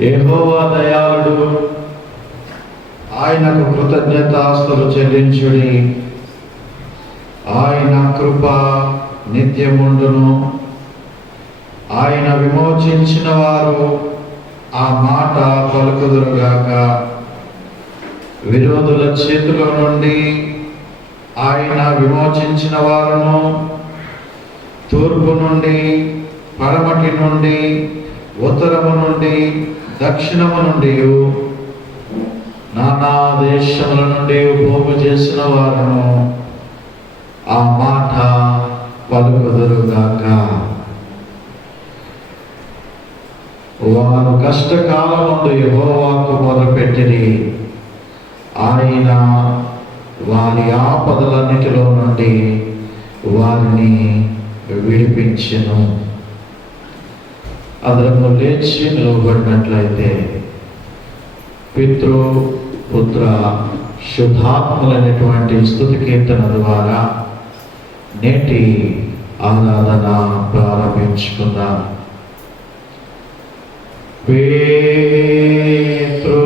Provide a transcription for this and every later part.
యెహోవా దయాళుడు, ఆయనకు కృతజ్ఞతాస్తులు చెల్లించుడి. ఆయన కృప నిత్యముండును. ఆయన విమోచించిన వారు ఆ మాట పలుకుదురుగాక. విరోధుల చేతుల నుండి ఆయన విమోచించిన వారును, తూర్పు నుండి, పడమటి నుండి, ఉత్తరము నుండి, దక్షిణము నుండి, నానా దేశముల నుండి పోగు చేసిన వారును ఆ మాట పలుకుదురుగాక. వారు కష్టకాలమందు యెహోవాకు మొదలుపెట్టిరి. ఆయన వారి ఆపదలన్నిటిలో నుండి వారిని విడిపించెను. అందరము లేచి నిలబడినట్లయితే పితృ పుత్ర శుద్ధాత్మలైనటువంటి స్తుతి కీర్తన ద్వారా నేటి ఆరాధన ప్రారంభించుకుందాం. పితృ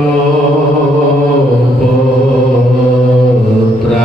పుత్ర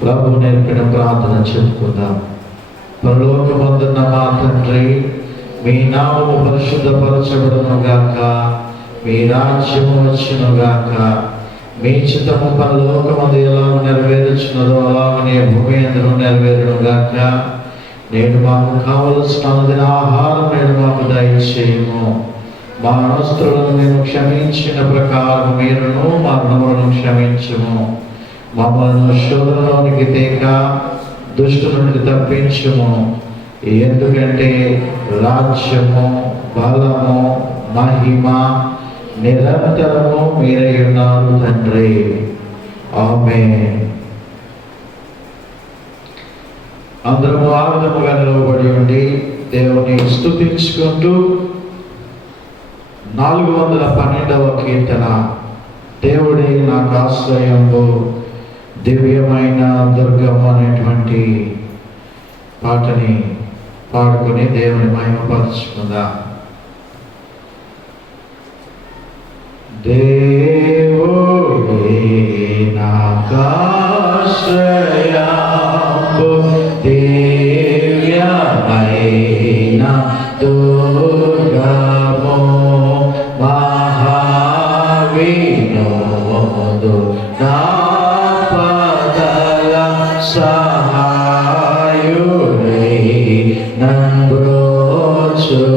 ప్రభు నేర్పిన ప్రార్థన చెప్పుకుందాం. పరలోకమందున్న మా తండ్రి, మీ నామము పరిశుద్ధపరచబడును గాక, మీ రాజ్యము వచ్చును గాక, మీ చిత్తము పరలోకమందు ఎలాగ నెరవేర్చున్నదో అలాగనే భూమి యందును నెరవేరును గాక. నేడు మాకు కావలసిన అనుదిన ఆహారం నేడు మాకు దయచేయము. మా రుణస్తులను మేము క్షమించిన ప్రకారం మీరును మా రుణములను క్షమించుము. మమ్మల్ని శోధనలోనికి తేక దుష్టు నుండి తప్పించుము. ఎందుకంటే రాజ్యము, బలము, మహిమ నిరంతరము మీరై ఉన్నారు తండ్రి. ఆమేన్. అందరము ఆ విధముగా నిలబడి ఉండి దేవుని స్తుతించుకుంటూ 412వ కీర్తన, దేవుడే నాకు ఆశ్రయము, దివ్యమైన దుర్గము అనేటువంటి పాటని పాడుకొని దేవుని మహిమపరచుకుందాం. దేవుడే నాకు ఆశ్రయము, దివ్యమైన దుర్గము, మహావినోదు నాపదల సహాయుడై నన్బ్రోచును.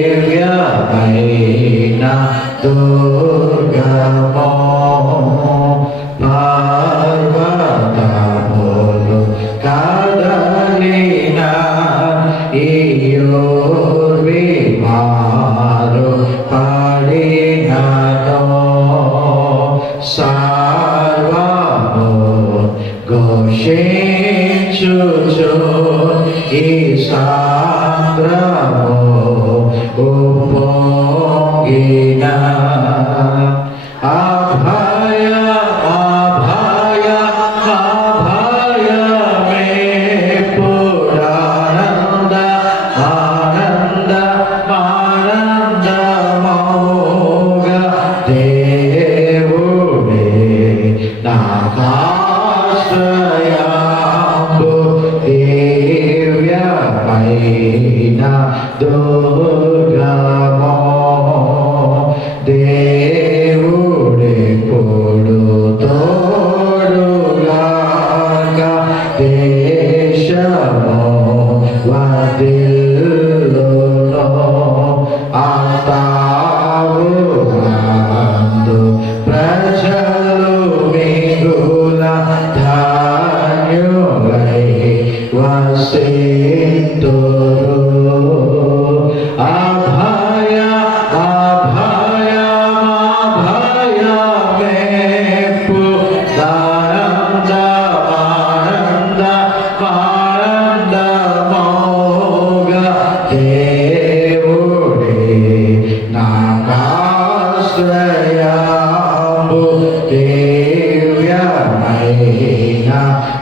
దివ్యమైన దుర్గము, పర్వతములు కదలిన ఇయోర్విమారు పడినను, సర్వము ఘోషించు వర్షించుచు ఈ సాంద్రము ఉప్పొంగిన దుర్గమో దేవుడే పొడు తోడుగాక దేశమో వదిల్లులో అంతావుందు ప్రజలు మిగుల ధాన్యులై వసింతురు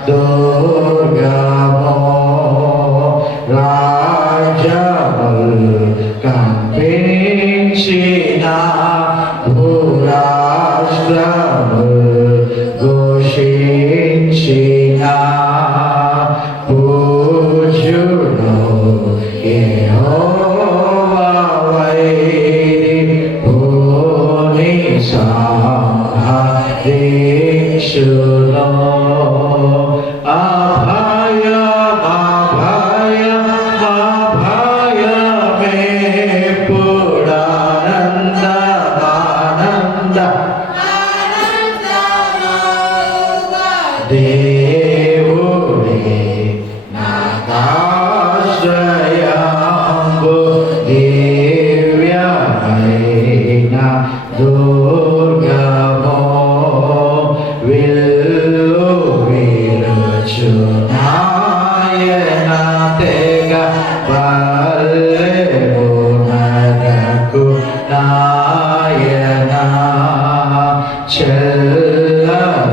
దుర్గమో రాజముల్ కంపించిన భూరాష్ట్రముల్ ఘోషించిన పూజ్యుడు యెహోవా వైరి భూని సంహరించును దేవుడే నాకాశ్రయంబు దివ్యమైన దుర్గమో విల్లు విరుచు నాయన తెగ పల్లెము నరకు నాయన చెల్ల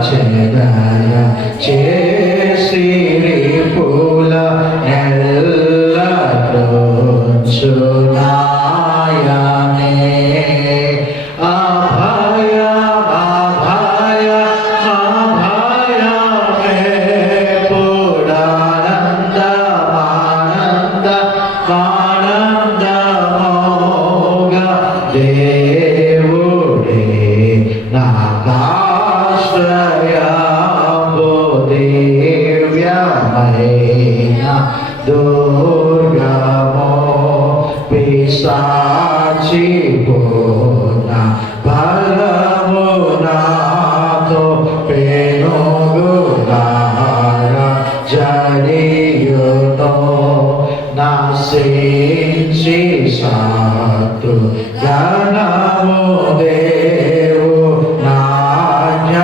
చెదయ చేసిరి పూల నెల్లటోచు నాయనే అభయ అభయ అభయ మే పుడానంద ఆనంద ఆనంద మోగ దేవుడే నాకాశ్రయంబు దివ్యమైన దుర్గమో పిశాచి పూర్ణ బలము నాతో పెనుగులార జడియునో నశించి శత్రు గణము దేవు నాజ్ఞవలన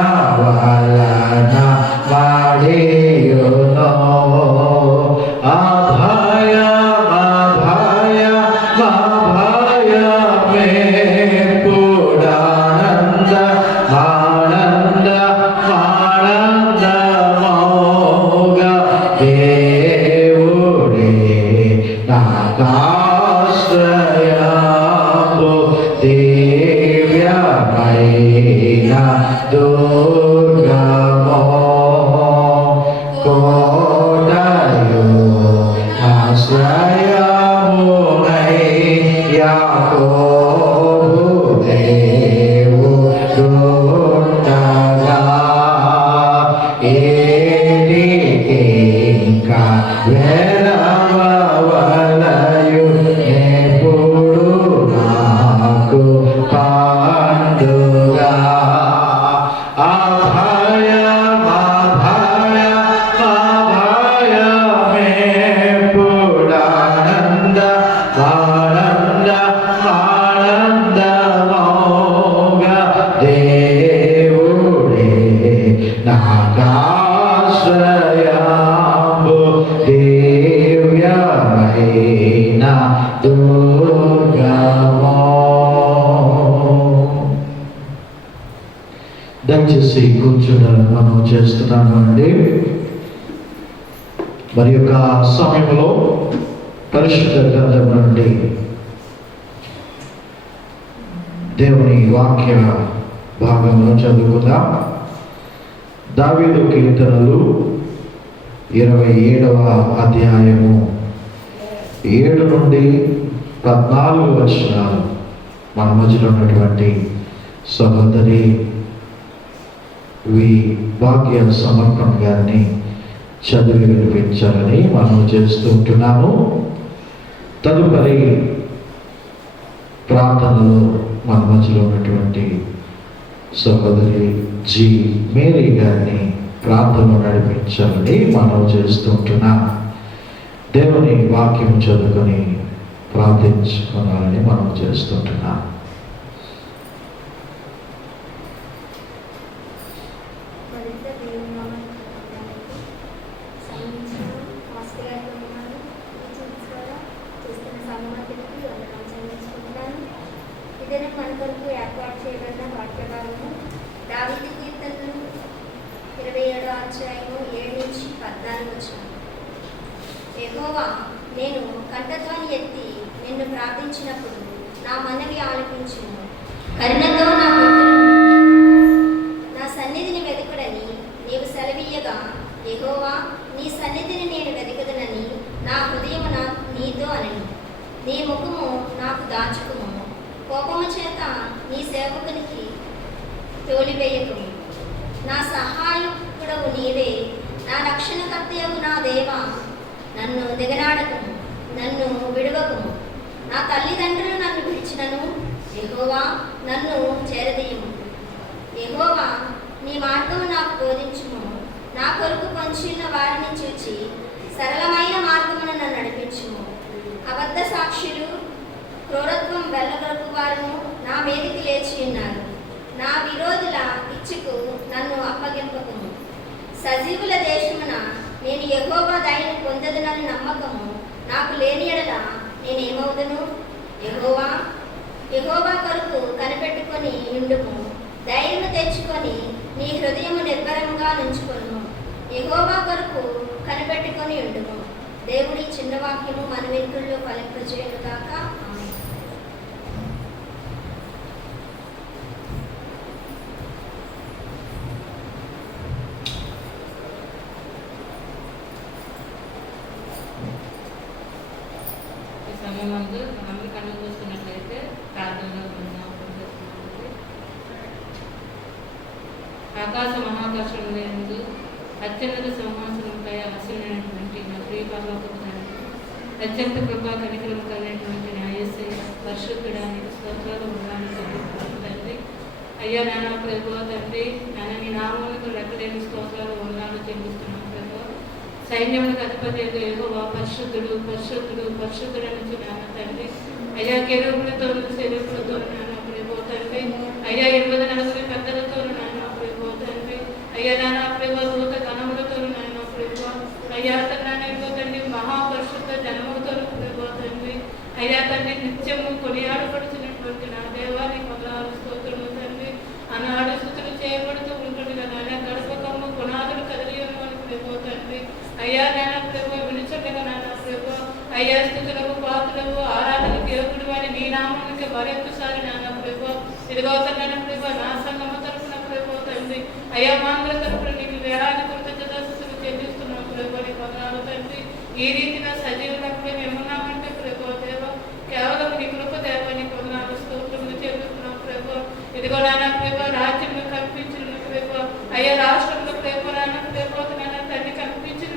వాడియునో అభయ అభయ అభయ మే పుడానంద ఆనంద ఆనంద మోగ దేవుడే నాకాశ్రయంబు దివ్యమైన దుర్గమో కోటయు ఆశ్రయమునై యాకోబు దేవుడుండగా ఏడికింకా వెలవలయు ఎప్పుడు నాకు పండుగ అభయ అభయ అభయ మే పుడానంద ఆనంద ఆనంద మోగ దేవుడే నాకాశ్రయంబు దయచేసి కూర్చుంటారని మనం చేస్తున్నాను అండి. మరి యొక్క సమయంలో పరిశుద్ధ గ్రంథం నుండి దేవుని వాక్య భాగంలో చదువుకుందాం. దావీదు కీర్తనలు 27వ అధ్యాయము 7 నుండి 14 వచనాలు మన మధ్యలో ఉన్నటువంటి సహోదరి భాగ్య సమర్పణ గారిని చదివి వినిపించాలని మనం చేస్తుంటున్నాము. తదుపరి ప్రార్థనలో మన మధ్యలో ఉన్నటువంటి సహోదరి జి మేరీ గారిని ప్రార్థనలో నడిపించాలని మనం చేస్తుంటున్నాం. దేవుని వాక్యం చదువుకొని ప్రార్థించుకోవాలని మనం చేస్తుంటున్నాం. ఏర్పాటు చేయబడిన వాక్యభాగము దావీదు కీర్తనలు 27వ అధ్యాయము 7 నుంచి 14 వచనం. యెహోవా, నేను కంఠధ్వని ఎత్తి నిన్ను ప్రార్థించినప్పుడు నా మనవి ఆలకించుము. కరుణతో నా సన్నిధిని వెతుకుడని నీవు సెలవీయగా, యెహోవా, నీ సన్నిధిని నేను వెతుకుదనని నా హృదయమున నీతో అనెను. నీ ముఖము నాకు దాచుకుము. కోపము చేత నీ సేవకునికి తోలివేయకుము. నా సహాయకుడవు నీవే, నా రక్షణకర్తయగు నా దేవా, నన్ను దిగనాడకుము, నన్ను విడువకుము. నా తల్లిదండ్రులు నన్ను విడిచినను యెహోవా నన్ను చేరదీయుము. యెహోవా, నీ మార్గము నాకు బోధించుము. నా కొరకు పొంచిన వారిని చూచి సరళమైన మార్గమును నన్ను నడిపించుము. అబద్ధ సాక్షులు, క్రూరత్వం వెళ్ళగొరకు వారును నా మీదకి లేచి ఉన్నారు. నా విరోధుల ఇచ్చుకు నన్ను అప్పగింపకుము. సజీవుల దేశమున నేను యెహోవా దయను పొందదునని నమ్మకము నాకు లేని యెడల నేనేమవుదును? యెహోవా కొరకు కనిపెట్టుకొని ఉండుము. ధైర్యము తెచ్చుకొని నీ హృదయము నిర్భరముగా నుంచుకొనుము. యెహోవా కొరకు కనిపెట్టుకొని ఉండుము. దేవుడి చిన్న వాక్యము మన వెనుకల్లో ఫలింపజేయును గాక. సమయమందు మనం కళ్ళు చూస్తున్నట్లయితే ప్రార్థనలో ఆకాశ మహాకాశంలో అత్యున్నత సింహాసనంపై ఆశీనైనటువంటి నా ప్రియ పరలోకపు తండ్రి, అత్యంత కృపా కనికరం కలిగినటువంటి నా యేసయ్య పరిశుద్ధుడానికి స్తోత్రాలు ఉండాలని తండ్రి. అయ్యా నాన్న ప్రభువా తండ్రి, నాన్న నీ నామములకు లెక్కలేని స్తోత్రాలు ఉండాలని చెల్లిస్తున్నాను ప్రభువా. సైన్యములకు అధిపతి యెహోవా పరిశుద్ధుడు పరిశుద్ధుడు పరిశుద్ధుడు అని నాన్న తండ్రి. అయ్యా కెరూబులతో సెరుపులతో నాన్న ప్రభువా తండ్రి, అయ్యా 80 పెద్దలతో నాన్న ప్రభువా తండ్రి, అయ్యా నాన్న ప్రభువా దూత గణములతో నాన్న ప్రభువా, అయ్యా నాన్న తండ్రి మహాపరిశుద్ధ జనములతో ప్రభువా తండ్రి, అయ్యా తండ్రి నిత్యము కొనియాడబడుతున్నటువంటి నా దేవాన్ని మొదలాలు స్తోత్రము తండ్రి. అనాడు స్థుతులు చేయబడుతూ ఉంటుంది కదా గడపకమ్మ పునాదులు కదిలి అని ప్రభువా తండ్రి. అయ్యా నాన్న ప్రభు విడిచుండగా నాన్న ప్రభు, అయ్యా స్థుతులకు పాత్రలకు ఆరాధనకు యోగుడు అని నీ నామానికి మరొకసారి నాన్న ప్రభు ఇదిగో నాన్న ప్రభు నా సంగమ తరపున ప్రభు తండ్రి, అయ్యా మాంద్ర తరపున నీకు వేలాది కృతజ్ఞతలు చెల్లిస్తున్నాం ప్రభు. నీ వందనాలు తండ్రి. ఈ రీతిగా సజీవులకు మేము ఉన్నామంటే ప్రభు దేవ కేవలం నీ కృప దేవ నీకు వందనాలు స్తోత్రములు చెల్లిస్తున్నాం ప్రభు. ఇదిగో నాన్న ప్రభు రాజ్యంలో కల్పించిన ప్రభు, అయ్యా రాష్ట్రంలో ప్రభు నాన్న ప్రభు నాన్న తండ్రి కల్పించిన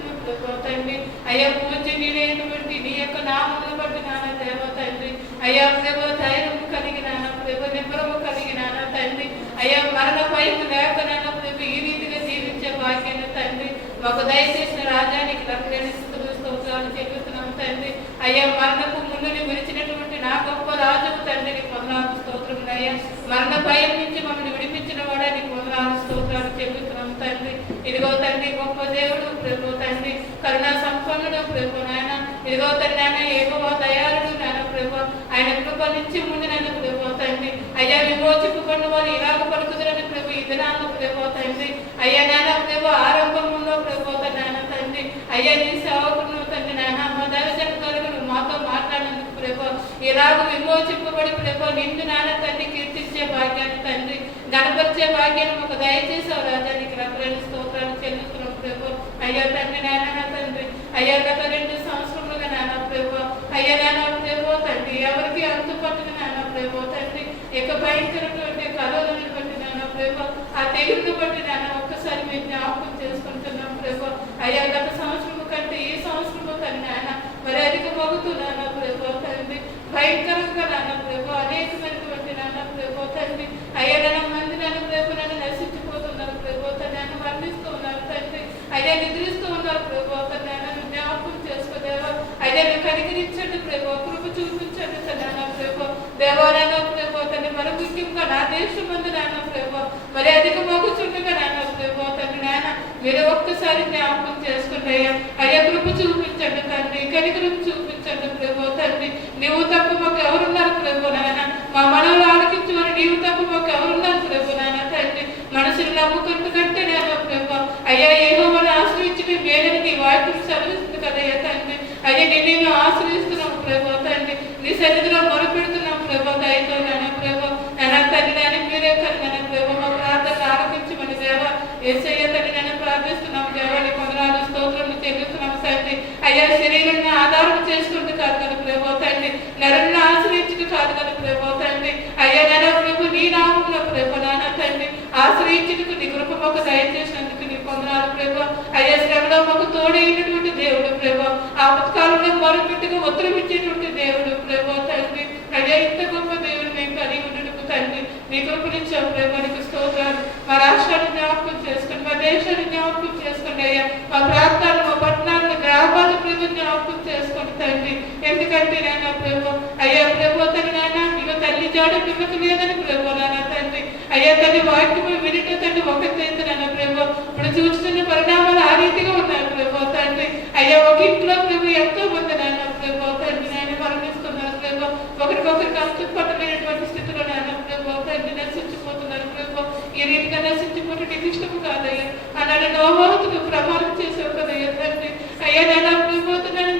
తండ్రి, అయ్యా పూజనీయమైనటువంటి నీ యొక్క నామమును బట్టి నాన్న దేవ తండ్రి, అయ్యా ప్రభు ధైర్యము కలిగి నాన్న ప్రభు నిబ్బరము కలిగి నాన్న తండ్రి, అయ్యా మరణ భయం లేక నాన్న ప్రభు ఈ రీతిగా జీవించే భాగ్యాన్ని తండ్రి మాకు దయచేసిన రాజ్యానికి లెక్కలేని స్థుతులు స్తోత్రాలు చెల్లిస్తున్నాం తండ్రి. అయ్యా మరణపు ముందుని విరిచినటువంటి నా గొప్ప రాజుకు తండ్రి నీకు వందనాలు స్తోత్రములు. అయ్యా మరణ భయం నుంచి మమ్మల్ని విడిపించిన వాడే నీకు వందనాలు స్తోత్రాలు చెల్లిస్తున్నాం తండ్రి. ఇదిగో తండ్రి గొప్ప దేవుడు ప్రభు తండ్రి, కరుణా సంపన్నుడు ప్రభు నాయన. ఇదిగో తండ్రి నాయన యెహోవా దయాళుడు నాయన ప్రభు ఆయన కృప నుంచి ముందు నాయన ప్రభు తండ్రి అయ్యా విమోచింపబడిన వారు ఇలాగ పలుకుదురని ప్రభు ఈ దినాల్లో ప్రభు తండ్రి అయ్యా నాయన ప్రభు ఆరంభంలో ప్రభు నాయన తండ్రి అయ్యా నీ సేవకులను తండ్రి నాయన మా దైవజనులు మాతో మాట్లాడినందుకు ప్రభు ఇలాగ విమోచింపబడి ప్రభు నిండు నాయన తండ్రి కీర్తించే భాగ్యాన్ని తండ్రి గణపరిచే భాగ్యాన్ని మాకు దయచేసావు రాజా నీకు రకరకాల స్తోత్రాలు చెల్లిస్తున్నాం ప్రభు అయ్యా తండ్రి నాయన తండ్రి అయ్యా గత 2 సంవత్సరములుగా నాయన ప్రభు అయ్యా నాయన ప్రభు తండ్రి ఎవరికి అంతుపట్టిన నాయన ప్రభు తండ్రి ఇక భయంకరటువంటి కలవలను బట్టి నాయన ప్రభు ఆ తెగులు బట్టి నాయన ఒక్కసారి మేము జ్ఞాపకం చేసుకుంటున్నాం ప్రభు అయ్యా గత సంవత్సరము కంటే ఈ సంవత్సరము తండ్రి నాయన మరి అధిక మగుతున్నాను ప్రభు తండ్రి భయంకరంగా నాన్న ప్రభు అనేకమైనటువంటి నాన్న ప్రభు తండ్రి అయ్యా మంది నన్ను ప్రభు నన్ను నశించిపోతున్నారు ప్రభు నన్ను మరణిస్తూ ఉన్నారు తండ్రి అయ్యా నిద్రిస్తూ ఉన్నారు ప్రభు నన్ను జ్ఞాపకం చేసుకోదేవా అయ్యా నువ్వు కనికరించండి ప్రభు కృప చూపించండి నాన్న ప్రభు దేవాలయంలో ప్రభు తండ్రి మరి ముఖ్యంగా నా దేశం మంది నాన్న ప్రభు మరి అధిక మగుచుండగా నాన్న ప్రభు తండ్రి నాన్న మీరు ఒక్కసారి జ్ఞాపకం చేసుకుంటే అయ్యా కృప చూపించండి తండ్రి కనికరం చూపించండి ప్రభు తండ్రి నీవు తప్ప మాకు ఎవరున్నారు ప్రభు నాయన మా మనవులు ఆలకించుకొని నీవు తప్ప మాకు ఎవరున్నారు ప్రభు నాయన తండ్రి మనసుని నమ్ముకుంటూ కంటే నేను ప్రభు అయ్యా యెహోవాను ఆశ్రయించి మేలని నీ వాక్యం సెలవిస్తుంది కదయ్యా తండ్రి అయ్యా నిన్ను ఆశ్రయిస్తున్నాము ప్రభు తండ్రి నీ సన్నిధిలో మొరపెడుతున్నాం ప్రభు దయతో నాయన ప్రభు నాయన తండ్రి నాయన మీరే కదా ప్రభు మా ప్రార్థనలు ఆలకించమని దేవ యేసయ్య తండ్రి నేను ప్రార్థిస్తున్నాము దేవా నీ వందనాలు స్తోత్రాలు చెల్లిస్తున్నాము తండ్రి అయ్యా శరీరాన్ని ఆధారం చేసుకుంటూ కాదు కదా ప్రభు తండ్రి నరులను ఆశ్రయించుకు కాదు కదా ప్రభు తండ్రి అయ్యా నాన్న ప్రభు నీ నామంలో ప్రభు నాన్న తండ్రి ఆశ్రయించుకు నీ కృప మాకు దయచేసినందుకు నీ వందనాలు ప్రభు అయ్యా శ్రమలో మాకు తోడైనటువంటి దేవుడు ప్రభు ఆపత్కాలంలో మొరపెట్టుగా ఉత్తరం ఇచ్చేటువంటి దేవుడు ప్రభు తండ్రి అయ్యా ఇంత గొప్ప దేవుడు మేము కలిగి ఉండటకు తండ్రి నీ కృపనిచ్చావు ప్రభు నీకు స్తోత్రాలు మా రాష్ట్రాన్ని జ్ఞాపకం చేసుకోండి మా దేశాన్ని జ్ఞాపకం చేసుకోండి అయ్యా మా ప్రాంతాలు మా పట్టణాలను గ్రామాల ప్రభు జ్ఞాపకం చేసుకోండి తండ్రి ఎందుకంటే నాన్న ప్రభు అయ్యా ప్రభు తన నాన్న ఇక తల్లి జాడ పిల్లకి లేదని ప్రభు నాన్న తండ్రి అయ్యా తల్లి వాక్యము వినిట తండ్రి ఒకటైతే నాన్న ప్రభు ఇప్పుడు చూస్తున్న పరిణామాలు ఆ రీతిగా ఉన్నాయి ప్రభు తండ్రి అయ్యా ఒక ఇంట్లో ప్రభు ఎంతో మంది నాన్న ప్రభు తండ్రి నాయన మరణిస్తున్నారు ప్రభు ఒకరికొకరికి అంతు పట్టలేనటువంటి స్థితిలో నాన్న ప్రభు తండ్రి నశించిపోతున్నారు ప్రభు ఈ రీతిగా నశించిపోతే నీకు ఇష్టము కాదయ్యా అన్నాడు నోవాహుతుకు ప్రమాణం చేసావు కదయ్యా తండ్రి అయ్యా నాన్న ప్రభు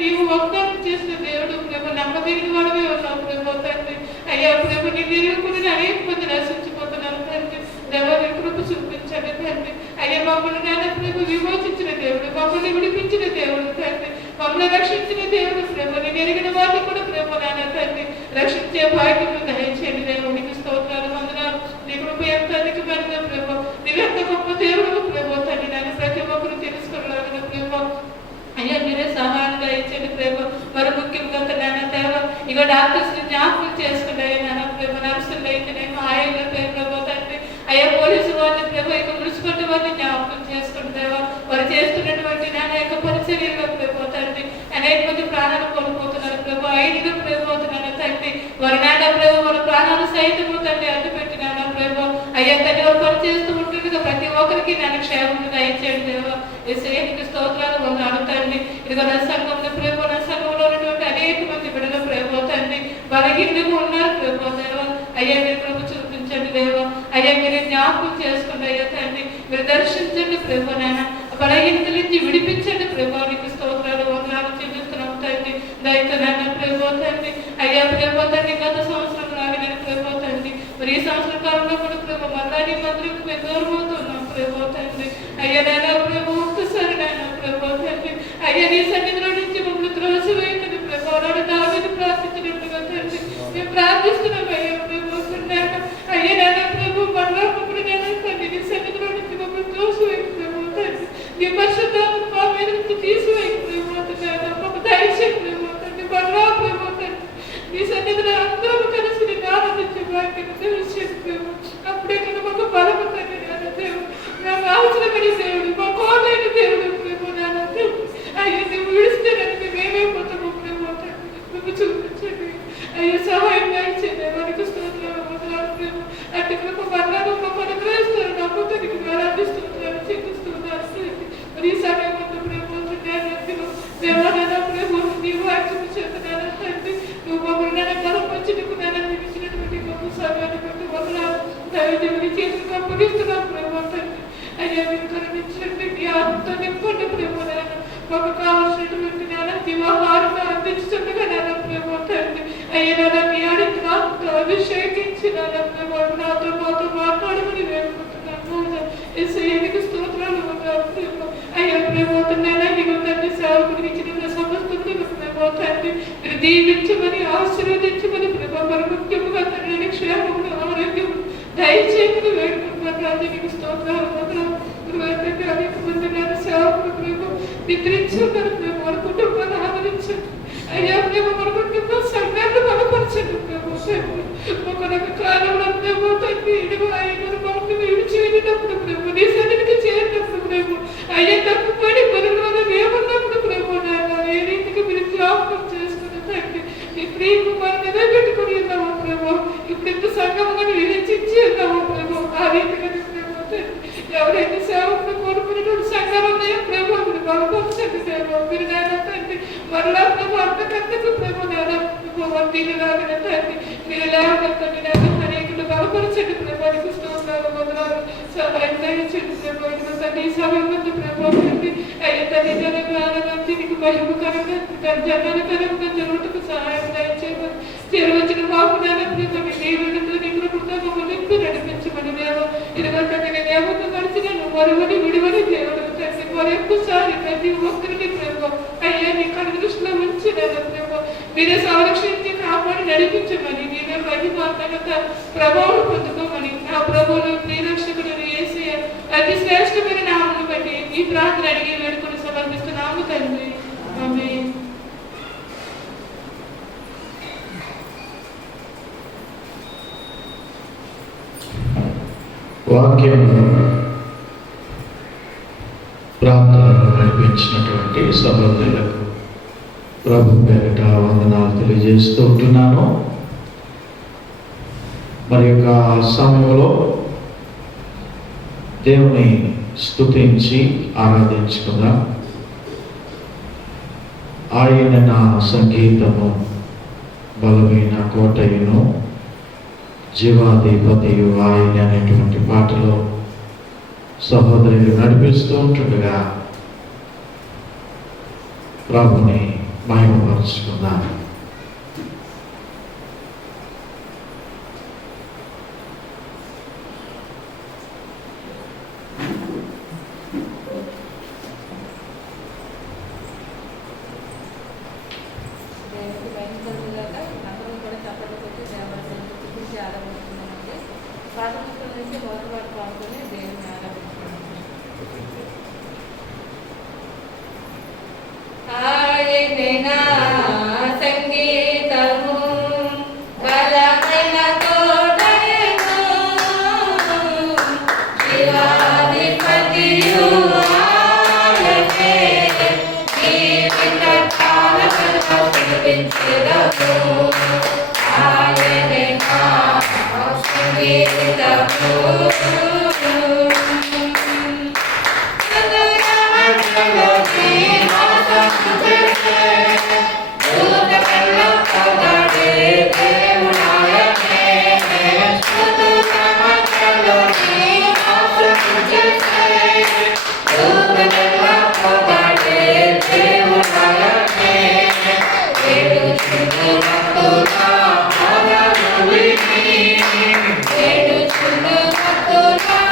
నీవు వాగ్దానం చేసిన దేవుడు ప్రభు నమ్మదగిన వాడవే ఉన్నావు ప్రభు తండ్రి అయ్యా ప్రభు నీ నిరూపుని అనేక మంది నశించిపోతున్నారు తండ్రి దేవాన్ని కృప చూపించండి తండ్రి అయ్యా మమ్మల్ని నాన్న ప్రభు విమోచించిన దేవుడు మమ్మల్ని విడిపించిన దేవుడు తండ్రి మమ్మల్ని రక్షించిన దేవుడు ప్రభు నేను ఎరిగిన వారిని కూడా ప్రభు నాన్న తండ్రి రక్షించే భాగ్యం దయచేయండి దేవునికి స్తోత్రాలు వందనాలు నీ కృప ఎంత అధికమైనదో ప్రభు నీవెంత గొప్ప దేవుడు ప్రభు తండ్రి నాన్న ప్రతి ఒక్కరు తెలుసుకోగలరు ప్రభు అయ్యా మీరే సహాయంగా ఇచ్చండి ప్రేమ మరి ముఖ్యంగా నాన్న దేవ ఇక డాక్టర్స్ జ్ఞాపకం చేసుకున్నాయి నాన్న ప్రేమ నర్సులు అయితేనేమో ఆయన ప్రేమ తండ్రి అయ్యా పోలీసు వారిని ప్రేమ ఇక మున్సిపాలిటీ వారిని జ్ఞాపకం చేసుకుంటావా వారు చేస్తున్నటువంటి నాన్న యొక్క పరిచర్యలో ప్రేమ తండ్రి అనేక మంది ప్రాణాలు కోల్పోతున్నారు ప్రభు ఐదుగా ప్రేమవుతున్నాను తండ్రి వారి నాన్న ప్రేమ వారి ప్రాణాలు సైతము తండ్రి అడ్డుపెట్టి నాన్న ప్రేమ అయ్యా తండ్రి వారు పని చేస్తూ ఉంటుండగా ప్రతి ఒక్కరికి నాన్న క్షేమంగా దయచేయండి దేవా యేసయ్యకి స్తోత్రాలు వందనాలు తండ్రి ఇదిగో నా సంఘంలో ప్రేమ నా సంఘంలో ఉన్నటువంటి అనేక మంది బిడ్డలు ప్రేమ తండ్రి బలహీనంగా ఉన్నారు ప్రేమ దేవా అయ్యా మీరు కృప చూపించండి దేవా అయ్యా మీరు జ్ఞాపకం చేసుకోండి అయ్యా తండ్రి మీరు దర్శించండి ప్రేమ నాయన బలహీనత నుంచి విడిపించండి ప్రేమ నీకు స్తోత్రాలు వందనాలు చెల్లిస్తున్నాం తండ్రి దయతో నాన్న ప్రేమ తండ్రి అయ్యా ప్రేమ తండ్రి గత సంవత్సరం లాగా నేను ప్రేమ తండ్రి మరి ఈ సంవత్సర కాలంలో కూడా ప్రేమ మళ్ళా నీ మందిరం మేము దూరం అవుతున్నాం ప్రేమ తండ్రి అయ్యా నాన్న ప్రేమ ఒక్కసారి నాన్న ప్రేమ తండ్రి అయ్యా నీ సన్నిధిలో నుంచి మమ్మల్ని త్రోసివేయకండి ప్రేమ నాడు దావీదు ప్రార్థించినట్టుగా తండ్రి మేము ప్రార్థిస్తున్నాం అయ్యా ప్రేమ అయ్యా నాన్న ప్రేమ మళ్ళా మమ్మల్ని నాన్న తండ్రి నీ సన్నిధిలో నుంచి మమ్మల్ని త్రోసివేయకు ప్రేమ తండ్రి నీ పరిశుద్ధాత్మను మా మీద నుంచి తీసివేయకు ప్రేమ తండ్రి మాకు దయచేసి ప్రేమ తండ్రి మళ్ళా ప్రేమ తండ్రి నీ సన్నిధిలో అందరూ కలిసి నేను ఆనందించే వాక్యం తెలిసేది ప్రేమ అప్పుడే నేను మాకు బలము తండ్రి నాన్న దేవుడు నాకు అవసరమైన దేవుడు మా కోడైన దేవుడు ప్రేమ నాన్న అయ్యా నువ్వు తండ్రి మీ చేతులకు అప్పగిస్తున్నాను ప్రభు తండ్రి. అయ్యా మీరు కరుణించండి, మీ ఆత్మతో నింపండి ప్రభు నాయన. మాకు కావాల్సినటువంటి నాన్న వివాహాలను అందించుండగా నాన్న ప్రభు తండ్రి. అయ్యా నాన్న మీ ఆడికి నాతో అభిషేకించి నాన్న ప్రభు నాతో మాతో మాట్లాడమని వేడుకుంటున్నాను. యేసయ్యకు స్తోత్రాలు ప్రభు. అయ్యా ప్రభు తండ్రి నీకు తండ్రి సేవకుడికి ఇచ్చిన సమస్తమును ప్రభు తండ్రి మీరు దీవించమని ఆశీర్వదించమని ప్రభు. మరి ముఖ్యముగా తండ్రి క్షేమమును ఆరోగ్యము దయచేయమని వేడుకుంటున్నాను. నీకు స్తోత్రాలు అనేక మంది నేను సేవకుడు ప్రభు నిద్రించున్నారు ప్రభు. మన కుటుంబాన్ని ఆదరించండి అయ్యా ప్రభు. మన కుటుంబం సంఘాన్ని బలపరచండి ప్రభు. ఒకనొక కాలంలో ప్రభు తండ్రి ఇడుగు ఆయన మాటలు విడిచి వెళ్ళినప్పుడు ప్రభు నీ సన్నిధికి చేరినప్పుడు ప్రభు అయ్యా తప్పుపడి మనలో ఏమన్నప్పుడు ప్రభు నాయన ఏ రీతికి మీరు జ్ఞాపకం చేసుకుని తండ్రి నీ ప్రియ కుమారుని నిలబెట్టుకుని ఉన్నాము ప్రభు. ఇప్పుడు ఇంత సంఘముగా విరచించి ఉన్నాము ప్రభు. ఆ రీతిగా ఎవరైతే సేవకులు కోరుకునేటువంటి సంఘాలు ఉన్నాయో ప్రభు మీరు బలపరచండి ప్రభు. మీరు నాయన తండ్రి మరలా ప్రభు అంతకంతకు ప్రభు నాయన వందీలు లాగానే తండ్రి మీరు లేవగలుగుతండి నాయన అనేకులు బలపరచండి ప్రభు. నీకు స్తోత్రాలు వందనాలు సహాయం దయచండి ప్రభు. ఇదిగో తండ్రి ఈ సమయం ముందు ప్రభు తండ్రి అయ్యా తండ్రి జనగానంగా నీకు మహిమకరంగా జనాలకరంగా జరుగుటకు సహాయం దయచేయమని చేరవచ్చిన మాకు నాయన ప్రభు నీ దేవుడితో నీ కృపతో మమ్మల్ని నడిపించమని దేవా. ఇదిగో తండ్రి నేను ఏమన్నా కలిసి నేను మరువని విడివని దేవుడు తండ్రి మరొక్కసారి ప్రతి ఒక్కరిని ప్రభు అయ్యా నీ కళ్ళ దృష్టిలో ఉంచి నేను ప్రభు మీరే సంరక్షించి కాపాడి నడిపించమని మీరే మహిమ ఘనత ప్రభావం పొందుకోమని నా ప్రభువులు నీ రక్షకుడు యేసయ్య అతి శ్రేష్టమైన నామమును బట్టి ఈ ప్రార్థన అడిగి వేడుకొని సమర్పిస్తున్నాము తండ్రి. ఆమేన్. వాక్యం ప్రార్థనలు నడిపించినటువంటి సహోదరులకు ప్రభు పేరిట వందనాలు తెలియజేస్తూ ఉంటున్నాను. మరి యొక్క సమయంలో దేవుని స్తుతించి ఆరాధించుకుందాం. ఆయన నా సంగీతము బలమైన కోటయును జీవాధిపతియు ఆయన అనేటువంటి పాటలో సహోదరులు నడిపిస్తూ ఉంటుండగా ప్రభుని మహిమపరుచుకుందాం. సంగీతము బలమైన తోడయను జీవాధిపతియు ఆయనే జీవిత కాలములో వినిపించెదము ఆయనే నా సంగీతము Thank you.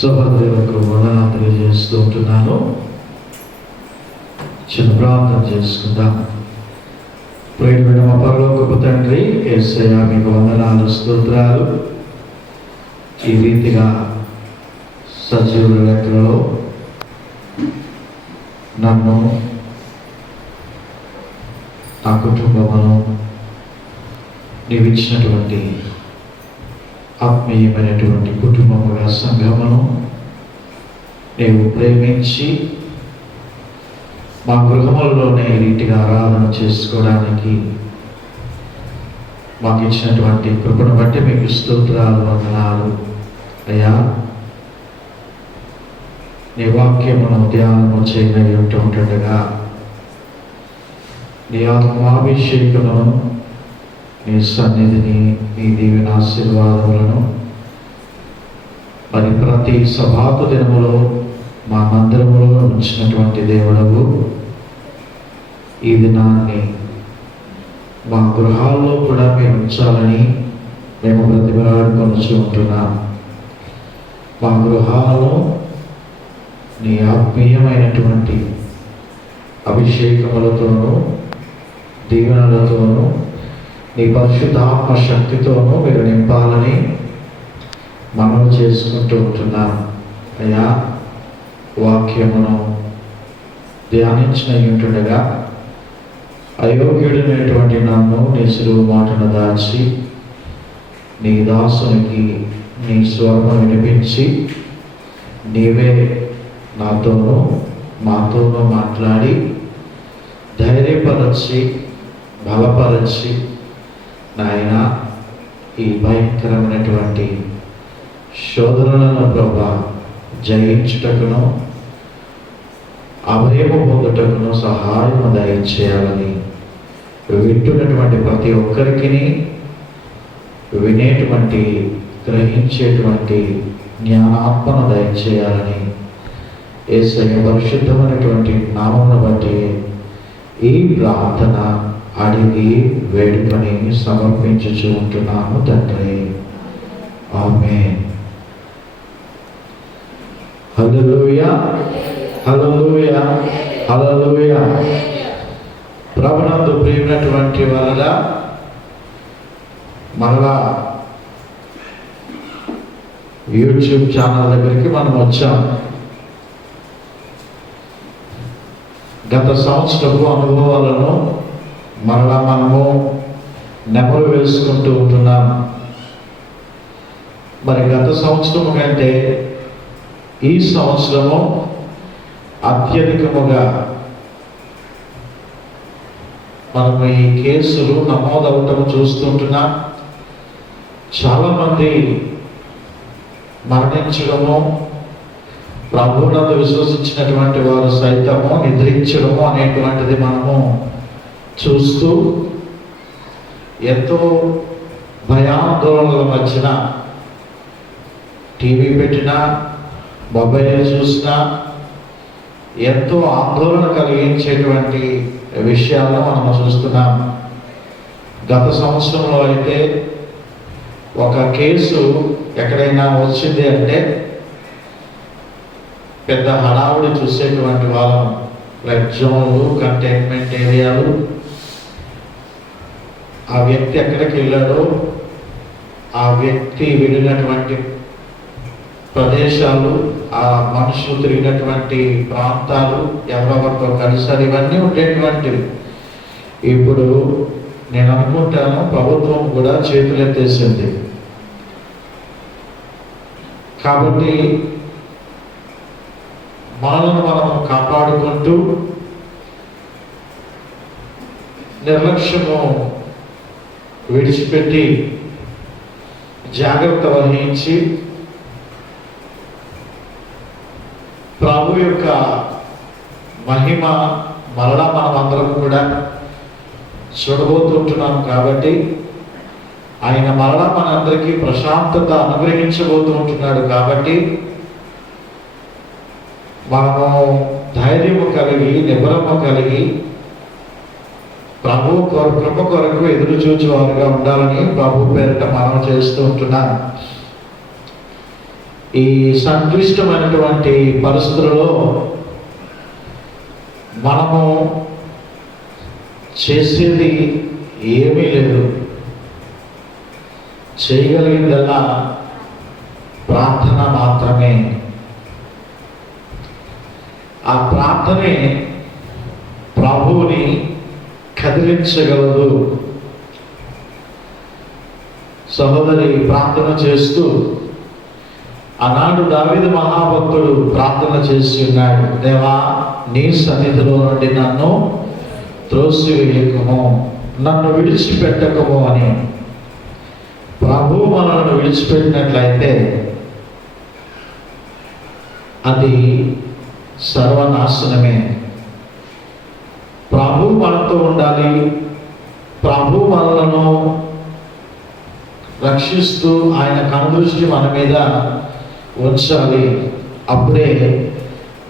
సహోదరులకు వందనాలు తెలియజేస్తూ ఉంటున్నాను. చిన్న ప్రార్థన చేసుకుందాం. ప్రియమైన మా పరలోకపు తండ్రి యేసయ్య, మీకు వందనాలు, స్తోత్రాలు. ఈ రీతిగా సజీవుల లెక్కలో నన్ను, నా కుటుంబమును నీవిచ్చినటువంటి ఆత్మీయమైనటువంటి కుటుంబముగా సంఘమును నీవు ప్రేమించి మా గృహములలోనే ఈ రీతిగా ఆరాధన చేసుకోవడానికి మాకు ఇచ్చినటువంటి కృపను బట్టి మీకు స్తోత్రాలు, వందనాలు అయ్యా. నీ వాక్యమును ధ్యానము చేయనై ఉంటుండగా నీ ఆత్మాభిషేకమును, నీ సన్నిధిని, నీ దీవెన ఆశీర్వాదములను మరి ప్రతి సభాకు దినములో మా మందిరములో ఉంచినటువంటి దేవుడవు, ఈ దినాన్ని మా గృహాల్లో కూడా మీరు ఉంచాలని మేము బ్రతిమలాడుకొనుచు ఉంటున్నాం. మా గృహాలను నీ ఆత్మీయమైనటువంటి అభిషేకములతోనూ, దీవెనలతోనూ, నీ పరిశుద్ధాత్మ శక్తితోనూ మీరు నింపాలని మనవి చేసుకుంటూ ఉంటున్నాం. అయ్యా, వాక్యమును ధ్యానించిన ఉంటుండగా అయోగ్యుడైనటువంటి నన్ను నీ సులువు మాటను దాచి నీ దాసునికి నీ స్వరము వినిపించి నీవే నాతోనూ మాతోనూ మాట్లాడి ధైర్యపరచి బలపరచి నాయన ఈ భయంకరమైనటువంటి శోధనలను ప్రభా జయించుటకును అభయము పొందుటకును సహాయము దయచేయాలని వింటున్నటువంటి ప్రతి ఒక్కరికి వినేటువంటి గ్రహించేటువంటి జ్ఞానాత్మను దయచేయాలని యేసయ్య పరిశుద్ధమైనటువంటి నామమును బట్టి ఈ ప్రార్థన అడిగి వేడుకని సమర్పించుచు ఉంటున్నాము తండ్రి. ఆమేన్. హల్లెలూయా, హల్లెలూయా, హల్లెలూయా. ప్రభునందు ప్రియమైనటువంటి వల్ల మరలా యూట్యూబ్ ఛానల్ దగ్గరికి మనం వచ్చాం. గత సంవత్సరపు అనుభవాలను మరలా మనము నెమరు వేసుకుంటూ ఉంటున్నాం. మరి గత సంవత్సరం కంటే ఈ సంవత్సరము అత్యధికముగా మనము ఈ కేసులు నమోదవటం చూస్తుంటున్నాం. చాలామంది మరణించడము, ప్రభువునందు విశ్వసించినటువంటి వారు సైతము నిద్రించడము అనేటువంటిది మనము చూస్తూ ఎంతో భయాందోళనల మధ్యన టీవీ పెట్టినా, మొబైల్ చూసినా ఎంతో ఆందోళన కలిగించేటువంటి విషయాలను మనం చూస్తున్నాం. గత సంవత్సరంలో అయితే ఒక కేసు ఎక్కడైనా వచ్చింది అంటే పెద్ద హడావుడి చూసేటువంటి వాళ్ళం. రెడ్ జోన్లు, కంటైన్మెంట్ ఏరియాలు, ఆ వ్యక్తి ఎక్కడికి వెళ్ళాడో, ఆ వ్యక్తి వెళ్ళినటువంటి ప్రదేశాలు, ఆ మనుషులు తిరిగినటువంటి ప్రాంతాలు, ఎవరెవరితో కలిసారు, ఇవన్నీ ఉండేటువంటివి. ఇప్పుడు నేను అనుకుంటాను ప్రభుత్వం కూడా చేతులెత్తేసింది. కాబట్టి మనల్ని మనం కాపాడుకుంటూ నిర్లక్ష్యము విడిచిపెట్టి జాగ్రత్త వహించి ప్రభు యొక్క మహిమ మరలా మనమందరం కూడా చూడబోతుంటున్నాం. కాబట్టి ఆయన మరలా మనందరికీ ప్రశాంతత అనుగ్రహించబోతూ ఉంటున్నాడు. కాబట్టి మనము ధైర్యము కలిగి, నిబరము కలిగి ప్రభు కృప కొరకు ఎదురు చూచేవారుగా ఉండాలని ప్రభు పేరిట మనం చేస్తూ ఉంటున్నాం. ఈ సంక్లిష్టమైనటువంటి పరిస్థితులలో మనము చేసేది ఏమీ లేదు. చేయగలిగిందల్లా ప్రార్థన మాత్రమే. ఆ ప్రార్థనే ప్రభువుని కదిలించగలదు. సహోదరి ప్రార్థన చేస్తూ ఆనాడు దావీదు మహాభక్తుడు ప్రార్థన చేసి ఉన్నాడు, దేవా నీ సన్నిధిలో నుండి నన్ను త్రోసివేయకము, నన్ను విడిచిపెట్టకము అని. ప్రభువు మనల్ని విడిచిపెట్టినట్లయితే అది సర్వనాశనమే. ప్రభు మనతో ఉండాలి, ప్రభు మనలను రక్షిస్తూ ఆయన కనుదృష్టి మన మీద ఉంచాలి. అప్పుడే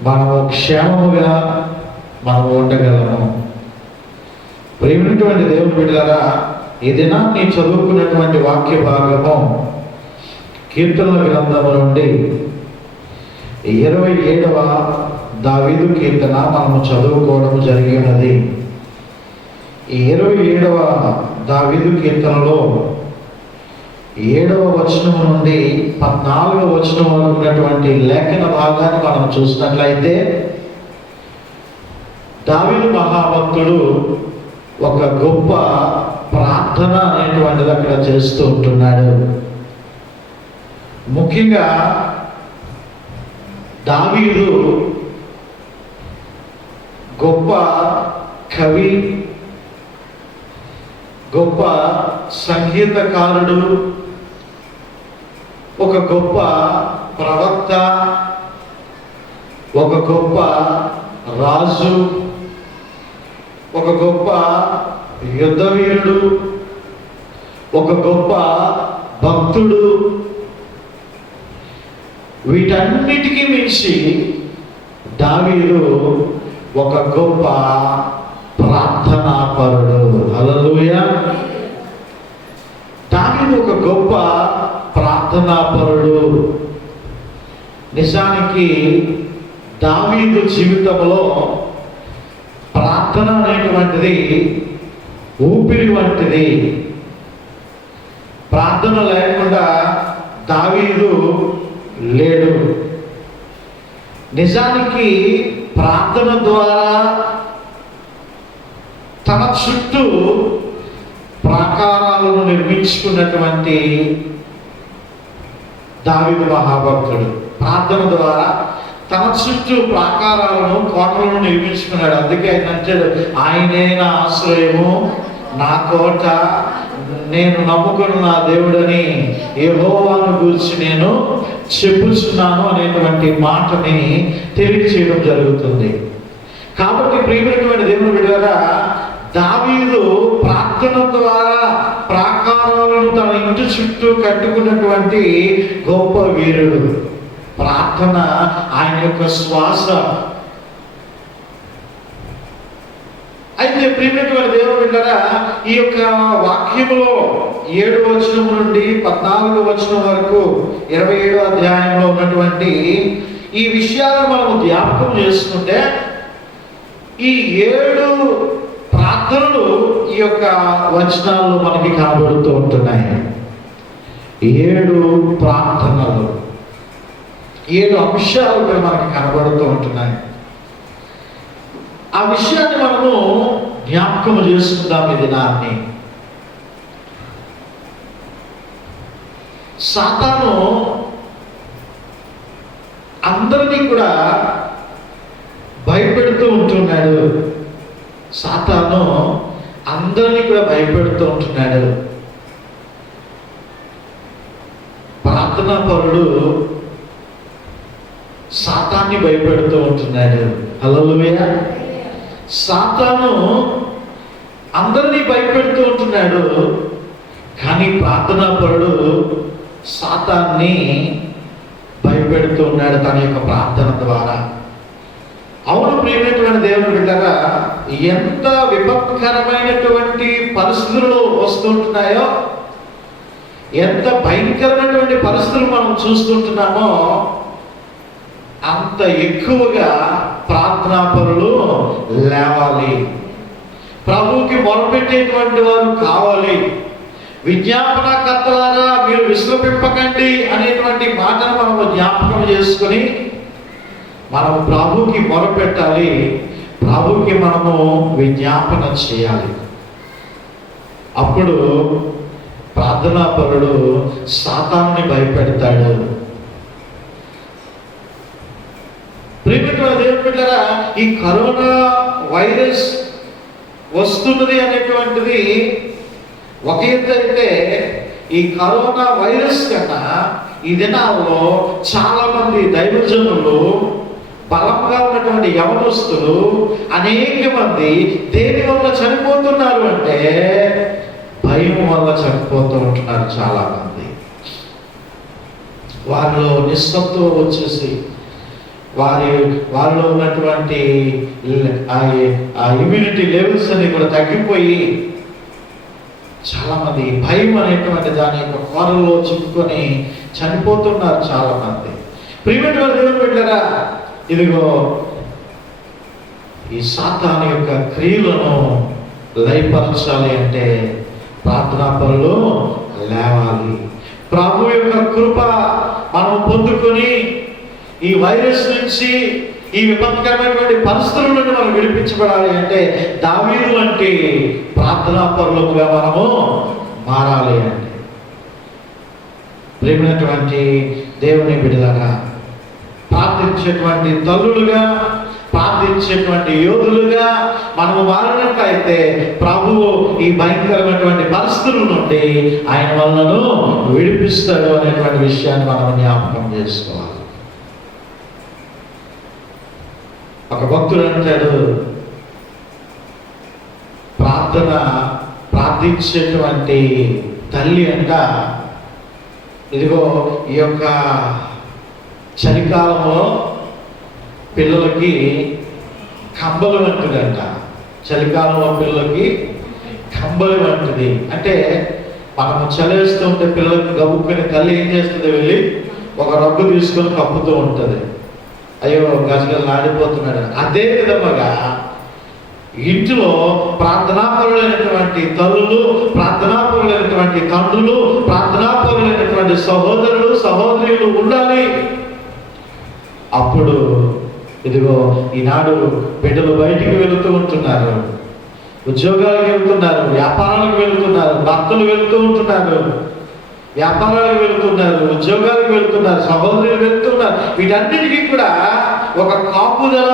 మనము క్షేమముగా మనం ఉండగలము. ప్రియమైనటువంటి దేవుని బిడ్డలారా, ఈ దినాన్ని చదువుకున్నటువంటి వాక్య భాగము కీర్తనల గ్రంథము నుండి 27వ దావీదు కీర్తన మనము చదువుకోవడం జరిగి ఉన్నది. ఈ 27వ దావీదు కీర్తనలో 7వ వచనం నుండి 14వ వచనం వరకు ఉన్నటువంటి లేఖన భాగాన్ని మనం చూసినట్లయితే దావీదు మహాభక్తుడు ఒక గొప్ప ప్రార్థన అనేటువంటిది అక్కడ చేస్తూ ఉంటున్నాడు. ముఖ్యంగా దావీదు గొప్ప కవి, గొప్ప సంగీతకారుడు, ఒక గొప్ప ప్రవక్త, ఒక గొప్ప రాజు, ఒక గొప్ప యుద్ధవీరుడు, ఒక గొప్ప భక్తుడు. వీటన్నిటికీ మించి దావీదు ఒక గొప్ప ప్రార్థనాపరుడు. హల్లెలూయా. దావీదు ఒక గొప్ప ప్రార్థనాపరుడు. నిజానికి దావీదు జీవితంలో ప్రార్థన అనేటువంటిది ఊపిరి వంటిది. ప్రార్థన లేకుండా దావీదు లేడు. నిజానికి ప్రార్థన ద్వారా తన చుట్టూ ప్రాకారాలను నిర్మించుకున్నటువంటి దావీదు మహాభక్తుడు ప్రార్థన ద్వారా తన చుట్టూ ప్రాకారాలను కోటలను నిర్మించుకున్నాడు. అందుకే ఆయన అంటాడు, ఆయనే నా ఆశ్రయము, నా కోట, నేను నమ్ముకున్న నా దేవుడని యెహోవాను గురించి నేను చెప్పుచున్నాను అనేటువంటి మాటని తెలియచేయడం జరుగుతుంది. కాబట్టి ప్రియమైనటువంటి దేవుని బిడ్డలారా, దావీదు ప్రార్థన ద్వారా ప్రాకారాలను తన ఇంటి చుట్టూ కట్టుకున్నటువంటి గొప్ప వీరుడు. ప్రార్థన ఆయన యొక్క శ్వాస. అయితే ప్రియమైనటువంటి దేవుని బిడ్డలారా, ఈ యొక్క వాక్యములో 7వ వచనం నుండి 14వ వచనం వరకు 27వ అధ్యాయంలో ఉన్నటువంటి ఈ విషయాలను మనము జ్ఞాపకం చేసుకుంటే, ఈ 7 ప్రార్థనలు ఈ యొక్క వచనాల్లో మనకి కనబడుతూ ఉంటున్నాయి. 7 ప్రార్థనలు, 7 అంశాలు ఇక్కడ మనకి కనబడుతూ ఉంటున్నాయి. ఆ విషయాన్ని మనము జ్ఞాపకం చేసుకుందాం ఈ దినాన్ని. సాతాను అందరినీ కూడా భయపెడుతూ ఉంటున్నాడు. సాతాను అందరినీ కూడా భయపెడుతూ ఉంటున్నాడు. ప్రార్థనా పరుడు సాతాన్ని భయపెడుతూ ఉంటున్నాడు. హల్లెలూయా. సాతాను అందరినీ భయపెడుతూ ఉంటున్నాడు, కానీ ప్రార్థనా పరుడు సాతాన్ని భయపెడుతూ ఉన్నాడు తన యొక్క ప్రార్థన ద్వారా. అవును ప్రియమైనటువంటి దేవుని బిడ్డగా, ఎంత విపత్కరమైనటువంటి పరిస్థితులు వస్తుంటున్నాయో, ఎంత భయంకరమైనటువంటి పరిస్థితులు మనం చూస్తుంటున్నామో, అంత ఎక్కువగా ప్రార్థనాపరులు లేవాలి. ప్రభువుకి మొరపెట్టేటువంటి వారు కావాలి. విజ్ఞాపనకర్తలారా మీరు విశ్వపింపకండి అనేటువంటి మాటను మనము జ్ఞాపకం చేసుకుని మనం ప్రభువుకి మొరపెట్టాలి. ప్రభువుకి మనము విజ్ఞాపన చేయాలి. అప్పుడు ప్రార్థనాపరుడు సాతానుని భయపెడతాడు. ప్రియమైన దేవుని బిడ్డలారా, ఈ కరోనా వైరస్ వస్తున్నది అనేటువంటిది ఒక ఎత్తు అయితే, ఈ కరోనా వైరస్ కన్నా ఈ దినాల్లో చాలా మంది దైవజనులు, బలంగా ఉన్నటువంటి యవనస్తులు అనేక మంది దేని వల్ల చనిపోతున్నారు అంటే భయం వల్ల చనిపోతూ ఉంటున్నారు. చాలా మంది వారిలో నిస్సత్వం వచ్చేసి వారిలో ఉన్నటువంటి ఆ ఇమ్యూనిటీ లెవెల్స్ అన్ని కూడా తగ్గిపోయి చాలా మంది భయం అనేటువంటి దాని యొక్క కోరల్లో చిక్కుకొని చనిపోతున్నారు చాలా మంది. ప్రియమైన దేవుని బిడ్డలారా, ఇదిగో ఈ సాతాను యొక్క క్రియలను లయపరచాలి అంటే ప్రార్థనాపరులు లేవాలి. ప్రభు యొక్క కృప మనం పొందుకొని ఈ వైరస్ నుంచి, ఈ విపత్కరమైనటువంటి పరిస్థితుల నుండి మనం విడిపించబడాలి అంటే దావీదు వంటి ప్రార్థనాపరులుగా మనము మారాలి అంటే. ప్రేమైనటువంటి దేవుని బిడ్డలారా, ప్రార్థించేటువంటి తల్లులుగా, ప్రార్థించేటువంటి యోధులుగా మనము మారినట్లయితే ప్రభువు ఈ భయంకరమైనటువంటి పరిస్థితుల నుండి ఆయన మనలను విడిపిస్తాడు అనేటువంటి విషయాన్ని మనం జ్ఞాపకం చేసుకోవాలి. ఒక భక్తుడు అంటాడు, ప్రార్థించేటువంటి తల్లి అంట, ఇదిగో ఈ యొక్క చలికాలంలో పిల్లలకి కంబలు వంటిదంట. చలికాలంలో పిల్లలకి కంబలు వంటిది అంటే, మనము చలేస్తూ ఉంటే పిల్లలకి గబుక్కుని తల్లి ఏం చేస్తుంది, వెళ్ళి ఒక రగ్గు తీసుకొని కప్పుతూ ఉంటుంది. అయ్యో గజగలు ఆడిపోతున్నాడు. అదే విధముగా ఇంటిలో ప్రార్థనాపరులైనటువంటి తల్లులు, ప్రార్థనాపరులైనటువంటి తండ్రులు, ప్రార్థనాపరులైనటువంటి సహోదరులు, సహోదరులు ఉండాలి. అప్పుడు ఇదిగో ఈనాడు బిడ్డలు బయటికి వెళుతూ ఉంటున్నారు, ఉద్యోగాలకు వెళ్తున్నారు, వ్యాపారాలకు వెళ్తున్నారు, భర్తలు వెళ్తూ ఉంటున్నారు, వ్యాపారాలకు వెళ్తున్నారు, ఉద్యోగాలకు వెళ్తున్నారు, సహోదరులు వెళ్తున్నారు. వీటన్నిటికీ కూడా ఒక కాపుదల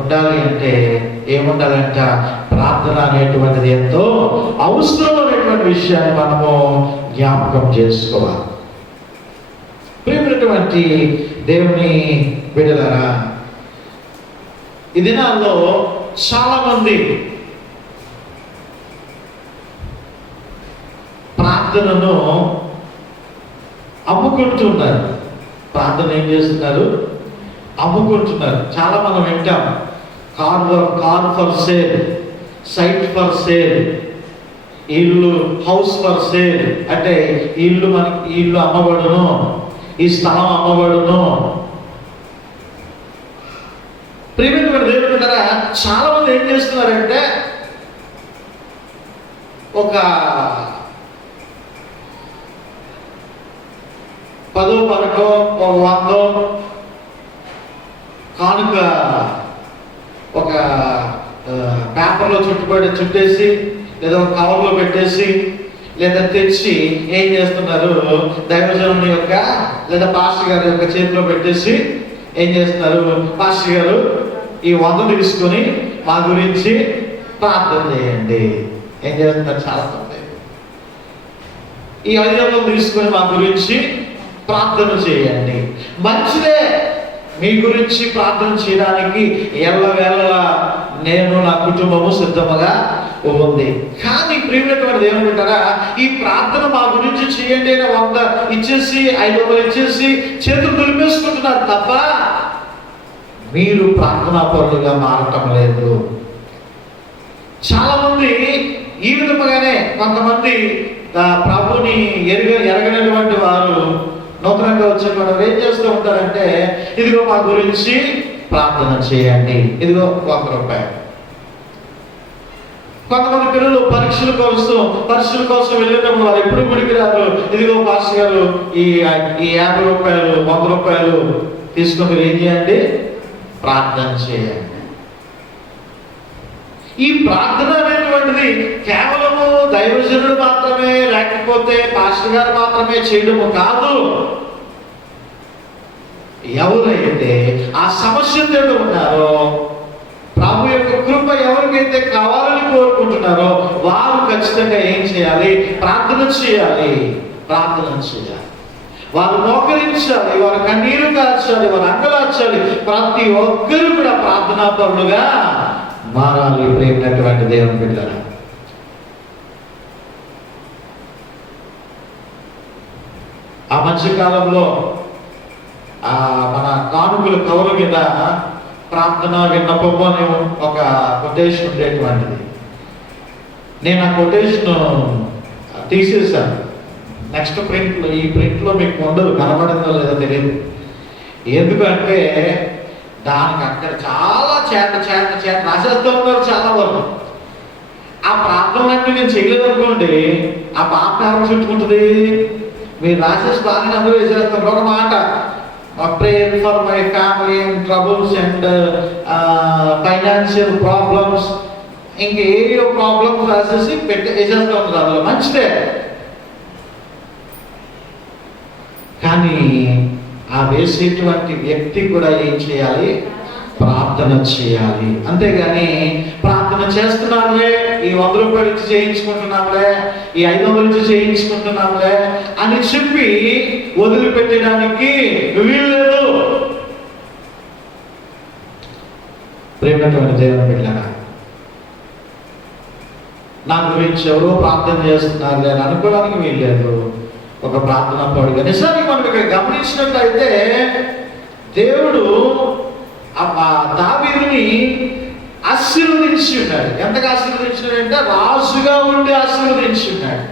ఉండాలి అంటే ఏముండాలంట? ప్రార్థన అనేటువంటిది ఎంతో అవసరమైనటువంటి విషయాన్ని మనము జ్ఞాపకం చేసుకోవాలి. ప్రియమైనటువంటి దేవుని బిడ్డలారా, ఈ దినాల్లో చాలా మంది ప్రార్థనను అమ్ముకుంటున్నారు. ప్రార్థన ఏం చేస్తున్నారు? అమ్ముకుంటున్నారు. చాలా మనం వింటాం, car for sale, site for sale, ఇల్లు, హౌస్ ఫర్ సేల్. అంటే ఇల్లు మనకి ఇల్లు అమ్మబడును, ఈ స్థలం అమ్మబడును. ప్రియమైన దేవుడు కదా, చాలా మంది ఏం చేస్తున్నారంటే ఒక 10 12 100 కానుక ఒక పేపర్లో చుట్టేసి లేదా ఒక కవర్లో పెట్టేసి లేదా తెచ్చి ఏం చేస్తున్నారు? దైవజనుని యొక్క లేదా పాస్టర్ గారి యొక్క చేతిలో పెట్టేసి ఏం చేస్తున్నారు? పాస్టర్ గారు ఈ 100 తీసుకొని మా గురించి ప్రార్థన చేయండి. ఏం చేస్తున్నారు? చాలా మంది ఈ 500 తీసుకొని మా గురించి ప్రార్థన చేయండి. మంచిదే, మీ గురించి ప్రార్థన చేయడానికి ఎల్లవేళలా నేను నా కుటుంబము సిద్ధముగా ఉంది. కానీ ప్రియమైనటువంటి ఏమంటారా, ఈ ప్రార్థన మా గురించి చేయండి అని 100 ఇచ్చేసి 500 ఇచ్చేసి చేతులు దులిపేసుకుంటున్నారు తప్ప మీరు ప్రార్థనా పరులుగా మారటం లేదు. చాలా మంది ఈ విధముగానే కొంతమంది ప్రభుని ఎరగనటువంటి వారు, నూతనంగా వచ్చిన వారు ఏం చేస్తూ ఉంటారంటే, ఇదిగో మా గురించి ప్రార్థన చేయండి, ఇదిగో 100 రూపాయలు. కొంతమంది పిల్లలు పరీక్షల కోసం వెళ్ళినప్పుడు వారు ఎప్పుడు గుడికి రారు, ఇదిగో పాస్టర్ గారు ఈ 50 రూపాయలు 100 రూపాయలు తీసుకొని మీరు ఏం చేయండి? ప్రార్థన చేయండి. ఈ ప్రార్థన అనేటువంటిది కేవలము దైవజనుడు మాత్రమే లేకపోతే పాస్టర్ గారు మాత్రమే చేయడము కాదు. ఎవరైతే ఆ సమస్యతో ఉన్నారో, ప్రభు యొక్క కృప ఎవరికైతే కావాలని కోరుకుంటున్నారో వారు ఖచ్చితంగా ఏం చేయాలి? ప్రార్థన చేయాలి. వారు మోకరించాలి, వారు కన్నీరు కార్చాలి, వారు అంగలార్చాలి. ప్రతి ఒక్కరూ కూడా ప్రార్థనా పరులుగా మారాలి. ప్రేమైనటువంటి దేవుని బిడ్డలారా, ఆ మధ్యకాలంలో మన కానుకల కవరు మీద ప్రార్థన విన్నపము అని ఒక కొటేషన్ ఉండేటువంటిది. నేను ఆ కొటేషన్ తీసేశాను. నెక్స్ట్ ప్రింట్లో, ఈ ప్రింట్లో మీకు ఉండదు, కనబడిందో లేదో తెలియదు. ఎందుకంటే దానికి అక్కడ చాలా చేట రాసేస్తూ ఉన్నారు చాలా వరకు. ఆ ప్రార్థనలన్నీ నేను చేయలేదు అనుకోండి, ఆ పాప ఎవరు చుట్టుకుంటుంది? మీరు రాసేసి బాగానే అందరూ వేసేస్తారు. ఒక మాట, prayer for my family and troubles and financial problems, ఇంకేయో ప్రాబ్లమ్స్ రాసేసి వేసేస్తూ ఉంటారు. అందులో మంచిదే, కానీ ఆ వేసేటువంటి వ్యక్తి కూడా ఏం చేయాలి? ప్రార్థన చేయాలి. అంతేగాని ప్రార్థన చేస్తున్నాంలే, ఈ 100 రూపాయలు ఇచ్చి చేయించుకుంటున్నాంలే, ఈ 500 ఇచ్చి చేయించుకుంటున్నాంలే అని చెప్పి వదిలిపెట్టడానికి వీల్లేదు. ప్రేమటువంటి దేవుని బిడ్డలారా, నా గురించి ఎవరో ప్రార్థన చేస్తున్నారులే అని అనుకోవడానికి వీల్లేదు. ఒక ప్రార్థన పడుగా నిజానికి మనం ఇక్కడ గమనించినట్లయితే దేవుడు దావీదుని ఆశీర్వదించి ఉన్నాడు. ఎంతగా ఆశీర్వదించినాడంటే రాజుగా ఉండి ఆశీర్వదించి ఉన్నాడు.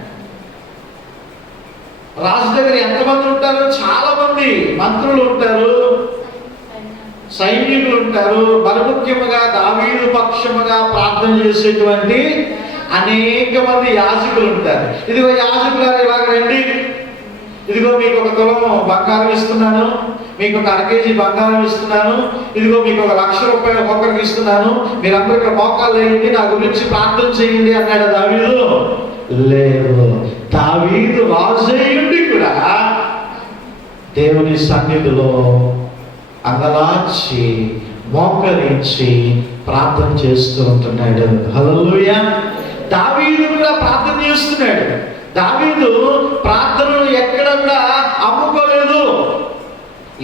రాజు దగ్గర ఎంతమంది ఉంటారు? చాలా మంది మంత్రులు ఉంటారు, సైనికులు ఉంటారు. మరి ముఖ్యముగా దావీదు పక్షముగా ప్రార్థన చేసేటువంటి అనేక మంది యాజకులు ఉంటారు. ఇదిగో యాజకులారు ఇలాగ రండి, ఇదిగో మీకు 1 తులం బంగారం ఇస్తున్నాను, మీకు 1 అర కేజీ బంగారం ఇస్తున్నాను, ఇదిగో మీకు 1,00,000 రూపాయలు ఒక్కొక్కరికి ఇస్తున్నాను, మీరందరూ ఇక్కడ మోకాలు వేయండి, నా గురించి ప్రార్థన చేయండి అన్నాడు దావీదు? లేదు. దావీదు రాజయ్యుండి కూడా దేవుని సన్నిధిలో అంగలార్చి మోకరించి ప్రార్థన చేస్తూ ఉంటున్నాడు. హల్లెలూయా. దావీదు కూడా ప్రార్థన చేస్తున్నాడు. దావీదు ప్రార్థనలు ఎక్కడ కూడా అమ్ముకోలేదు.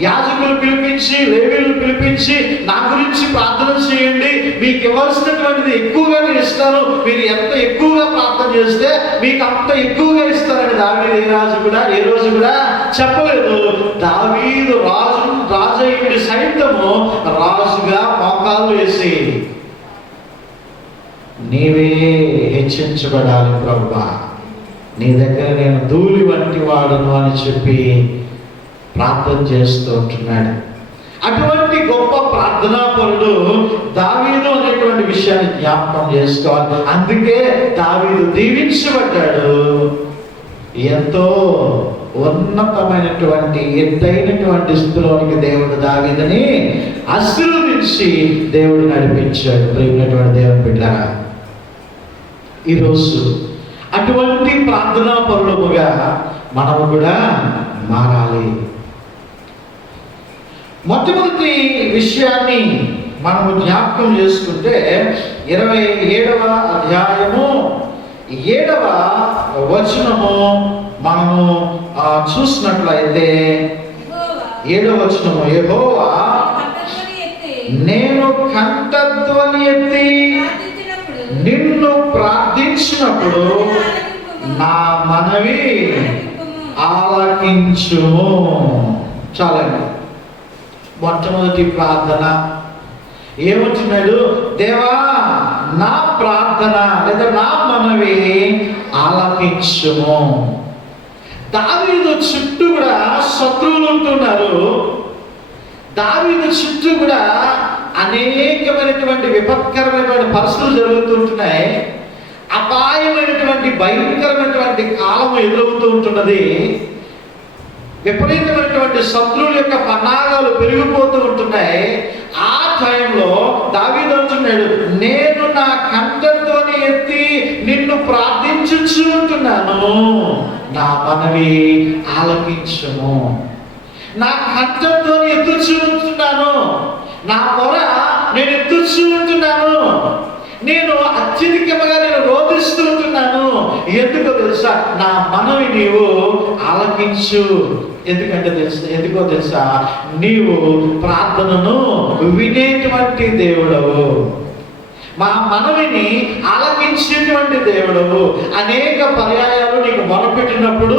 యాజకులు పిలిపించి, లేవీయులు పిలిపించి, నా గురించి ప్రార్థన చేయండి, మీకు ఇవ్వాల్సినటువంటిది ఎక్కువగా నేను ఇస్తాను, మీరు ఎంత ఎక్కువగా ప్రార్థన చేస్తే మీకు అంత ఎక్కువగా ఇస్తానని దావీదు ఏ రోజు కూడా చెప్పలేదు. దావీదు రాజయ్యుడి సైతము రాజుగా మోకాలు వేసి, నీవే హెచ్చించబడాలి ప్రభువా, నీ దగ్గర నేను ధూళి వంటి వాడును అని చెప్పి ప్రార్థన చేస్తూ ఉంటున్నాడు. అటువంటి గొప్ప ప్రార్థనాపరుడు దావీదు అనేటువంటి విషయాన్ని జ్ఞాపకం చేసుకోవాలి. అందుకే దావీదు దీవించబడ్డాడు. ఎంతో ఉన్నతమైనటువంటి ఎత్తైనటువంటి స్థితిలోనికి దేవుడు దావీదుని ఆశీర్వదించి దేవుడు నడిపించాడు. ప్రియమైనటువంటి దేవుని బిడ్డలారా, ఈరోజు అటువంటి ప్రార్థనా పరులముగా మనము కూడా మారాలి. మొట్టమొదటి విషయాన్ని మనము జ్ఞాపకం చేసుకుంటే 27వ అధ్యాయము 7వ వచనము మనము చూసినట్లయితే 7వ వచనము, యెహోవా నేను కంఠధ్వని ఎత్తి నిన్ను ప్రార్థించినప్పుడు నా మనవి ఆలకించుము. చాలండి. మొట్టమొదటి ప్రార్థన ఏమంటున్నాడు? దేవా నా ప్రార్థన లేదా నా మనవి ఆలకించుము. దావీదు చుట్టూ కూడా శత్రువులు ఉంటున్నారు. దావీదు చుట్టూ కూడా అనేకమైనటువంటి విపత్కరమైనటువంటి పరిస్థితులు జరుగుతుంటున్నాయి. అపాయమైనటువంటి భయంకరమైనటువంటి కాలం ఎదురవుతూ ఉంటున్నది. విపరీతమైనటువంటి శత్రువుల యొక్క పన్నాగాలు పెరిగిపోతూ ఉంటున్నాయి. ఆ టైంలో దావీదు అంటున్నాడు, నేను నా కంఠధ్వని ఎత్తి నిన్ను ప్రార్థించుచు ఉంటున్నాను, నా మనవి ఆలకించుము. నా కంఠధ్వని ఎత్తుచు ఉంటున్నాను, నా మొర నేను ఎత్తుచు ఉంటున్నాను, నేను అత్యధికంగా నేను రోధిస్తూ ఉంటున్నాను. ఎందుకో తెలుసా? నా మనవి నీవు ఆలకించు. ఎందుకో తెలుసా? నీవు ప్రార్థనను వినేటువంటి దేవుడవు, మా మనవిని ఆలకించేటువంటి దేవుడవు. అనేక పర్యాయాలు నీకు మొరపెట్టినప్పుడు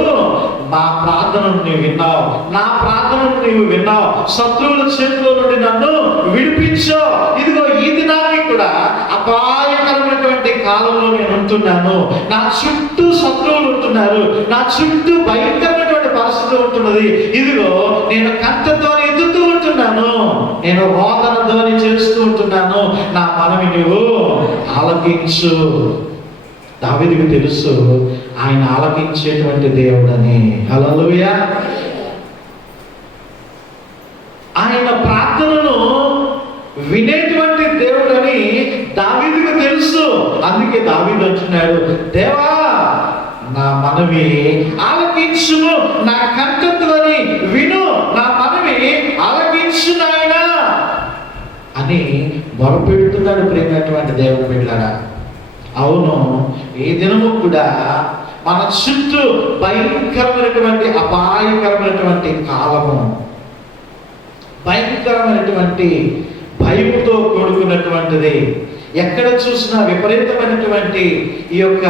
మా ప్రార్థనను నీవు విన్నావు, నా ప్రార్థనను నీవు విన్నావు. శత్రువుల చేతిలో నుండి నన్ను విడిపించావు. ఇదిగో ఈ దినానికి కూడా అపాయకరమైనటువంటి కాలంలో నేను ఉంటున్నాను. నా చుట్టూ శత్రువులు ఉంటున్నారు, నా చుట్టూ భయంకరమైనటువంటి పరిస్థితి ఉంటున్నది. ఇదిగో నేను కంఠధ్వని ఎత్తుతూ ఉంటున్నాను, నేను రోదన ధ్వని చేస్తూ ఉంటున్నాను, నా మనవి నీవు ఆలకించు. దావీదుకు తెలుసు ఆయన ఆలకించేటువంటి దేవుడని. హల్లెలూయా. ఆయన ప్రార్థనను వినేటువంటి దేవుడని దావీదుకు తెలుసు. అందుకే దావీదు అంటున్నాడు, దేవా నా మనవి ఆలకించుము, నా కంఠధ్వని విను, నా మనవి ఆలకించు నాయనా అని మొరపెడుతున్నాడు. ప్రేమైనటువంటి దేవుని బిడ్డలారా, అవును, ఈ దినము కూడా మన చుట్టూ భయంకరమైనటువంటి అపాయకరమైనటువంటి కాలము, భయంకరమైనటువంటి భయముతో కూడుకున్నటువంటిది. ఎక్కడ చూసినా విపరీతమైనటువంటి ఈ యొక్క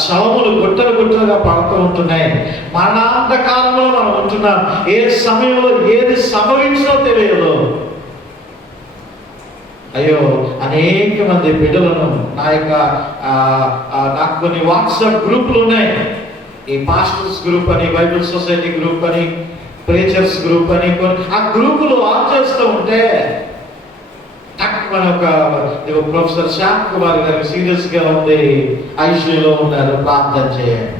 శవములు గుట్టలుగా పడుతూ ఉంటున్నాయి. మరణాంతకాలంలో మనం ఉంటున్నాం. ఏ సమయంలో ఏది సంభవించినో తెలియదు. అయ్యో, అనేక మంది బిడ్డలను నాకు కొన్ని వాట్సాప్ గ్రూపులు ఉన్నాయి. ఈ పాస్టర్స్ గ్రూప్ అని, బైబిల్ సొసైటీ గ్రూప్ అని, ప్రేచర్స్ గ్రూప్ అని, ఆ గ్రూపులు ఆన్ చేస్తూ ఉంటే మన ఒక ప్రొఫెసర్ శ్యామ్ కుమార్ గారు సీరియస్ గా ఉంది, ఐసీయూలో ఉన్నారు, ప్రార్థన చేయండి.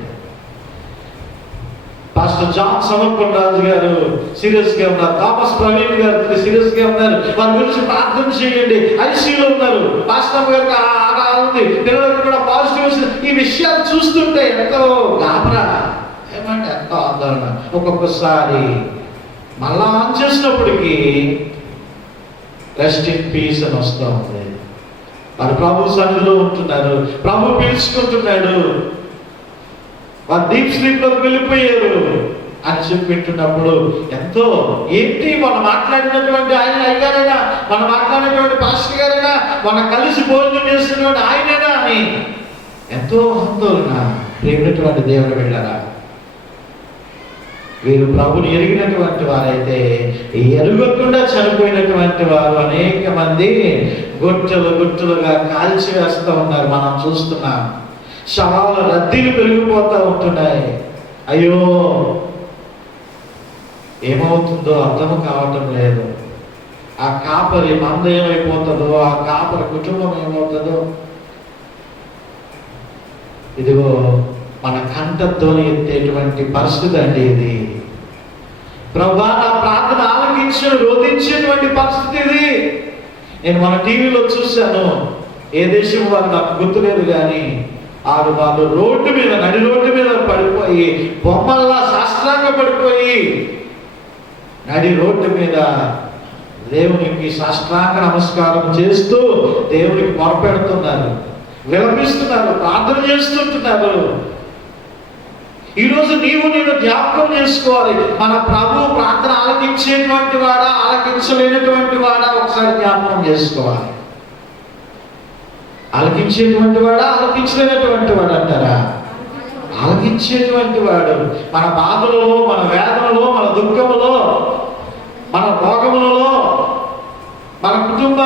పాస్టర్ జాన్ సమర్పణ రాజు గారు సీరియస్ గా ఉన్నారు, థామస్ ప్రవీణ్ గారు సీరియస్ గా ఉన్నారు, వారి గురించి ప్రార్థన చేయండి, ఐసీయూలో ఉన్నారు. పాస్టర్ గారికి అలా ఉంది, పిల్లలకు కూడా పాజిటివ్. ఈ విషయాలు చూస్తుంటే ఎంతో గాబరా, ఏమంటే ఎంతో ఆందోళన. ఒక్కొక్కసారి మళ్ళా ఆన్ చేసినప్పటికీ రెస్ట్ ఇన్ పీస్ అని వస్తూ ఉంది. వారు ప్రభు సన్నిధిలో ఉంటున్నారు, ప్రభు పిలుచుకుంటున్నాడు, వారు డీప్ స్లీప్ లోకి వెళ్ళిపోయారు అని చెప్పినప్పుడు ఎంతో ఏంటి మనం మాట్లాడినటువంటి ఆయన అయ్యారైనా, మనం మాట్లాడినటువంటి పాస్టర్ గారైనా, మనం కలిసి భోజనం చేస్తున్నటువంటి ఆయనైనా అని ఎంతో ఆందోళన. ప్రేమైనటువంటి దేవుడు వెళ్ళారా, వీరు ప్రభుని ఎరిగినటువంటి వారైతే ఎరుగకుండా చనిపోయినటువంటి వారు అనేక మంది గుట్టులుగా కాల్చి వేస్తూ ఉన్నారు. మనం చూస్తున్నాం, శవాల రద్దీలు పెరిగిపోతూ ఉంటున్నాయి. అయ్యో, ఏమవుతుందో అర్థం కావటం లేదు. ఆ కాపరి మంద ఏమైపోతుందో, ఆ కాపరి కుటుంబం ఏమవుతుందో. ఇదిగో మన కంఠధ్వని ఎత్తేటువంటి పరిస్థితి అండి ఇది. ప్రభువా, నా ప్రార్థన ఆలకించు, రోధించేటువంటి పరిస్థితి ఇది. నేను మన టీవీలో చూశాను, ఏ దేశం వారు నాకు గుర్తులేదు కానీ వాళ్ళు రోడ్డు మీద, నడి రోడ్డు మీద పడిపోయి, బొమ్మల్లా శాస్త్రాంగ పడిపోయి నడి రోడ్డు మీద దేవునికి సాష్టాంగ నమస్కారం చేస్తూ దేవునికి మొరపెడుతున్నారు, విలపిస్తున్నారు, ప్రార్థన చేస్తుంటున్నారు. ఈరోజు నేను జ్ఞాపకం చేసుకోవాలి, మన ప్రభు ప్రార్థన ఆలకించేటువంటి వాడా, ఆలకించలేనటువంటి వాడా ఒకసారి జ్ఞాపకం చేసుకోవాలి. ఆలకించేటువంటి వాడా, ఆలకించలేనటువంటి వాడు అంటారా? ఆలకించేటువంటి వాడు. మన బాధలలో, మన వేదనలో, మన దుఃఖములో, మన రోగములలో, మన కుటుంబ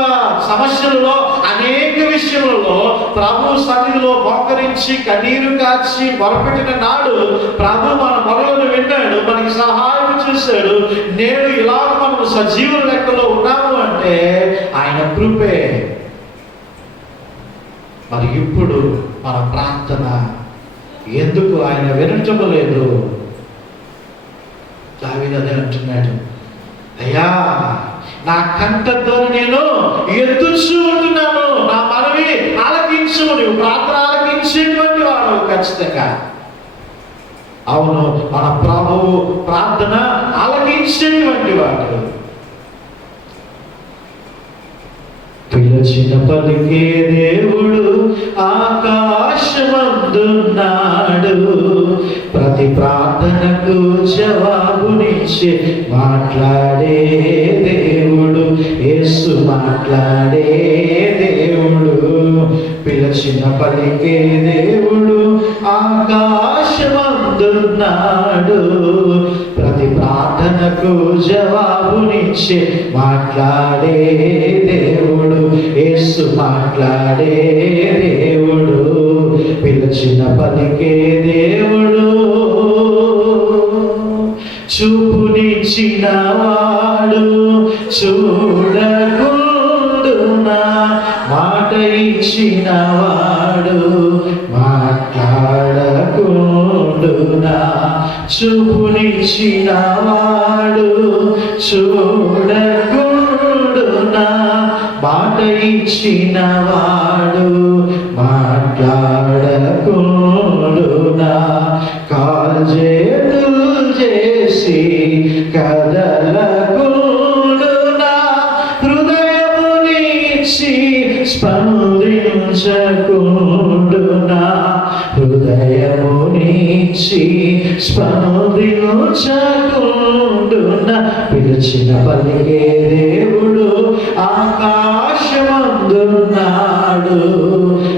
సమస్యలలో, అనేక విషయములలో ప్రభు సన్నిధిలో మోకరించి కన్నీరు కాచి మొరపెట్టిన నాడు ప్రభు మన మొరలను విన్నాడు, మనకి సహాయం చేశాడు. నేను ఇలా మనము సజీవుల లెక్కలో ఉన్నాము అంటే ఆయన కృపే. మరి ఇప్పుడు మన ప్రార్థన ఎందుకు ఆయన వినటం లేదు? దావీదు అదే అంటున్నాడు, అయ్యా, నా కంఠతో నేను ఎత్తుచూ ఉంటున్నాను, నా మనవి ఆలకించు. నువ్వు ప్రార్థన ఆలకించేటువంటి వాడు ఖచ్చితంగా. అవును, మన ప్రభువు ప్రార్థన ఆలకించేటువంటి వాడు. పిలిచిన పలికే దేవుడు ఆకాశమందున్నాడు, ప్రతి ప్రార్థనకు జవాబునిచ్చే మాట్లాడే దేవుడు, యేసు మాట్లాడే దేవుడు. పిలిచిన పలికే దేవుడు ఆకాశమందున్నాడు, ప్రతి ప్రార్థనకు జవాబునిచ్చే మాట్లాడే దేవుడు, యేసు మాట్లాడే దేవుడు. పిలిచిన పలికే దేవుడు, చూపునిచ్చిన వాడు, చూడకుండునా, మాట ఇచ్చిన వాడు, మాట్లాడకుండునా. చూపునిచ్చిన వాడు, చూడకుండునా, మాట ఇచ్చిన వాడు, మాట్లాడకుండునా. కాల్చేతులు చేసి కదలకుండునా, హృదయమునిచ్చి స్పందించకుండునా, హృదయమునిచ్చి స్పందించకుండునా. పిలిచిన పలికే దేవుడు ఆకాశమందున్నాడు,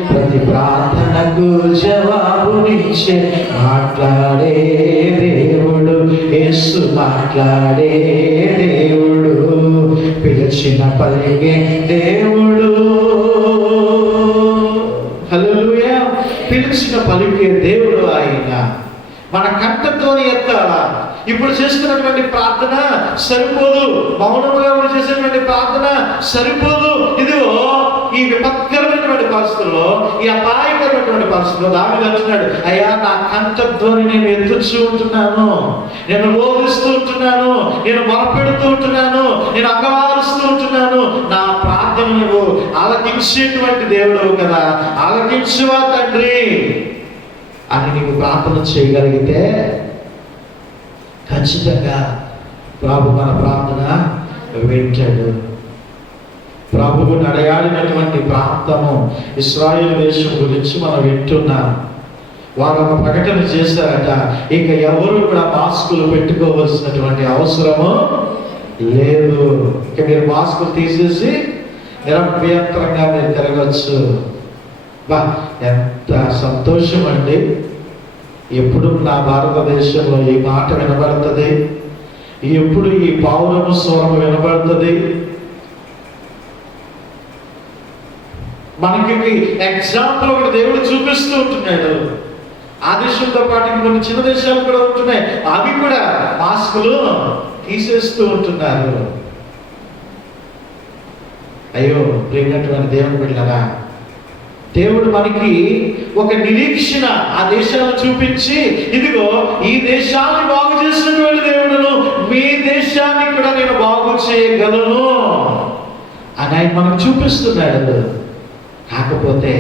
ప్రతి ప్రార్థనకు జవాబునిచ్చే మాట్లాడే దేవుడు, యేసు మాట్లాడే దేవుడు. పిలిచిన పలికే దేవుడు. హల్లెలూయా. పిలిచిన పలికే దేవుడు ఆయన. మన కంఠంతో ఎత్తాలా. ఇప్పుడు చేస్తున్నటువంటి ప్రార్థన సరిపోదు, మౌనముగా చేసేటువంటి ప్రార్థన సరిపోదు. ఇదిగో ఈ విపత్కరమైనటువంటి పరిస్థితుల్లో, ఈ అపాయకరమైనటువంటి పరిస్థితుల్లో దావీదు అంటున్నాడు, అయ్యా, నా కంఠధ్వని నేను ఎత్తుచూ ఉంటున్నాను, నేను రోధిస్తూ ఉంటున్నాను, నేను మొరపెడుతూ ఉంటున్నాను, నేను అంగవారుస్తూ ఉంటున్నాను. నా ప్రార్థన నువ్వు ఆలకించేటువంటి దేవుడు కదా, ఆలకించువా తండ్రి అని నీకు ప్రార్థన చేయగలిగితే ఖచ్చితంగా ప్రభు మన ప్రార్థన వింటాడు. ప్రభువు నడయాడినటువంటి ప్రాంతము ఇశ్రాయేలు దేశం గురించి మనం వింటున్నాం. వారు ఒక ప్రకటన చేశారట, ఇక ఎవరు కూడా మాస్కులు పెట్టుకోవలసినటువంటి అవసరము లేదు. ఇక మీరు మాస్కులు తీసేసి నిరభ్యంతరంగా మీరు తిరగచ్చు. బా, ఎంత సంతోషం అండి. ఎప్పుడు నా భారతదేశంలో ఈ మాట వినబడుతుంది, ఎప్పుడు ఈ పావురము స్వరం వినబడుతుంది. మనకి ఎగ్జాంపుల్ ఒకటి దేవుడు చూపిస్తూ ఉంటున్నాడు. ఆ దేశంతో పాటు కొన్ని చిన్న దేశాలు కూడా ఉంటున్నాయి, అవి కూడా మాస్కులు తీసేస్తూ ఉంటున్నారు. అయ్యో ప్రియమైనటువంటి దేవుని బిడ్డలారా, దేవుడు మనకి ఒక నిరీక్షణ ఆ దేశాలను చూపించి, ఇదిగో ఈ దేశాన్ని బాగు చేసినటువంటి దేవుడును, మీ దేశాన్ని కూడా నేను బాగు చేయగలను అని ఆయన మనకు చూపిస్తున్నాడు. కాకపోతే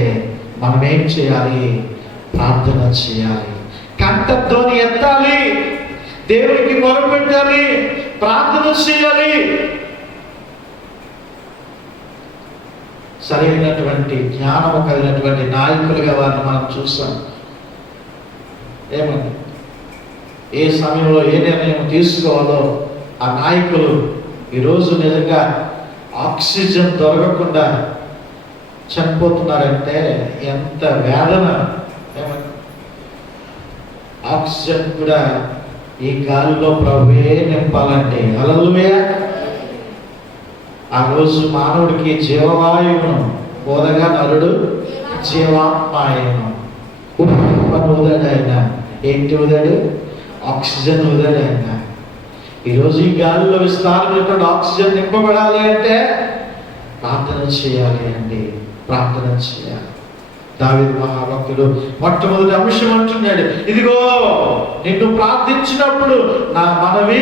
మనం ఏం చేయాలి? ప్రార్థన చేయాలి, కంఠధ్వని ఎత్తాలి, దేవునికి మొరపెట్టాలి, ప్రార్థన చేయాలి. సరైనటువంటి జ్ఞానము కలిగినటువంటి నాయకులుగా వారిని మనం చూసాం. ఏమని ఏ సమయంలో ఏ నిర్ణయం తీసుకోవాలో ఆ నాయకులు ఈరోజు నిజంగా ఆక్సిజన్ దొరకకుండా చనిపోతున్నారంటే ఎంత వేదన. ఏమని ఆక్సిజన్ కూడా ఈ గాలిలో ప్రభువే నింపాలండి. హల్లెలూయా. ఆ రోజు మానవుడికి జీవవాయువును బోధగా నరుడు జీవాత్మాయను ఊదాడు ఆయన. ఏంటి ఊదాడు? ఆక్సిజన్ ఊదాడు ఆయన. ఈరోజు ఈ గాలిలో విస్తారమైనటువంటి ఆక్సిజన్ నింపబడాలి అంటే ప్రార్థన చేయాలి అండి, ప్రార్థన చేయాలి. దావీదు మహాభక్తుడు మొట్టమొదటి అంశం అంటున్నాడు, ఇదిగో నిన్ను ప్రార్థించినప్పుడు నా మనవి